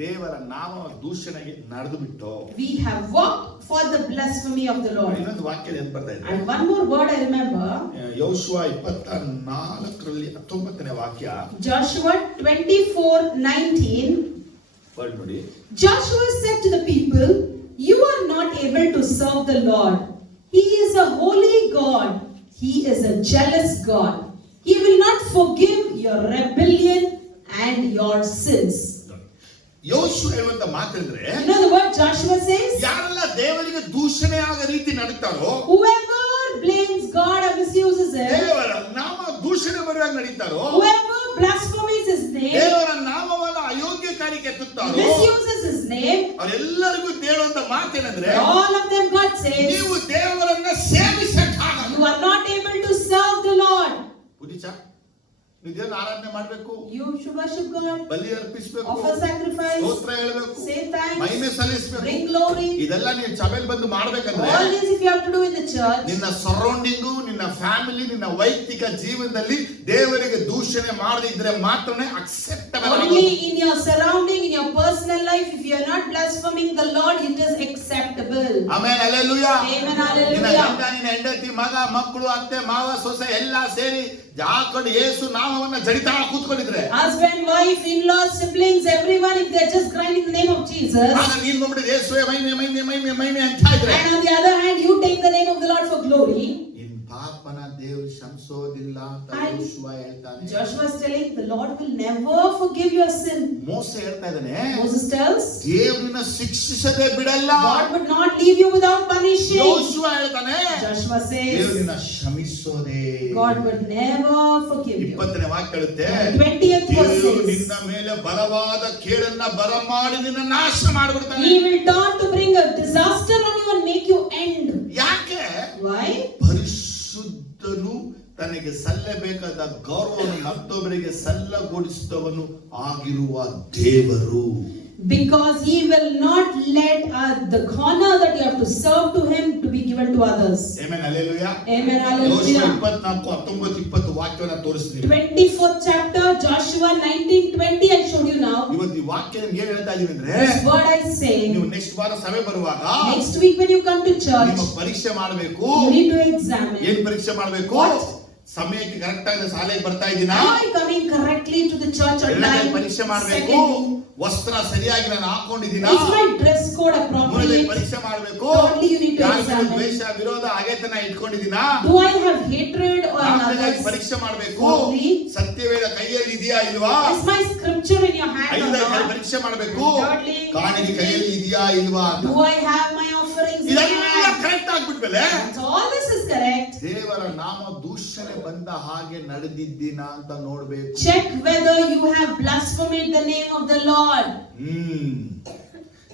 ದೇವರ ನಾಮ ದೂಷಣೆಗೆ ನಡೆದು ಬಿಟ್ಟು we have walked for the blasphemy of the Lord. ಇನ್ನೊಂದು ವಾಕ್ಯ ನೆನಪು ಬರ್ತಾ ಇದೆ. And one more word I remember. ಯೆಹೋಶುವ 24ರಲ್ಲಿ 19ನೇ ವಾಕ್ಯ. Joshua 24:19. ವರ್ಡ್ ನೋಡಿ. Joshua said to the people, "You are not able to serve the Lord. He is a holy God. He is a jealous God. He will not forgive your rebellion and your sins." ಯೆಹೋಶುವ ಹೇಳುವಂತ ಮಾತಂದ್ರೆ, You know the word Joshua says? ಯಾರೆಲ್ಲ ದೇವರಿಗೆ ದೂಷಣೆ ಆಗ ರೀತಿ ನಡೀತಾರೋ, Whoever blames God or misuses it, ದೇವರ ನಾಮ ದೂಷಣೆ ಬರುವಾಗ ನಡೀತಾರೋ, whoever blasphemes His name, ದೇವರ ನಾಮವನ್ನು ಅಯೋಗ್ಯ ಕಾರ್ಯಕ್ಕೆ ಎತ್ತುತ್ತಾರೋ, misuses His name, ಅವರೆಲ್ಲರಿಗೂ ದೇವರಂತ ಮಾತೇನಂದ್ರೆ, all of them God says, ನೀವು ದೇವರನ್ನ ಸೇವಿಸಕ್ಕಾಗಲ್ಲ. you are not able to serve the Lord. ಪುಡಿಚ ನೀವು ದೇವರ ಆರಾಧನೆ ಮಾಡಬೇಕು, You should worship God, ಬಲಿ ಅರ್ಪಿಸಬೇಕು, offer sacrifice, ಸ್ತೋತ್ರ ಹೇಳಬೇಕು, say thanks, ಮಹಿಮೆ ಸಲ್ಲಿಸಬೇಕು. bring glory. ಇದೆಲ್ಲ ನೀವು ಸಭೆಯಲ್ಲಿ ಬಂದು ಮಾಡಬೇಕಂದ್ರೆ All this if you have to do in the church, ನಿನ್ನ ಸರೌಂಡಿಂಗು, ನಿನ್ನ ಫ್ಯಾಮಿಲಿ, ನಿನ್ನ ವೈಯಕ್ತಿಕ ಜೀವನದಲ್ಲಿ ದೇವರಿಗೆ ದೂಷಣೆ ಮಾಡದಿದ್ರೆ ಮಾತ್ರನೇ ಅಕ್ಸೆಪ್ಟಬಲ್ only ಆಗೋದು. in your surrounding, in your personal life, if you are not blaspheming the Lord, it is acceptable. Amen, hallelujah. Amen, ನಿನ್ನ hallelujah. ಗಂಡ, ನಿನ್ನ ಹೆಂಡತಿ, ಮಗ, ಮಕ್ಕಳು, ಅತ್ತೆ, ಮಾವ, ಸೊಸೆ ಎಲ್ಲ ಸೇರಿ ಹಾಕೊಂಡು ಯೇಸು ನಾಮವನ್ನ ಜಡಿತಾ ಕೂತ್ಕೊಂಡಿದ್ರೆ, Husband, wife, in-laws, siblings, everyone, if they are just crying in the name of Jesus, ಆಗ ನೀನ್ ಬಂದ್ಬಿಟ್ಟು ಯೇಸುವೆ ಮಹಿಮೆ ಮಹಿಮೆ ಮಹಿಮೆ ಮಹಿಮೆ ಅಂತ ಇದ್ರೆ, and on the other hand, you take the name of the Lord for glory, ನಿನ್ ಪಾಪನ ದೇವರು ಕ್ಷಮಿಸೋದಿಲ್ಲ ಅಂತ And ಯೆಹೋಶುವ ಹೇಳ್ತಾನೆ. Joshua is telling the Lord will never forgive your sin. ಮೋಸ ಹೇಳ್ತಾ ಇದ್ದಾನೆ, Moses tells, ದೇವರನ್ನ ಶಿಕ್ಷಿಸದೆ ಬಿಡಲ್ಲ. God would not leave you without punishing. ಯೆಹೋಶುವ ಹೇಳ್ತಾನೆ, Joshua says, ದೇವರನ್ನ ಕ್ಷಮಿಸೋದೇ. God would never forgive you. 20ನೇ ವಾಕ್ಯ ಹೇಳುತ್ತೆ, 20th verse ದೇವರು says, ನಿನ್ನ ಮೇಲೆ ಬಲವಾದ ಕೇಡನ್ನ ಬರಮಾಡಿ ನಿನ್ನ ನಾಶ ಮಾಡಿಬಿಡ್ತಾನೆ. He will turn to bring a disaster on you and make you end. ಯಾಕೆ? Why? ಪರಿಶುದ್ಧನು ತನಗೆ ಸಲ್ಲಬೇಕಾದ ಗೌರವವನ್ನು ಮತ್ತೊಬ್ಬರಿಗೆ ಸಲ್ಲಗೊಡಿಸಿದವನು ಆಗಿರುವ ದೇವರು. Because He will not let the honor that you have to serve to Him to be given to others. Amen, hallelujah. Amen, ಯೆಹೋಶುವ hallelujah. 24, 19, 20 ವಾಕ್ಯವನ್ನ ತೋರಿಸ್ತೀನಿ. 24th chapter, Joshua 19:20, I showed you now. ಇವತ್ತು ಈ ವಾಕ್ಯ ನಿಮ್ಗೆ ಏನ್ ಹೇಳ್ತಾ ಇದೀವಿ ಅಂದ್ರೆ, This word I say, ನೀವು ನೆಕ್ಸ್ಟ್ ವಾರ ಸಭೆ ಬರುವಾಗ next week when you come to church, ನಿಮ್ಮ ಪರೀಕ್ಷೆ ಮಾಡಬೇಕು. you need to examine. ಏನ್ ಪರೀಕ್ಷೆ ಮಾಡಬೇಕು? What? ಸಮಯಕ್ಕೆ ಕರೆಕ್ಟ್ ಆಗಿ ಶಾಲೆಗೆ ಬರ್ತಾ ಇದ್ದೀನಾ? Am I coming correctly to the church on time? ಪರೀಕ್ಷೆ ಮಾಡಬೇಕು. Secondly, ವಸ್ತ್ರ ಸರಿಯಾಗಿ ನಾನು ಹಾಕೊಂಡಿದ್ದೀನಾ? is my dress code ಮೂರನೇ appropriate? ಪರೀಕ್ಷೆ ಮಾಡಬೇಕು. Thirdly, you need to ಯಾರ ಮೇಲೆ examine. ದ್ವೇಷ, ವಿರೋಧ, ಹಗೆತನ ಇಟ್ಕೊಂಡಿದ್ದೀನಾ? Do I have hatred on ನಾಲ್ಕನೇದಾಗಿ others? ಪರೀಕ್ಷೆ ಮಾಡಬೇಕು. Fourthly, ಸತ್ಯವೇದ ಕೈಯಲ್ಲಿ ಇದೆಯಾ ಇಲ್ವಾ? is my scripture in your hand or ಐದನೇದಾಗಿ not? ಪರೀಕ್ಷೆ ಮಾಡಬೇಕು. Thirdly, ಕಾಣಿಕೆ ಕೈಯಲ್ಲಿ ಇದೆಯಾ ಇಲ್ವಾ ಅಂತ. do I have my offerings in my ಇದೆಲ್ಲ hand? ಕರೆಕ್ಟ್ ಆಗ್ಬಿಟ್ಮೇಲೆ So all this is correct. ದೇವರ ನಾಮ ದೂಷಣೆ ಬಂದ ಹಾಗೆ ನಡೆದಿದ್ದೀನಾ ಅಂತ ನೋಡ್ಬೇಕು. Check whether you have blasphemed the name of the Lord.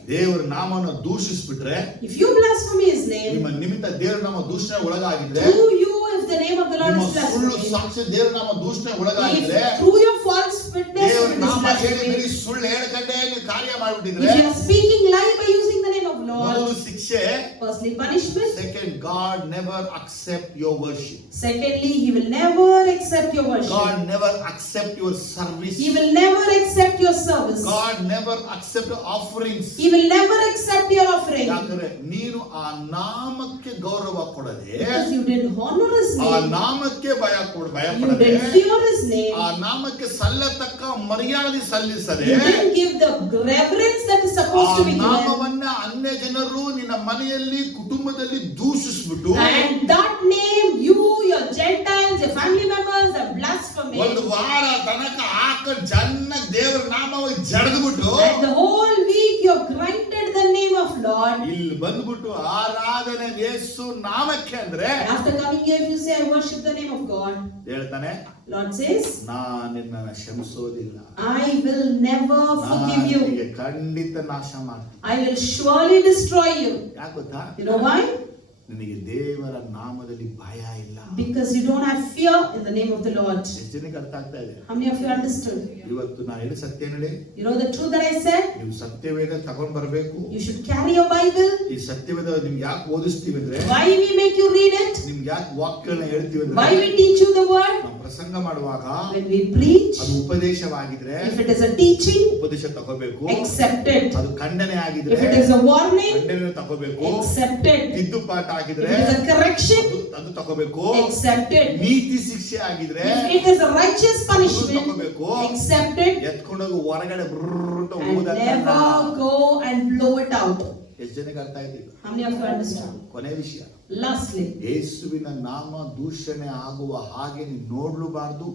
ದೇವರ ನಾಮವನ್ನು ದೂಷಿಸ್ಬಿಟ್ರೆ, If you blaspheme His name, ನಿಮ್ಮ ನಿಮಿತ್ತ ದೇವರ ನಾಮ ದೂಷಣೆ ಒಳಗಾಗಿದ್ರೆ, through you, if the name of the Lord ನಿಮ್ಮ is ಸುಳ್ಳು blasphemed, ಸಾಕ್ಷಿ ದೇವರ ನಾಮ ದೂಷಣೆ ಒಳಗಾಗಿದ್ರೆ, if through your false witness ದೇವರ it is ನಾಮ ಹೇಳಿ blasphemed, ಬರೀ ಸುಳ್ಳು ಹೇಳ್ಕೊಂಡೇ ನೀವು ಕಾರ್ಯ if ಮಾಡ್ಬಿಟ್ಟಿದ್ರೆ, you are speaking lie by using the name of all. ಮೊದಲು ಶಿಕ್ಷೆ, Firstly, punishment. second, God never accept your worship. Secondly, He will never accept your worship. God never accept your service. He will never accept your service. God never accept offerings. He will never accept your offering. ಯಾಕಂದ್ರೆ ನೀನು ಆ ನಾಮಕ್ಕೆ ಗೌರವ ಕೊಡದೆ, Because you didn't honor His ಆ name. ನಾಮಕ್ಕೆ ಭಯ You ಪಡದೆ, didn't fear His name. ಆ ನಾಮಕ್ಕೆ ಸಲ್ಲತಕ್ಕ ಮರ್ಯಾದೆ ಸಲ್ಲಿಸದೆ, You didn't give the reverence that is ಆ supposed to be given. ನಾಮವನ್ನ ಅನ್ಯ ಜನರು ನಿನ್ನ ಮನೆಯಲ್ಲಿ ಕುಟುಂಬದಲ್ಲಿ ದೂಷಿಸ್ಬಿಟ್ಟು And that name, you, your Gentiles, your family members are blaspheming. ಒಂದು ವಾರ ತನಕ ಜನ ದೇವರ ನಾಮವಾಗಿ ಜಡದ್ಬಿಟ್ಟು And the whole week you have grinded the name of Lord. ಇಲ್ಲಿ ಬಂದ್ಬಿಟ್ಟು ಆರಾಧನೆ ಯೇಸು ನಾಮಕ್ಕೆ ಅಂದ್ರೆ After coming here, if you say, I worship the name of God, ಹೇಳ್ತಾನೆ, Lord says, ನಿನ್ನನ್ನು ಕ್ಷಮಿಸೋದಿಲ್ಲ, I will never forgive you. ನಿನಗೆ ಖಂಡಿತ ನಾಶ ಮಾಡ್ತೀನಿ. I will surely destroy you. ಯಾಕೆ ಗೊತ್ತಾ? You know why? ನಿನಗೆ ದೇವರ ನಾಮದಲ್ಲಿ ಭಯ ಇಲ್ಲ. Because you don't have fear in the name of the Lord. ಎಷ್ಟು ಜನಕ್ಕೆ ಅರ್ಥ ಆಗ್ತಾ ಇದೆ? How many of you understood? ಇವತ್ತು ನಾ ಹೇಳಿ ಸತ್ಯ ಹೇಳಿ, You know the truth that I said? ನೀವು ಸತ್ಯವೇದ ತಗೊಂಡ್ ಬರ್ಬೇಕು. You should carry your Bible. ಈ ಸತ್ಯವೇದ ನಿಮ್ಗೆ ಯಾಕೆ ಓದಿಸ್ತೀವಿ ಅಂದ್ರೆ, Why we make you read it? ನಿಮ್ಗೆ ಯಾಕೆ ವಾಕ್ಯಗಳನ್ನ ಹೇಳ್ತೀವಿ Why ಅಂದ್ರೆ, we teach you the word? ನಾವು ಪ್ರಸಂಗ ಮಾಡುವಾಗ When we preach, ಅದು ಉಪದೇಶವಾಗಿದ್ರೆ if it is a teaching, ಉಪದೇಶ ತಗೋಬೇಕು. accept it. ಅದು ಖಂಡನೆ ಆಗಿದ್ರೆ If it is a warning, ಖಂಡನೆ ತಗೋಬೇಕು. accept it. ತಿದ್ದುಪಾಠ If ಆಗಿದ್ರೆ it is a correction, ಅದು ತಗೋಬೇಕು. accept it. ನೀತಿ ಶಿಕ್ಷೆ ಆಗಿದ್ರೆ If it is a righteous punishment, ತಗೋಬೇಕು. accept it. ಎತ್ಕೊಂಡೋಗಿ ಹೊರಗಡೆ ಬ್ರೂಂತ And never go and blow it out. ಎಷ್ಟು ಜನಕ್ಕೆ ಅರ್ಥ ಆಯ್ತು? How many of you understand? ಕೊನೆ ವಿಷಯ, Lastly, ಯೇಸುವಿನ ನಾಮ ದೂಷಣೆ ಆಗುವ ಹಾಗೆ ನೀನು ನೋಡ್ಲೂಬಾರ್ದು,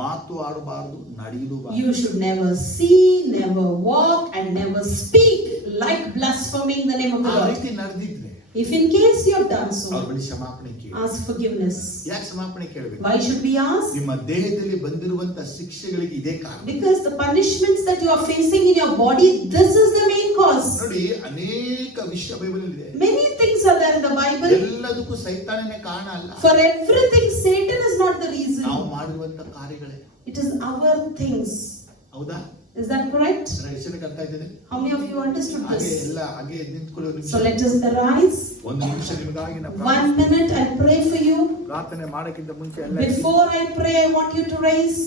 ಮಾತು ಆಡಬಾರ್ದು, ನಡೆಯಲೂಬಾರ್ದು. you should never see, never walk, and never speak like blaspheming the name of the ಆ Lord. ರೀತಿ ನಡೆದಿದ್ರೆ If in case you have done ಅವ್ರ so, ಬಳಿ ಕ್ಷಮಾಪಣೆ ಕೇಳಿ. ask forgiveness. ಯಾಕೆ ಕ್ಷಮಾಪಣೆ ಕೇಳಬೇಕು? Why should we ask? ನಿಮ್ಮ ದೇಹದಲ್ಲಿ ಬಂದಿರುವಂತ ಶಿಕ್ಷೆಗಳಿಗೆ ಇದೇ ಕಾರಣ. Because the punishments that you are facing in your body, this is the main cause. ನೋಡಿ, ಅನೇಕ ವಿಷಯ ಬೈಬಲ್ ಇದೆ. Many things are there in the Bible. ಎಲ್ಲದಕ್ಕೂ ಸೈತಾನನೇ ಕಾರಣ ಅಲ್ಲ. For everything, Satan is not the reason. ನಾವು ಮಾಡಿರುವಂತ ಕಾರ್ಯಗಳೇ. It is our things. ಹೌದಾ? Is that correct? ಎಷ್ಟು ಜನಕ್ಕೆ ಅರ್ಥ ಆಯ್ತದೆ? How many of you understood ಹಾಗೆ this? ಎಲ್ಲ ಹಾಗೆ ನಿಂತ್ಕೊಳ್ಳೋ ನಿಮಿಷ. So let us arise. ಒಂದು ನಿಮಿಷ ನಿಮಗಾಗಿ ನಾವು 1 minute and pray for you. ಪ್ರಾರ್ಥನೆ ಮಾಡೋಕ್ಕಿಂತ ಮುಂಚೆ ಎಲ್ಲ Before I pray, I want you to raise.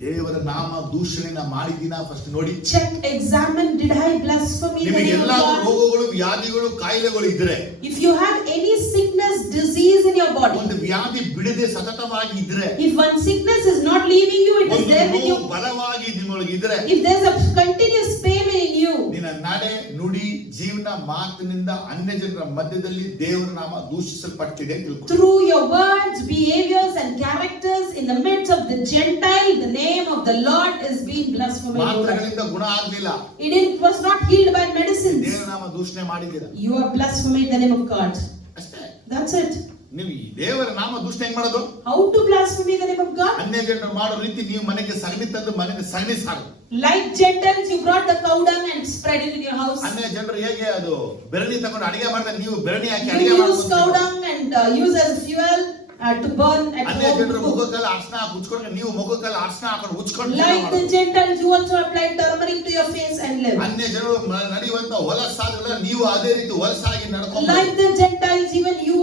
ದೇವರ ನಾಮ ದೂಷಣೆನ ಮಾಡಿದ್ದೀನಾ ಫಸ್ಟ್ ನೋಡಿ. Check, examine, did I blaspheme the ನಿಮಗೆ name of ಎಲ್ಲಾ God? ರೋಗಗಳು, ವ್ಯಾಧಿಗಳು, ಕಾಯಿಲೆಗಳು ಇದ್ರೆ, If you have any sickness, disease in your body, ಒಂದು ವ್ಯಾಧಿ ಬಿಡದೆ ಸತತವಾಗಿ ಇದ್ರೆ, if one sickness is not leaving you, it is ಒಂದು there with you. ನೋವು ಬಲವಾಗಿ ನಿಮ್ಮೊಳಗೆ ಇದ್ರೆ, If there's a continuous pain in you, ನಿನ್ನ ನಡೆ, ನುಡಿ, ಜೀವನ, ಮಾತಿನಿಂದ ಅನ್ಯ ಜನರ ಮಧ್ಯದಲ್ಲಿ ದೇವರ ನಾಮ ದೂಷಿಸಲ್ಪಟ್ಟಿದೆ ಅಂತ ತಿಳ್ಕೊಳ್ಳಿ. through your words, behaviors and characters in the midst of the Gentile, the name of the Lord is being blasphemed. ಮಾತ್ರೆಗಳಿಂದ ಗುಣ ಆಗ್ಲಿಲ್ಲ, It was not healed by medicines. ದೇವರ ನಾಮ ದೂಷಣೆ ಮಾಡಿದ್ದೀರಾ You are blaspheming the name of God. ಅಷ್ಟೇ. That's it. ನೀವು ಈ ದೇವರ ನಾಮ ದೂಷಣೆ ಹೆಂಗ್ ಮಾಡೋದು? How to blaspheme the name of God? ಅನ್ಯ ಜನರು ಮಾಡೋ ರೀತಿ ನೀವು ಮನೆಗೆ ಸಗಣಿ ತಂದು ಮನೆಗೆ ಸಗಣಿ ಸಾರು. Like Gentiles, you brought the cow dung and spread it in your house. ಅನ್ಯ ಜನರು ಹೇಗೆ ಅದು ಬೆರಣಿ ತಗೊಂಡು ಅಡಿಗೆ ಮಾಡಿದ್ರೆ ನೀವು ಬೆರಣಿ ಹಾಕಿ You ಅಡಿಗೆ use cow ಮಾಡ್ಕೊಂಡು, dung and use as fuel to burn at ಅನ್ಯ ಜನರು home. ಮುಖಕ್ಕೆಲ್ಲ ಅರ್ಶನ ಹಾಕಿ ಉಚ್ಕೊಂಡು ನೀವು ಮುಖಕ್ಕೆಲ್ಲ ಅರ್ಶನ ಹಾಕೊಂಡು ಉಚ್ಕೊಂಡು Like the Gentiles, you also apply turmeric to your face and live. ಅನ್ಯ ಜನರು ನಡೆಯುವಂತ ಹೊಲಸಾದ್ರಲ್ಲ ನೀವು ಅದೇ ರೀತಿ ಹೊಲಸಾಗಿ ನಡ್ಕೊಂಡು Like the Gentiles, even you